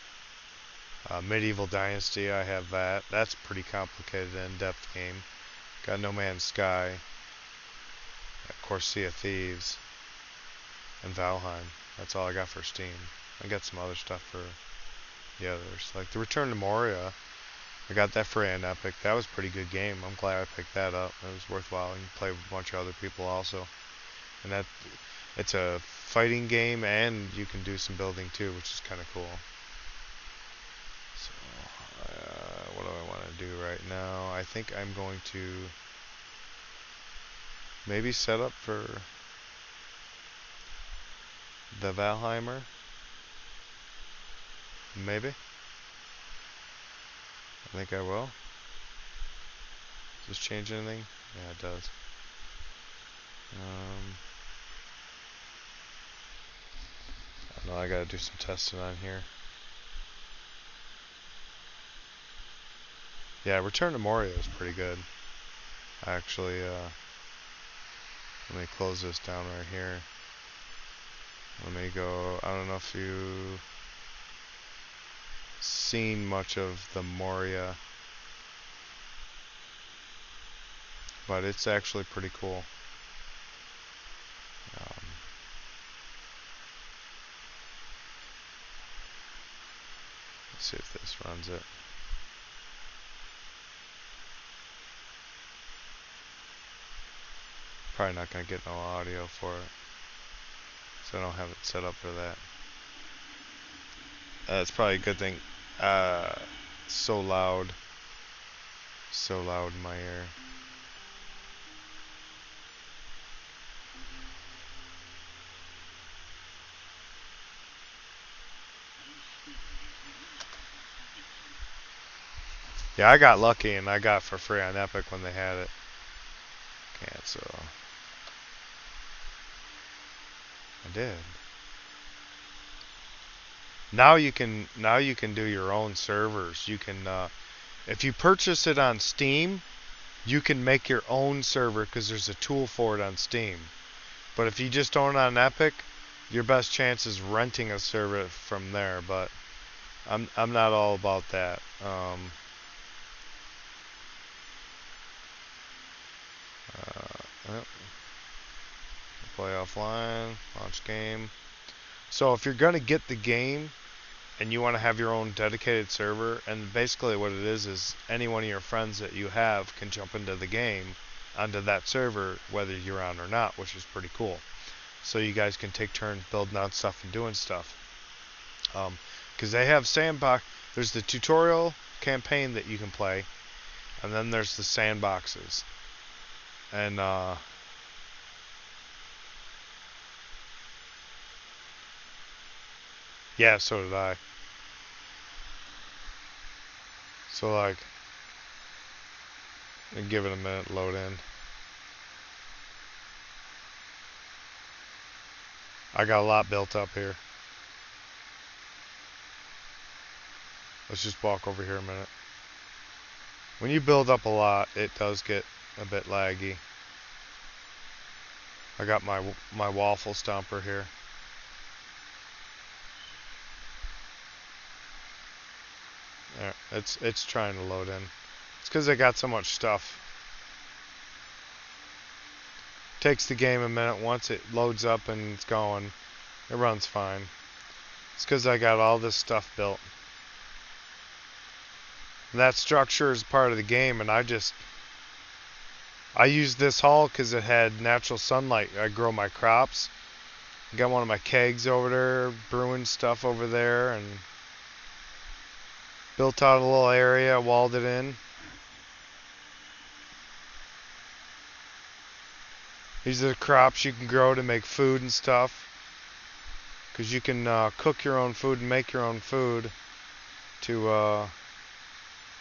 Medieval Dynasty, I have that. That's a pretty complicated, in-depth game. Got No Man's Sky, of course Sea of Thieves, and Valheim. That's all I got for Steam. I got some other stuff for the others. Like the Return to Moria, I got that for an Epic. That was a pretty good game. I'm glad I picked that up. It was worthwhile. You can play with a bunch of other people also. And It's a fighting game, and you can do some building too, which is kind of cool. So, what do I want to do right now? I think I'm going to maybe set up for the Valheimer. Maybe. I think I will. Does this change anything? Yeah, it does. I don't know, I gotta do some testing on here. Yeah, Return to Moria is pretty good. Actually, let me close this down right here. Let me go, I don't know if you seen much of the Moria, but it's actually pretty cool. Let's see if this runs it. Probably not gonna get no audio for it, so I don't have it set up for that. It's probably a good thing. So loud in my ear. Yeah, I got lucky and I got for free on Epic when they had it. Cancel. I did. Now you can do your own servers. You can if you purchase it on Steam, you can make your own server because there's a tool for it on Steam. But if you just own it on Epic, your best chance is renting a server from there. But I'm not all about that. Yep. Play offline, launch game. So if you're gonna get the game and you want to have your own dedicated server, and basically what it is any one of your friends that you have can jump into the game onto that server whether you're on or not, which is pretty cool. So you guys can take turns building out stuff and doing stuff. Because they have sandbox. There's the tutorial campaign that you can play, and then there's the sandboxes. And yeah, so did I. So like, give it a minute to load in. I got a lot built up here. Let's just walk over here a minute. When you build up a lot, it does get a bit laggy. I got my waffle stomper here. There, it's trying to load in. It's because I got so much stuff. Takes the game a minute. Once it loads up and it's going, it runs fine. It's because I got all this stuff built. And that structure is part of the game, and I used this hall because it had natural sunlight. I grow my crops. I got one of my kegs over there, brewing stuff over there, and built out a little area, walled it in. These are the crops you can grow to make food and stuff. Because you can cook your own food and make your own food to,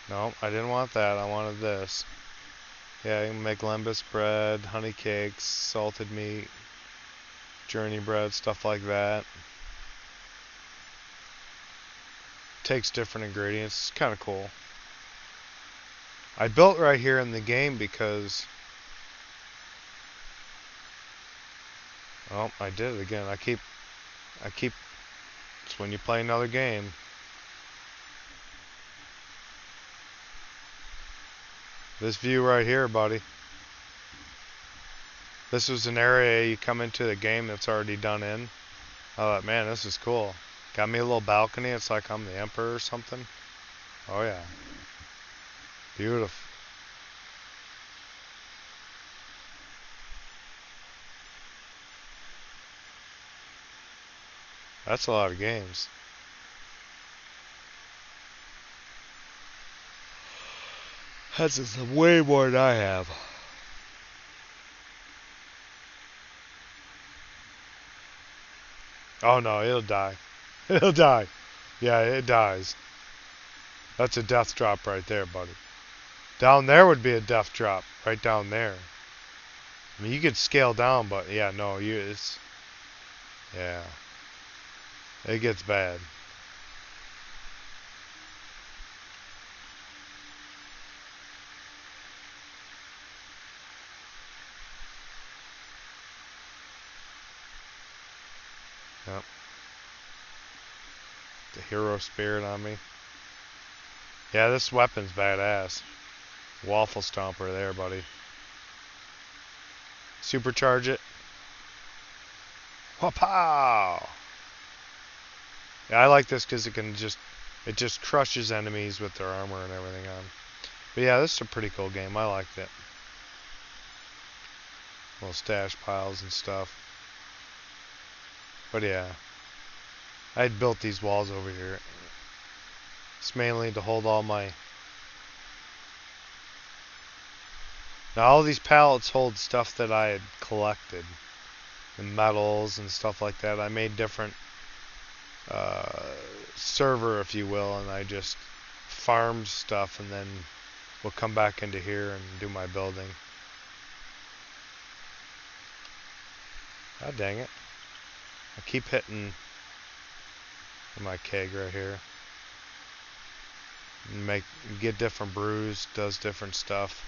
no, I didn't want that. I wanted this. Yeah, you can make lembas bread, honey cakes, salted meat, journey bread, stuff like that. Takes different ingredients. It's kind of cool. I built right here in the game because, well, I did it again. I keep, it's when you play another game. This view right here, buddy. This was an area you come into the game that's already done in. I thought, man, this is cool. Got me a little balcony. It's like I'm the emperor or something. Oh yeah. Beautiful. That's a lot of games. That's just way more than I have. Oh no, it'll die. It'll die. Yeah, it dies. That's a death drop right there, buddy. Down there would be a death drop. Right down there. I mean, you could scale down, but yeah, no, it's... Yeah. It gets bad. Yep. The hero spirit on me. Yeah, this weapon's badass. Waffle stomper there, buddy. Supercharge it. Wha-pow! Yeah, I like this because it just crushes enemies with their armor and everything on. But yeah, this is a pretty cool game. I liked it. Little stash piles and stuff. But yeah, I had built these walls over here. It's mainly to hold all my... Now all these pallets hold stuff that I had collected. And metals and stuff like that. I made different server, if you will, and I just farmed stuff and then we'll come back into here and do my building. God dang it. I keep hitting my keg right here. Get different brews, does different stuff.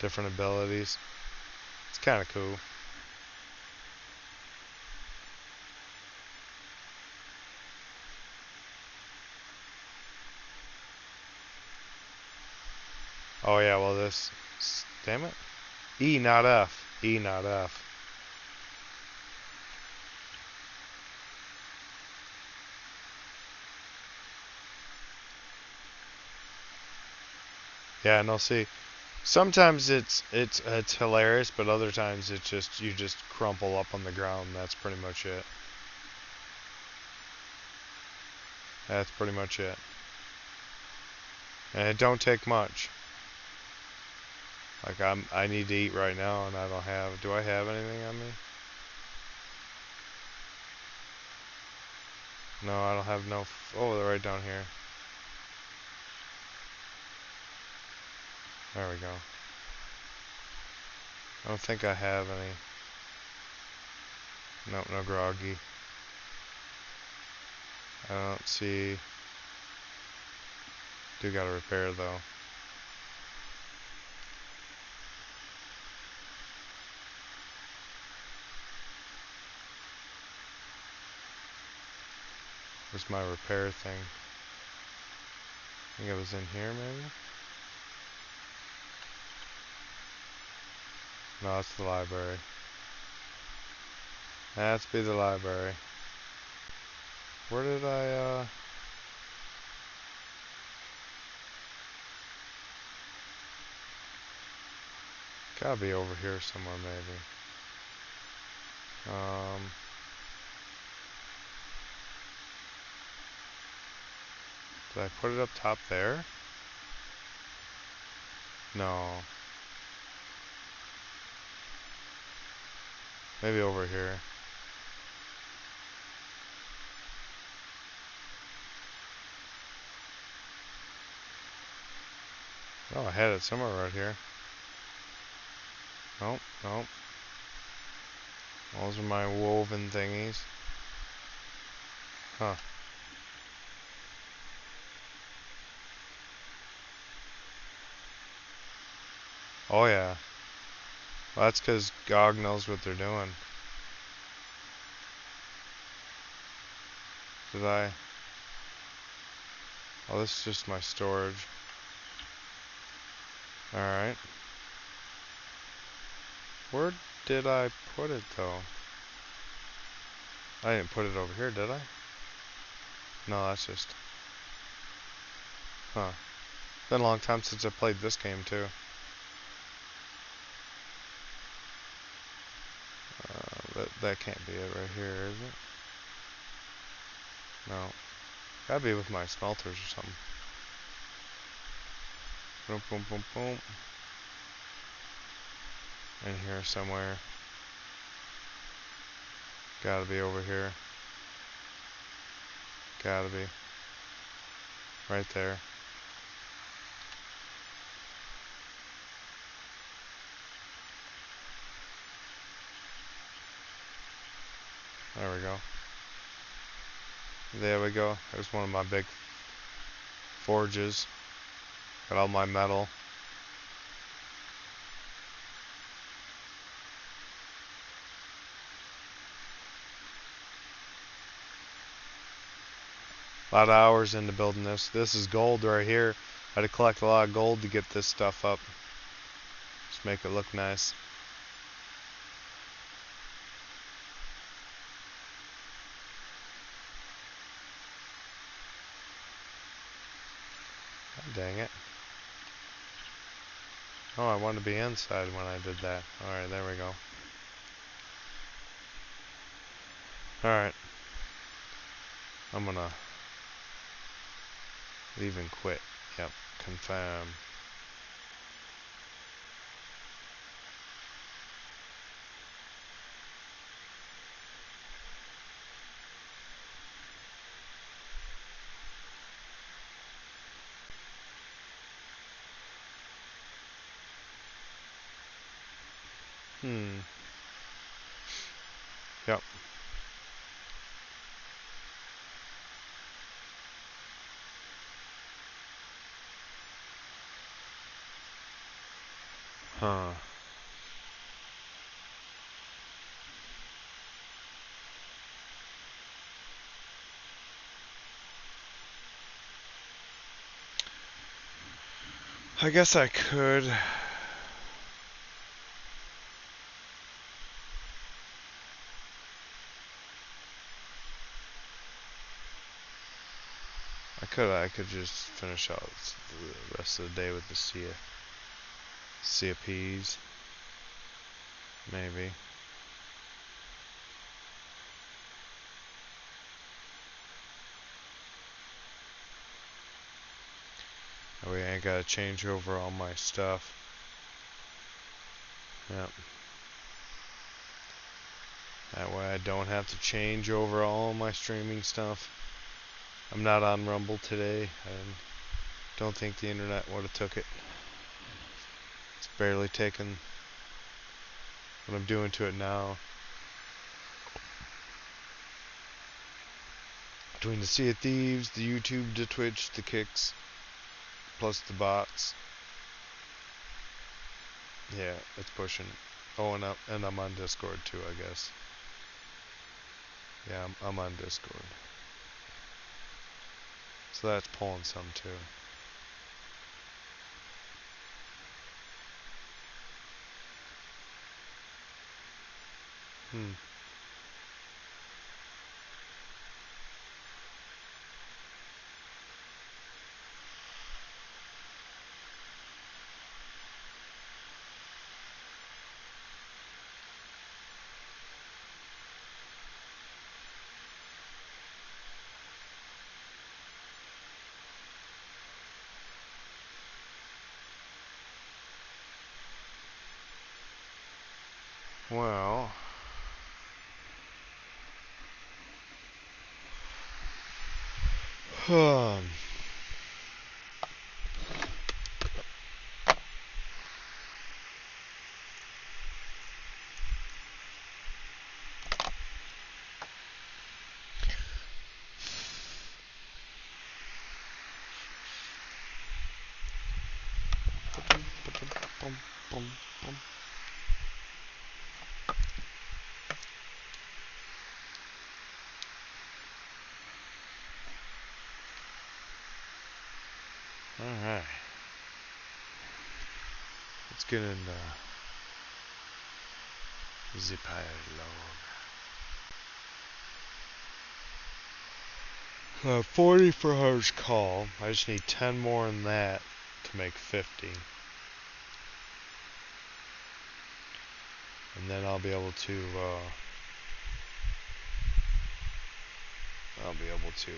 Different abilities. It's kind of cool. Oh yeah, well this... Damn it. E, not F. E, not F. Yeah, no, see, sometimes it's hilarious, but other times it's just you just crumple up on the ground. That's pretty much it. That's pretty much it. And it don't take much. Like I need to eat right now, and I don't have. Do I have anything on me? No, I don't have no. Oh, they're right down here. There we go. I don't think I have any. Nope, no groggy. I don't see. Do gotta repair though. Where's my repair thing? I think it was in here maybe? No, that's the library. That's be the library. Where did I, Gotta be over here somewhere maybe. Did I put it up top there? No. Maybe over here. Oh, I had it somewhere right here. Nope, nope. Those are my woven thingies. Huh. Oh yeah. Well, that's because GOG knows what they're doing. Did I? Oh, this is just my storage. Alright. Where did I put it though? I didn't put it over here, did I? No, that's just... Huh. Been a long time since I played this game too. That can't be it right here, is it? No. Gotta be with my smelters or something. Boom, boom, boom, boom. In here somewhere. Gotta be over here. Gotta be. Right there. There we go. There we go. There's one of my big forges. Got all my metal. A lot of hours into building this. This is gold right here. I had to collect a lot of gold to get this stuff up. Just make it look nice. Oh, dang it. Oh, I wanted to be inside when I did that. Alright, there we go. Alright. I'm gonna leave and quit. Yep, confirm. Yep. Huh. I guess I could. I could just finish out the rest of the day with the sea of peas. Maybe. That way I ain't gotta change over all my stuff. Yep. That way I don't have to change over all my streaming stuff. I'm not on Rumble today. I don't think the internet would have took it. It's barely taken what I'm doing to it now. Between the Sea of Thieves, the YouTube, the Twitch, the kicks, plus the bots. Yeah, it's pushing. Oh, and I'm on Discord too, I guess. Yeah, I'm on Discord. So that's pulling some too. Well, alright. Let's get into zip log. 40 for host call. I just need 10 more than that to make 50. And then I'll be able to I'll be able to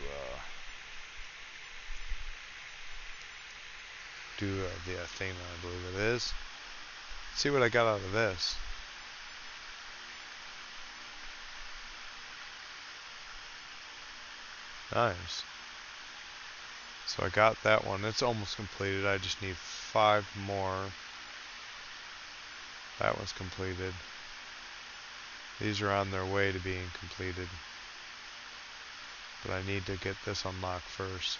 do the thing that I believe it is. See what I got out of this. Nice. So I got that one. It's almost completed. I just need 5 more. That one's completed. These are on their way to being completed. But I need to get this unlocked first.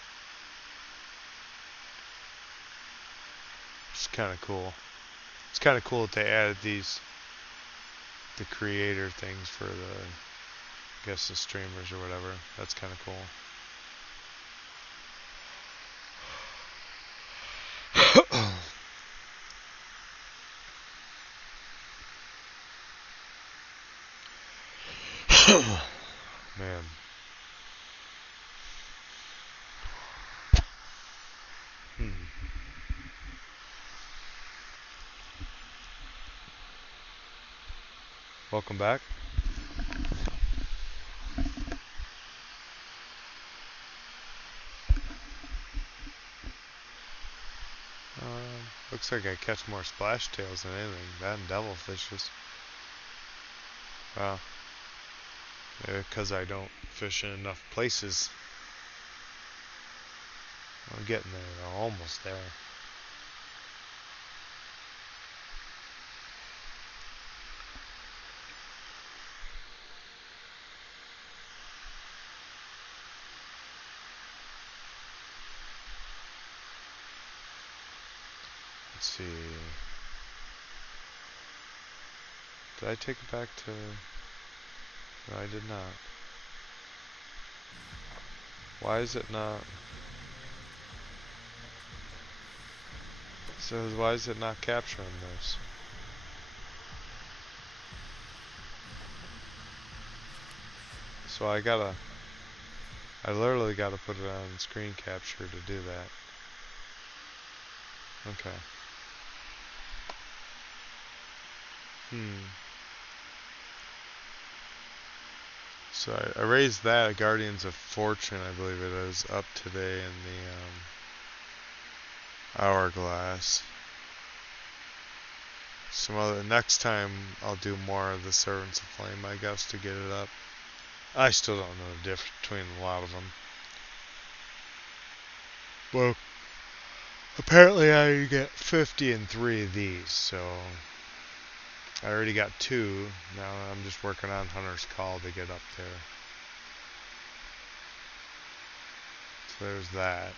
It's kind of cool. It's kind of cool that they added the creator things for the, I guess, the streamers or whatever. That's kind of cool. Man. Welcome back. Looks like I catch more splash tails than anything. That and devilfishes. Wow. Because I don't fish in enough places. I'm getting there. I'm almost there. Let's see. Did I take it back to... No, I did not. Why is it not... So why is it not capturing this? So I literally gotta put it on screen capture to do that. Okay. So I raised that Guardians of Fortune, I believe it is, up today in the Hourglass. Next time I'll do more of the Servants of Flame, I guess, to get it up. I still don't know the difference between a lot of them. Well, apparently I get 50 in 3 of these, so I already got 2. Now I'm just working on Hunter's Call to get up there. So there's that.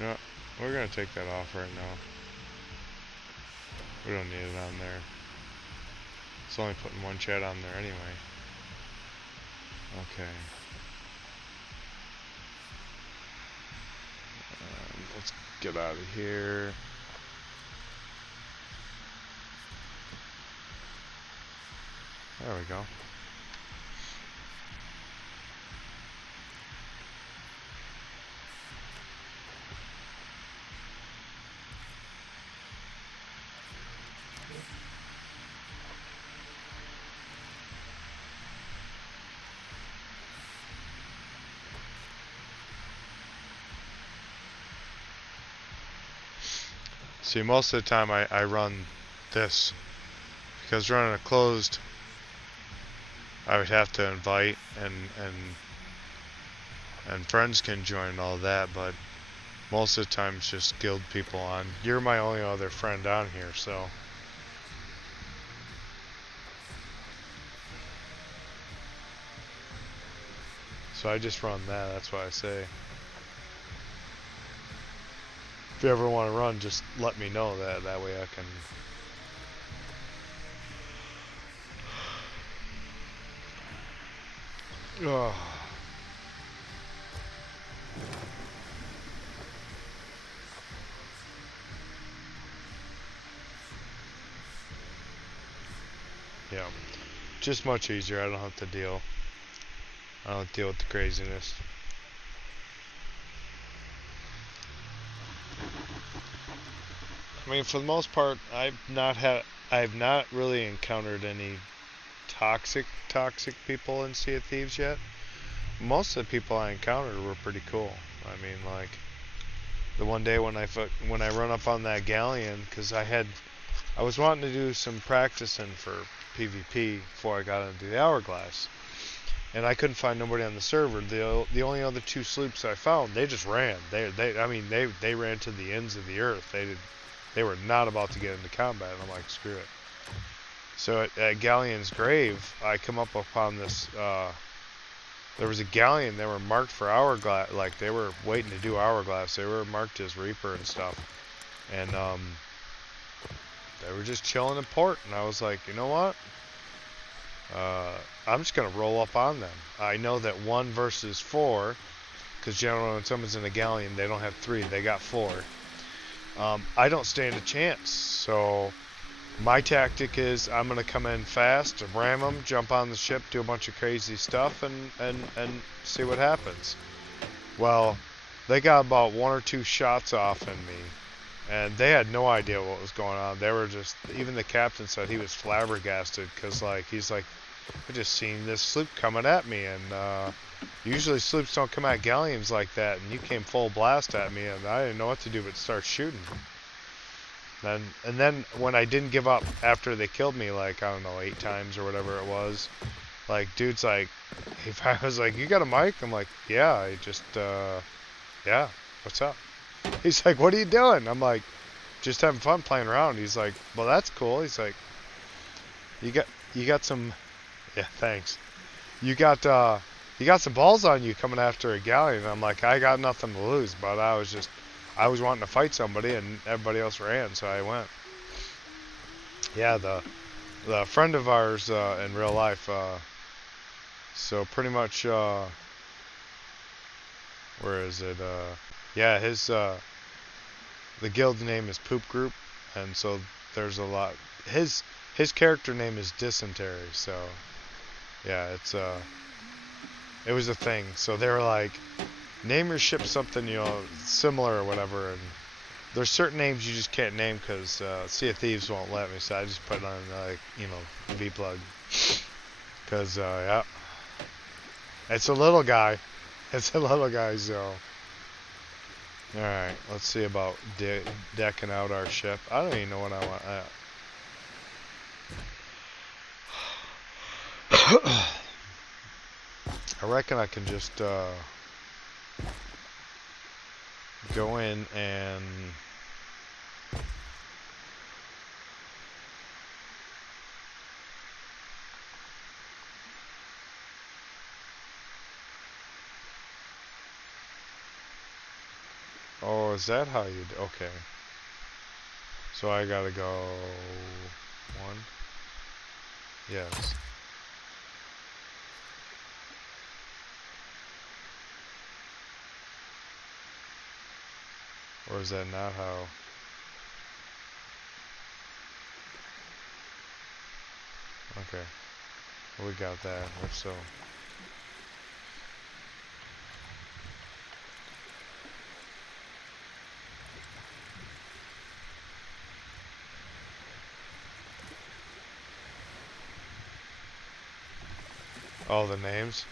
No, we're gonna take that off right now. We don't need it on there. It's only putting one chat on there anyway. Okay. Let's get out of here. There we go. See, most of the time I run this, because running a closed, I would have to invite and friends can join all that, but most of the time it's just guild people on. You're my only other friend on here, so. So I just run that, that's what I say. If you ever want to run, just let me know that. That way I can... Yeah. Just much easier. I don't have to deal. I don't deal with the craziness. I mean, for the most part, I've not really encountered any toxic people in Sea of Thieves yet. Most of the people I encountered were pretty cool. I mean, like the one day when I run up on that galleon, because I was wanting to do some practicing for PvP before I got into the Hourglass, and I couldn't find nobody on the server. The only other 2 sloops I found, they just ran. They ran to the ends of the earth. They were not about to get into combat. And I'm like, screw it. So at Galleon's Grave, I come up upon this. There was a galleon. They were marked for Hourglass. Like they were waiting to do Hourglass. They were marked as Reaper and stuff. And they were just chilling in port. And I was like, you know what? I'm just gonna roll up on them. I know that 1 versus 4, because generally when someone's in a galleon, they don't have 3. They got 4. I don't stand a chance. So my tactic is I'm going to come in fast, ram them, jump on the ship, do a bunch of crazy stuff, and see what happens. Well, they got about 1 or 2 shots off in me, and they had no idea what was going on. They were just, even the captain said he was flabbergasted, because he's like, I just seen this sloop coming at me, and usually sloops don't come at galleons like that, and you came full blast at me, and I didn't know what to do but start shooting. And then when I didn't give up after they killed me, like, I don't know, 8 times or whatever it was, like, dude's like, if I was like, you got a mic? I'm like, yeah, I just, yeah, what's up? He's like, what are you doing? I'm like, just having fun playing around. He's like, well, that's cool. He's like, you got some, yeah, thanks. You got some balls on you coming after a galleon. I'm like, I got nothing to lose, but I was wanting to fight somebody, and everybody else ran, so I went. Yeah, the friend of ours in real life. So pretty much, where is it? Yeah, his the guild name is Poop Group, and so there's a lot. His character name is Dysentery. So yeah, it was a thing. So they were like, name your ship something, similar or whatever, and there's certain names you just can't name because Sea of Thieves won't let me, so I just put on, V-Plug. Because, yeah. It's a little guy. So. Alright, let's see about decking out our ship. I don't even know what I want. I reckon I can just, go in and oh, is that how you do? Okay. So I gotta go 1. Yes. Or is that not how? Okay. Well, we got that. If so. All the names?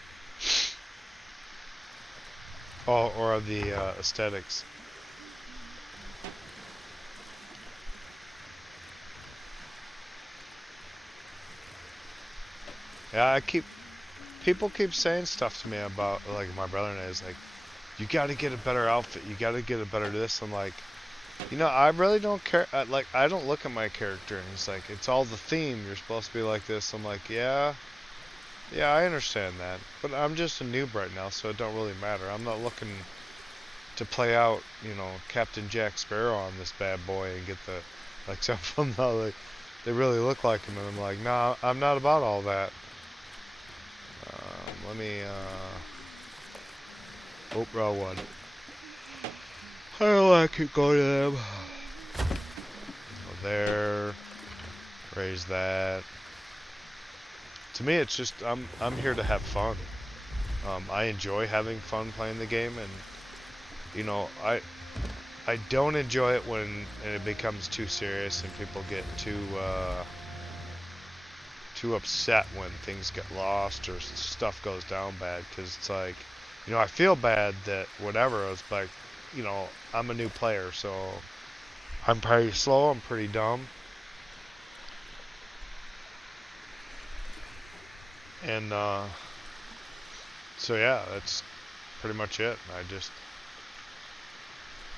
Oh, or the aesthetics. Yeah, people keep saying stuff to me about, like, my brother and I is like, you gotta get a better outfit, you gotta get a better this. I'm like, I really don't care. I don't look at my character and it's like, it's all the theme, you're supposed to be like this. I'm like, yeah, I understand that, but I'm just a noob right now, so it don't really matter. I'm not looking to play out, Captain Jack Sparrow on this bad boy and get the, like, some of them, like, they really look like him, and I'm like, nah, I'm not about all that. Let me, row 1. I don't like to go to them. Go there. Raise that. to me, it's just I'm here to have fun. I enjoy having fun playing the game, and you know, I don't enjoy it when it becomes too serious and people get too upset when things get lost or stuff goes down bad, because it's like, you know, I feel bad that whatever, it's like, you know, I'm a new player, so I'm pretty slow, I'm pretty dumb, and so yeah, that's pretty much it.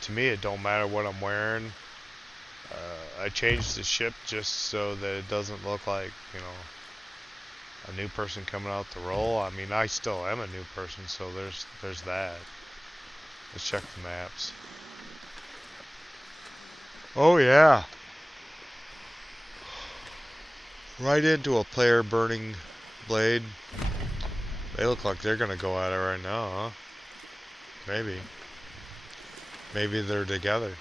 To me, it don't matter what I'm wearing. I changed the ship just so that it doesn't look like, you know, a new person coming out the role. I mean, I still am a new person, so there's that. Let's check the maps. Oh yeah. Right into a player burning blade. They look like they're gonna go at it right now, huh? Maybe. Maybe they're together.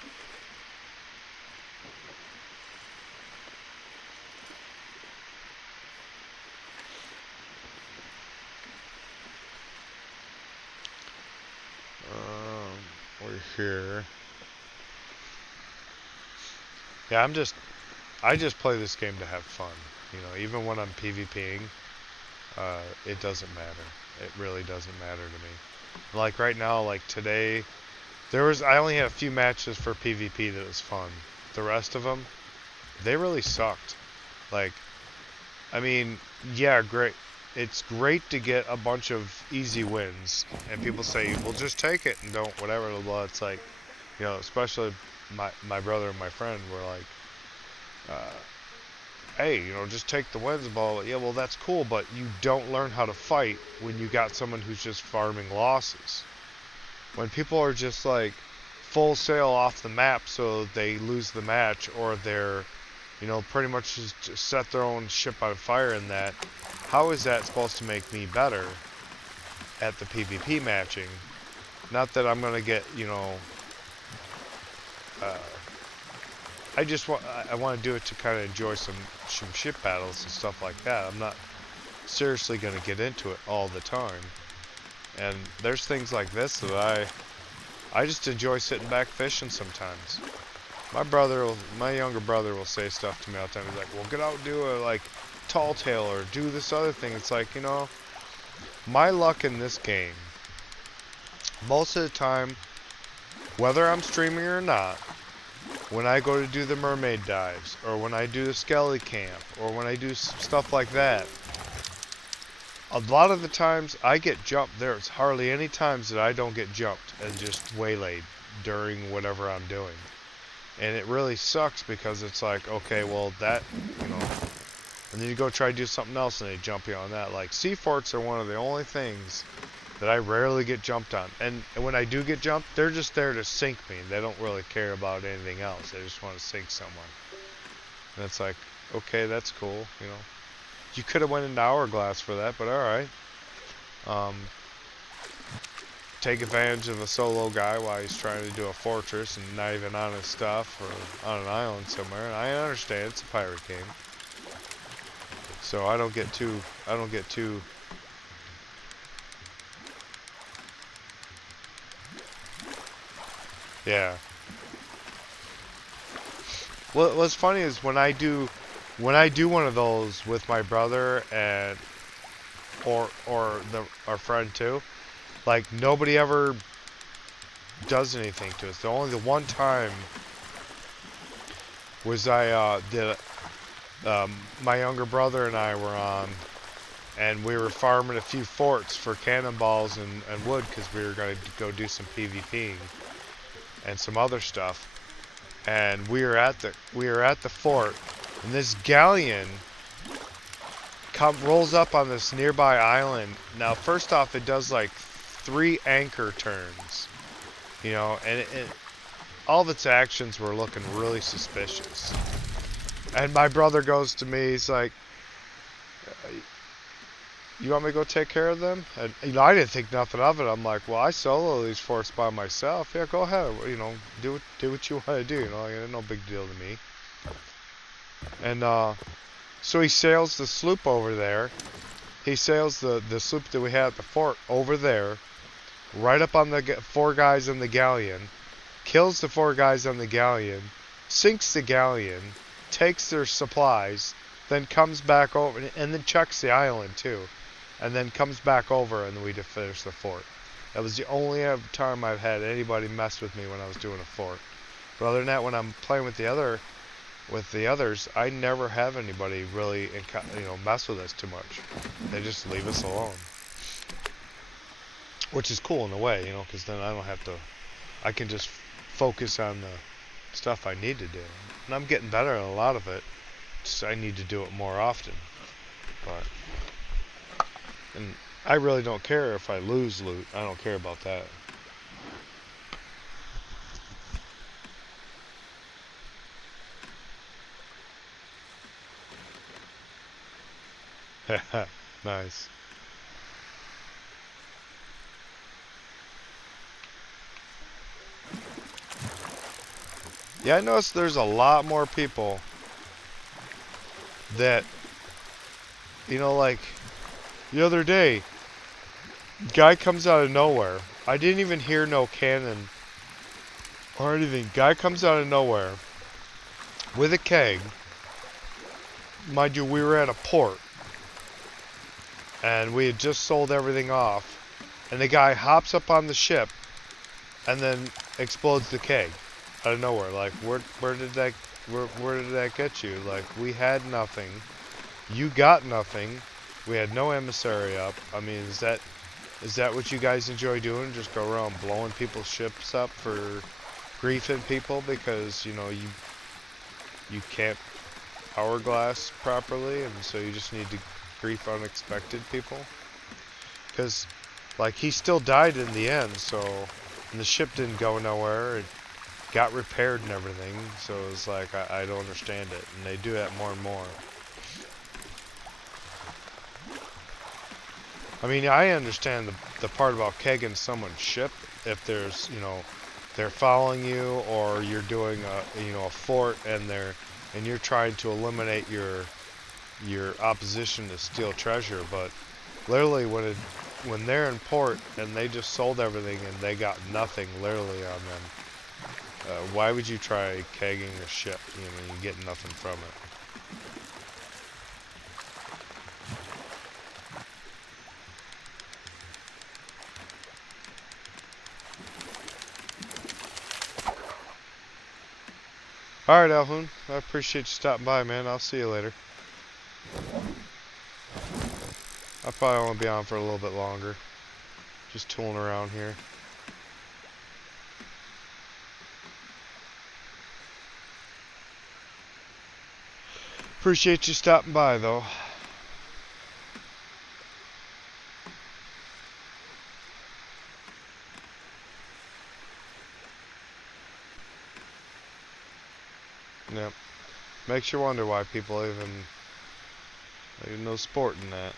We're here. Yeah, I just play this game to have fun. You know, even when I'm PvPing, it doesn't matter. It really doesn't matter to me. Like right now, like today, I only had a few matches for PvP that was fun. The rest of them, they really sucked. Like, I mean, yeah, great. It's great to get a bunch of easy wins, and people say, well, just take it and don't whatever. Well, it's like, you know, especially my brother and my friend were like, hey, you know, just take the wins, ball. Yeah, well, that's cool, but you don't learn how to fight when you got someone who's just farming losses. When people are just like full sail off the map so they lose the match, or they're, you know, pretty much just set their own ship on fire in that, how is that supposed to make me better at the PvP matching? Not that I'm gonna get, you know, I want to do it to kind of enjoy some ship battles and stuff like that. I'm not seriously gonna get into it all the time. And there's things like this that I just enjoy sitting back fishing sometimes. My younger brother will say stuff to me all the time. He's like, well, get out and do a, like, tall tale or do this other thing. It's like, you know, my luck in this game, most of the time, whether I'm streaming or not, when I go to do the mermaid dives, or when I do the skelly camp, or when I do stuff like that, a lot of the times I get jumped. There's hardly any times that I don't get jumped and just waylaid during whatever I'm doing. And it really sucks, because it's like, okay, well, that, you know, and then you go try to do something else and they jump you on that. Like, sea forts are one of the only things that I rarely get jumped on. And when I do get jumped, they're just there to sink me. They don't really care about anything else. They just want to sink someone. And it's like, okay, that's cool, you know. You could have went into Hourglass for that, but alright. Take advantage of a solo guy while he's trying to do a fortress and not even on his stuff or on an island somewhere. And I understand it's a pirate game. So I don't get too yeah. What's funny is when I do one of those with my brother and or our friend too, like, nobody ever does anything to us. The one time was my younger brother and I were on, and we were farming a few forts for cannonballs and wood, because we were going to go do some PvPing and some other stuff. And we were at the fort, and this galleon rolls up on this nearby island. Now, first off, it does like 3 anchor turns, you know, and all of its actions were looking really suspicious. And my brother goes to me, he's like, you want me to go take care of them? And, you know, I didn't think nothing of it. I'm like, well, I solo these forts by myself. Yeah, go ahead. You know, do what you want to do. You know, it's no big deal to me. And so he sails the sloop over there, He sails the sloop that we had at the fort over there, right up on the 4 guys in the galleon, kills the 4 guys on the galleon, sinks the galleon, takes their supplies, then comes back over, and then checks the island too, and then comes back over, and we finish the fort. That was the only time I've had anybody mess with me when I was doing a fort. But other than that, when I'm playing with the others, I never have anybody really, mess with us too much. They just leave us alone, which is cool in a way, because then I don't have to. I can just focus on the stuff I need to do, and I'm getting better at a lot of it. Just I need to do it more often. And I really don't care if I lose loot. I don't care about that. Nice. Yeah, I noticed there's a lot more people that, like the other day, guy comes out of nowhere. I didn't even hear no cannon or anything. Guy comes out of nowhere with a keg. Mind you, we were at a port. And we had just sold everything off. And the guy hops up on the ship and then explodes the keg out of nowhere. Like, where did that get you? Like, we had nothing. You got nothing. We had no emissary up. I mean, is that what you guys enjoy doing? Just go around blowing people's ships up for griefing people because, you can't hourglass properly, and so you just need to grief unexpected people? Because, like, he still died in the end, and the ship didn't go nowhere. It got repaired and everything, so it was like, I don't understand it, and they do that more and more. I mean, I understand the part about kegging someone's ship if there's, they're following you, or you're doing a fort and you're trying to eliminate your opposition to steal treasure. But literally when they're in port and they just sold everything and they got nothing literally on them, why would you try kegging a ship? You get nothing from it. Alright, Alhoon, I appreciate you stopping by, man. I'll see you later. I'll probably want to be on for a little bit longer. Just tooling around here. Appreciate you stopping by, though. Yep. Makes you wonder why people even no sport in that.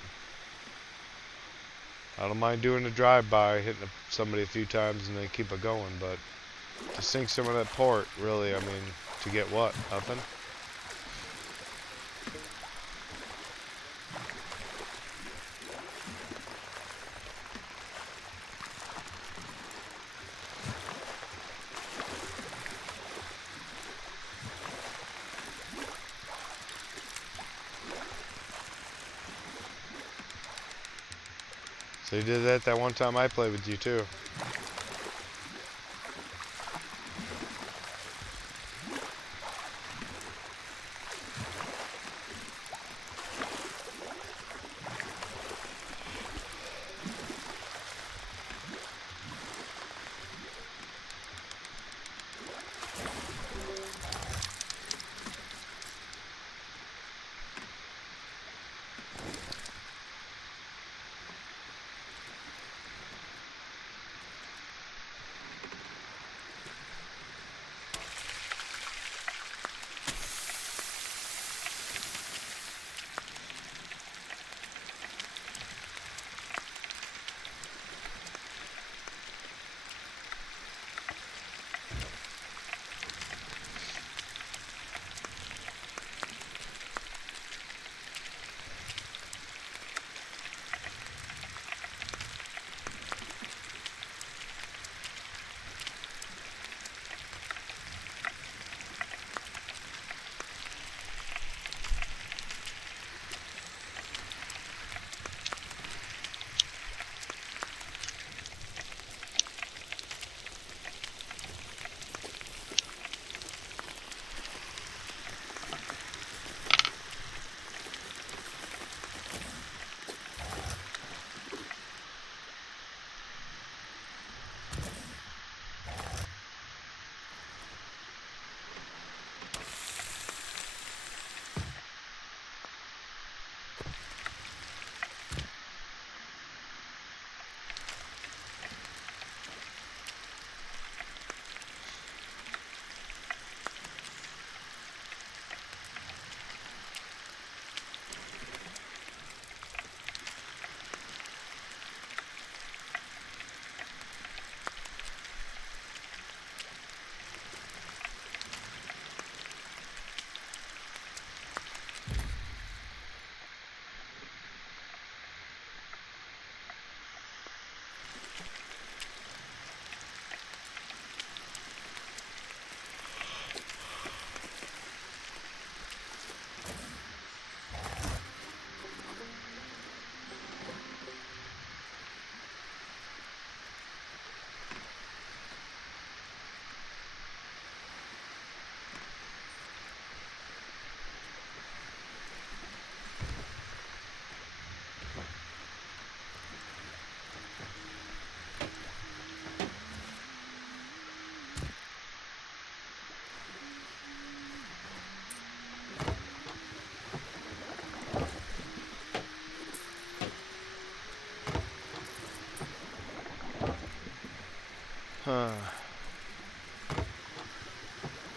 I don't mind doing a drive-by, hitting somebody a few times and then keep it going, but to sink someone at port, really, I mean, to get what? Nothing? So you did that one time I played with you too.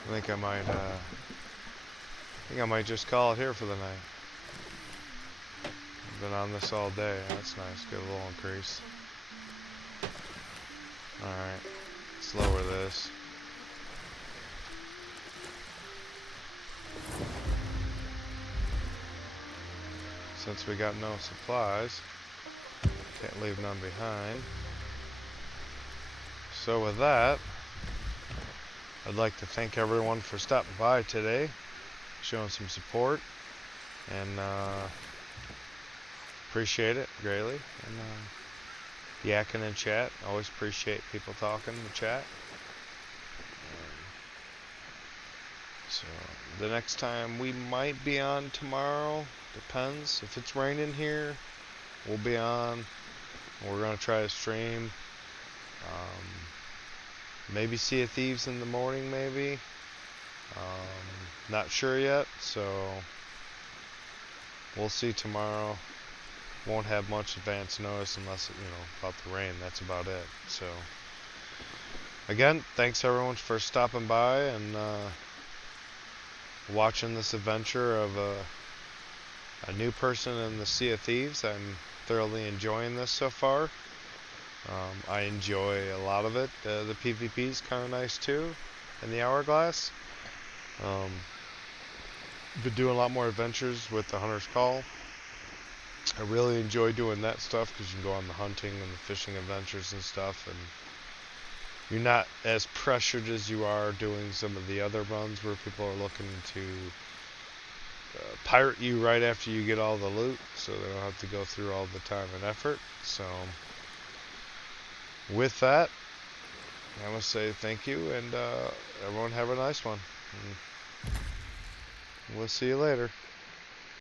I think I might just call it here for the night. I've been on this all day. That's nice. Get a little increase. Alright. Let's lower this. Since we got no supplies, can't leave none behind. So with that, I'd like to thank everyone for stopping by today, showing some support, and appreciate it greatly. And yakking in chat, always appreciate people talking in the chat. So the next time we might be on tomorrow, depends. If it's raining here, we'll be on. We're gonna try to stream. Maybe Sea of Thieves in the morning, maybe. Not sure yet, so we'll see tomorrow. Won't have much advance notice unless, about the rain. That's about it. So, again, thanks everyone for stopping by and watching this adventure of a new person in the Sea of Thieves. I'm thoroughly enjoying this so far. I enjoy a lot of it. The PvP is kind of nice too, in the Hourglass. Been doing a lot more adventures with the Hunter's Call. I really enjoy doing that stuff because you can go on the hunting and the fishing adventures and stuff, and you're not as pressured as you are doing some of the other runs where people are looking to pirate you right after you get all the loot, so they don't have to go through all the time and effort. So with that, I must say thank you, and everyone have a nice one. And we'll see you later.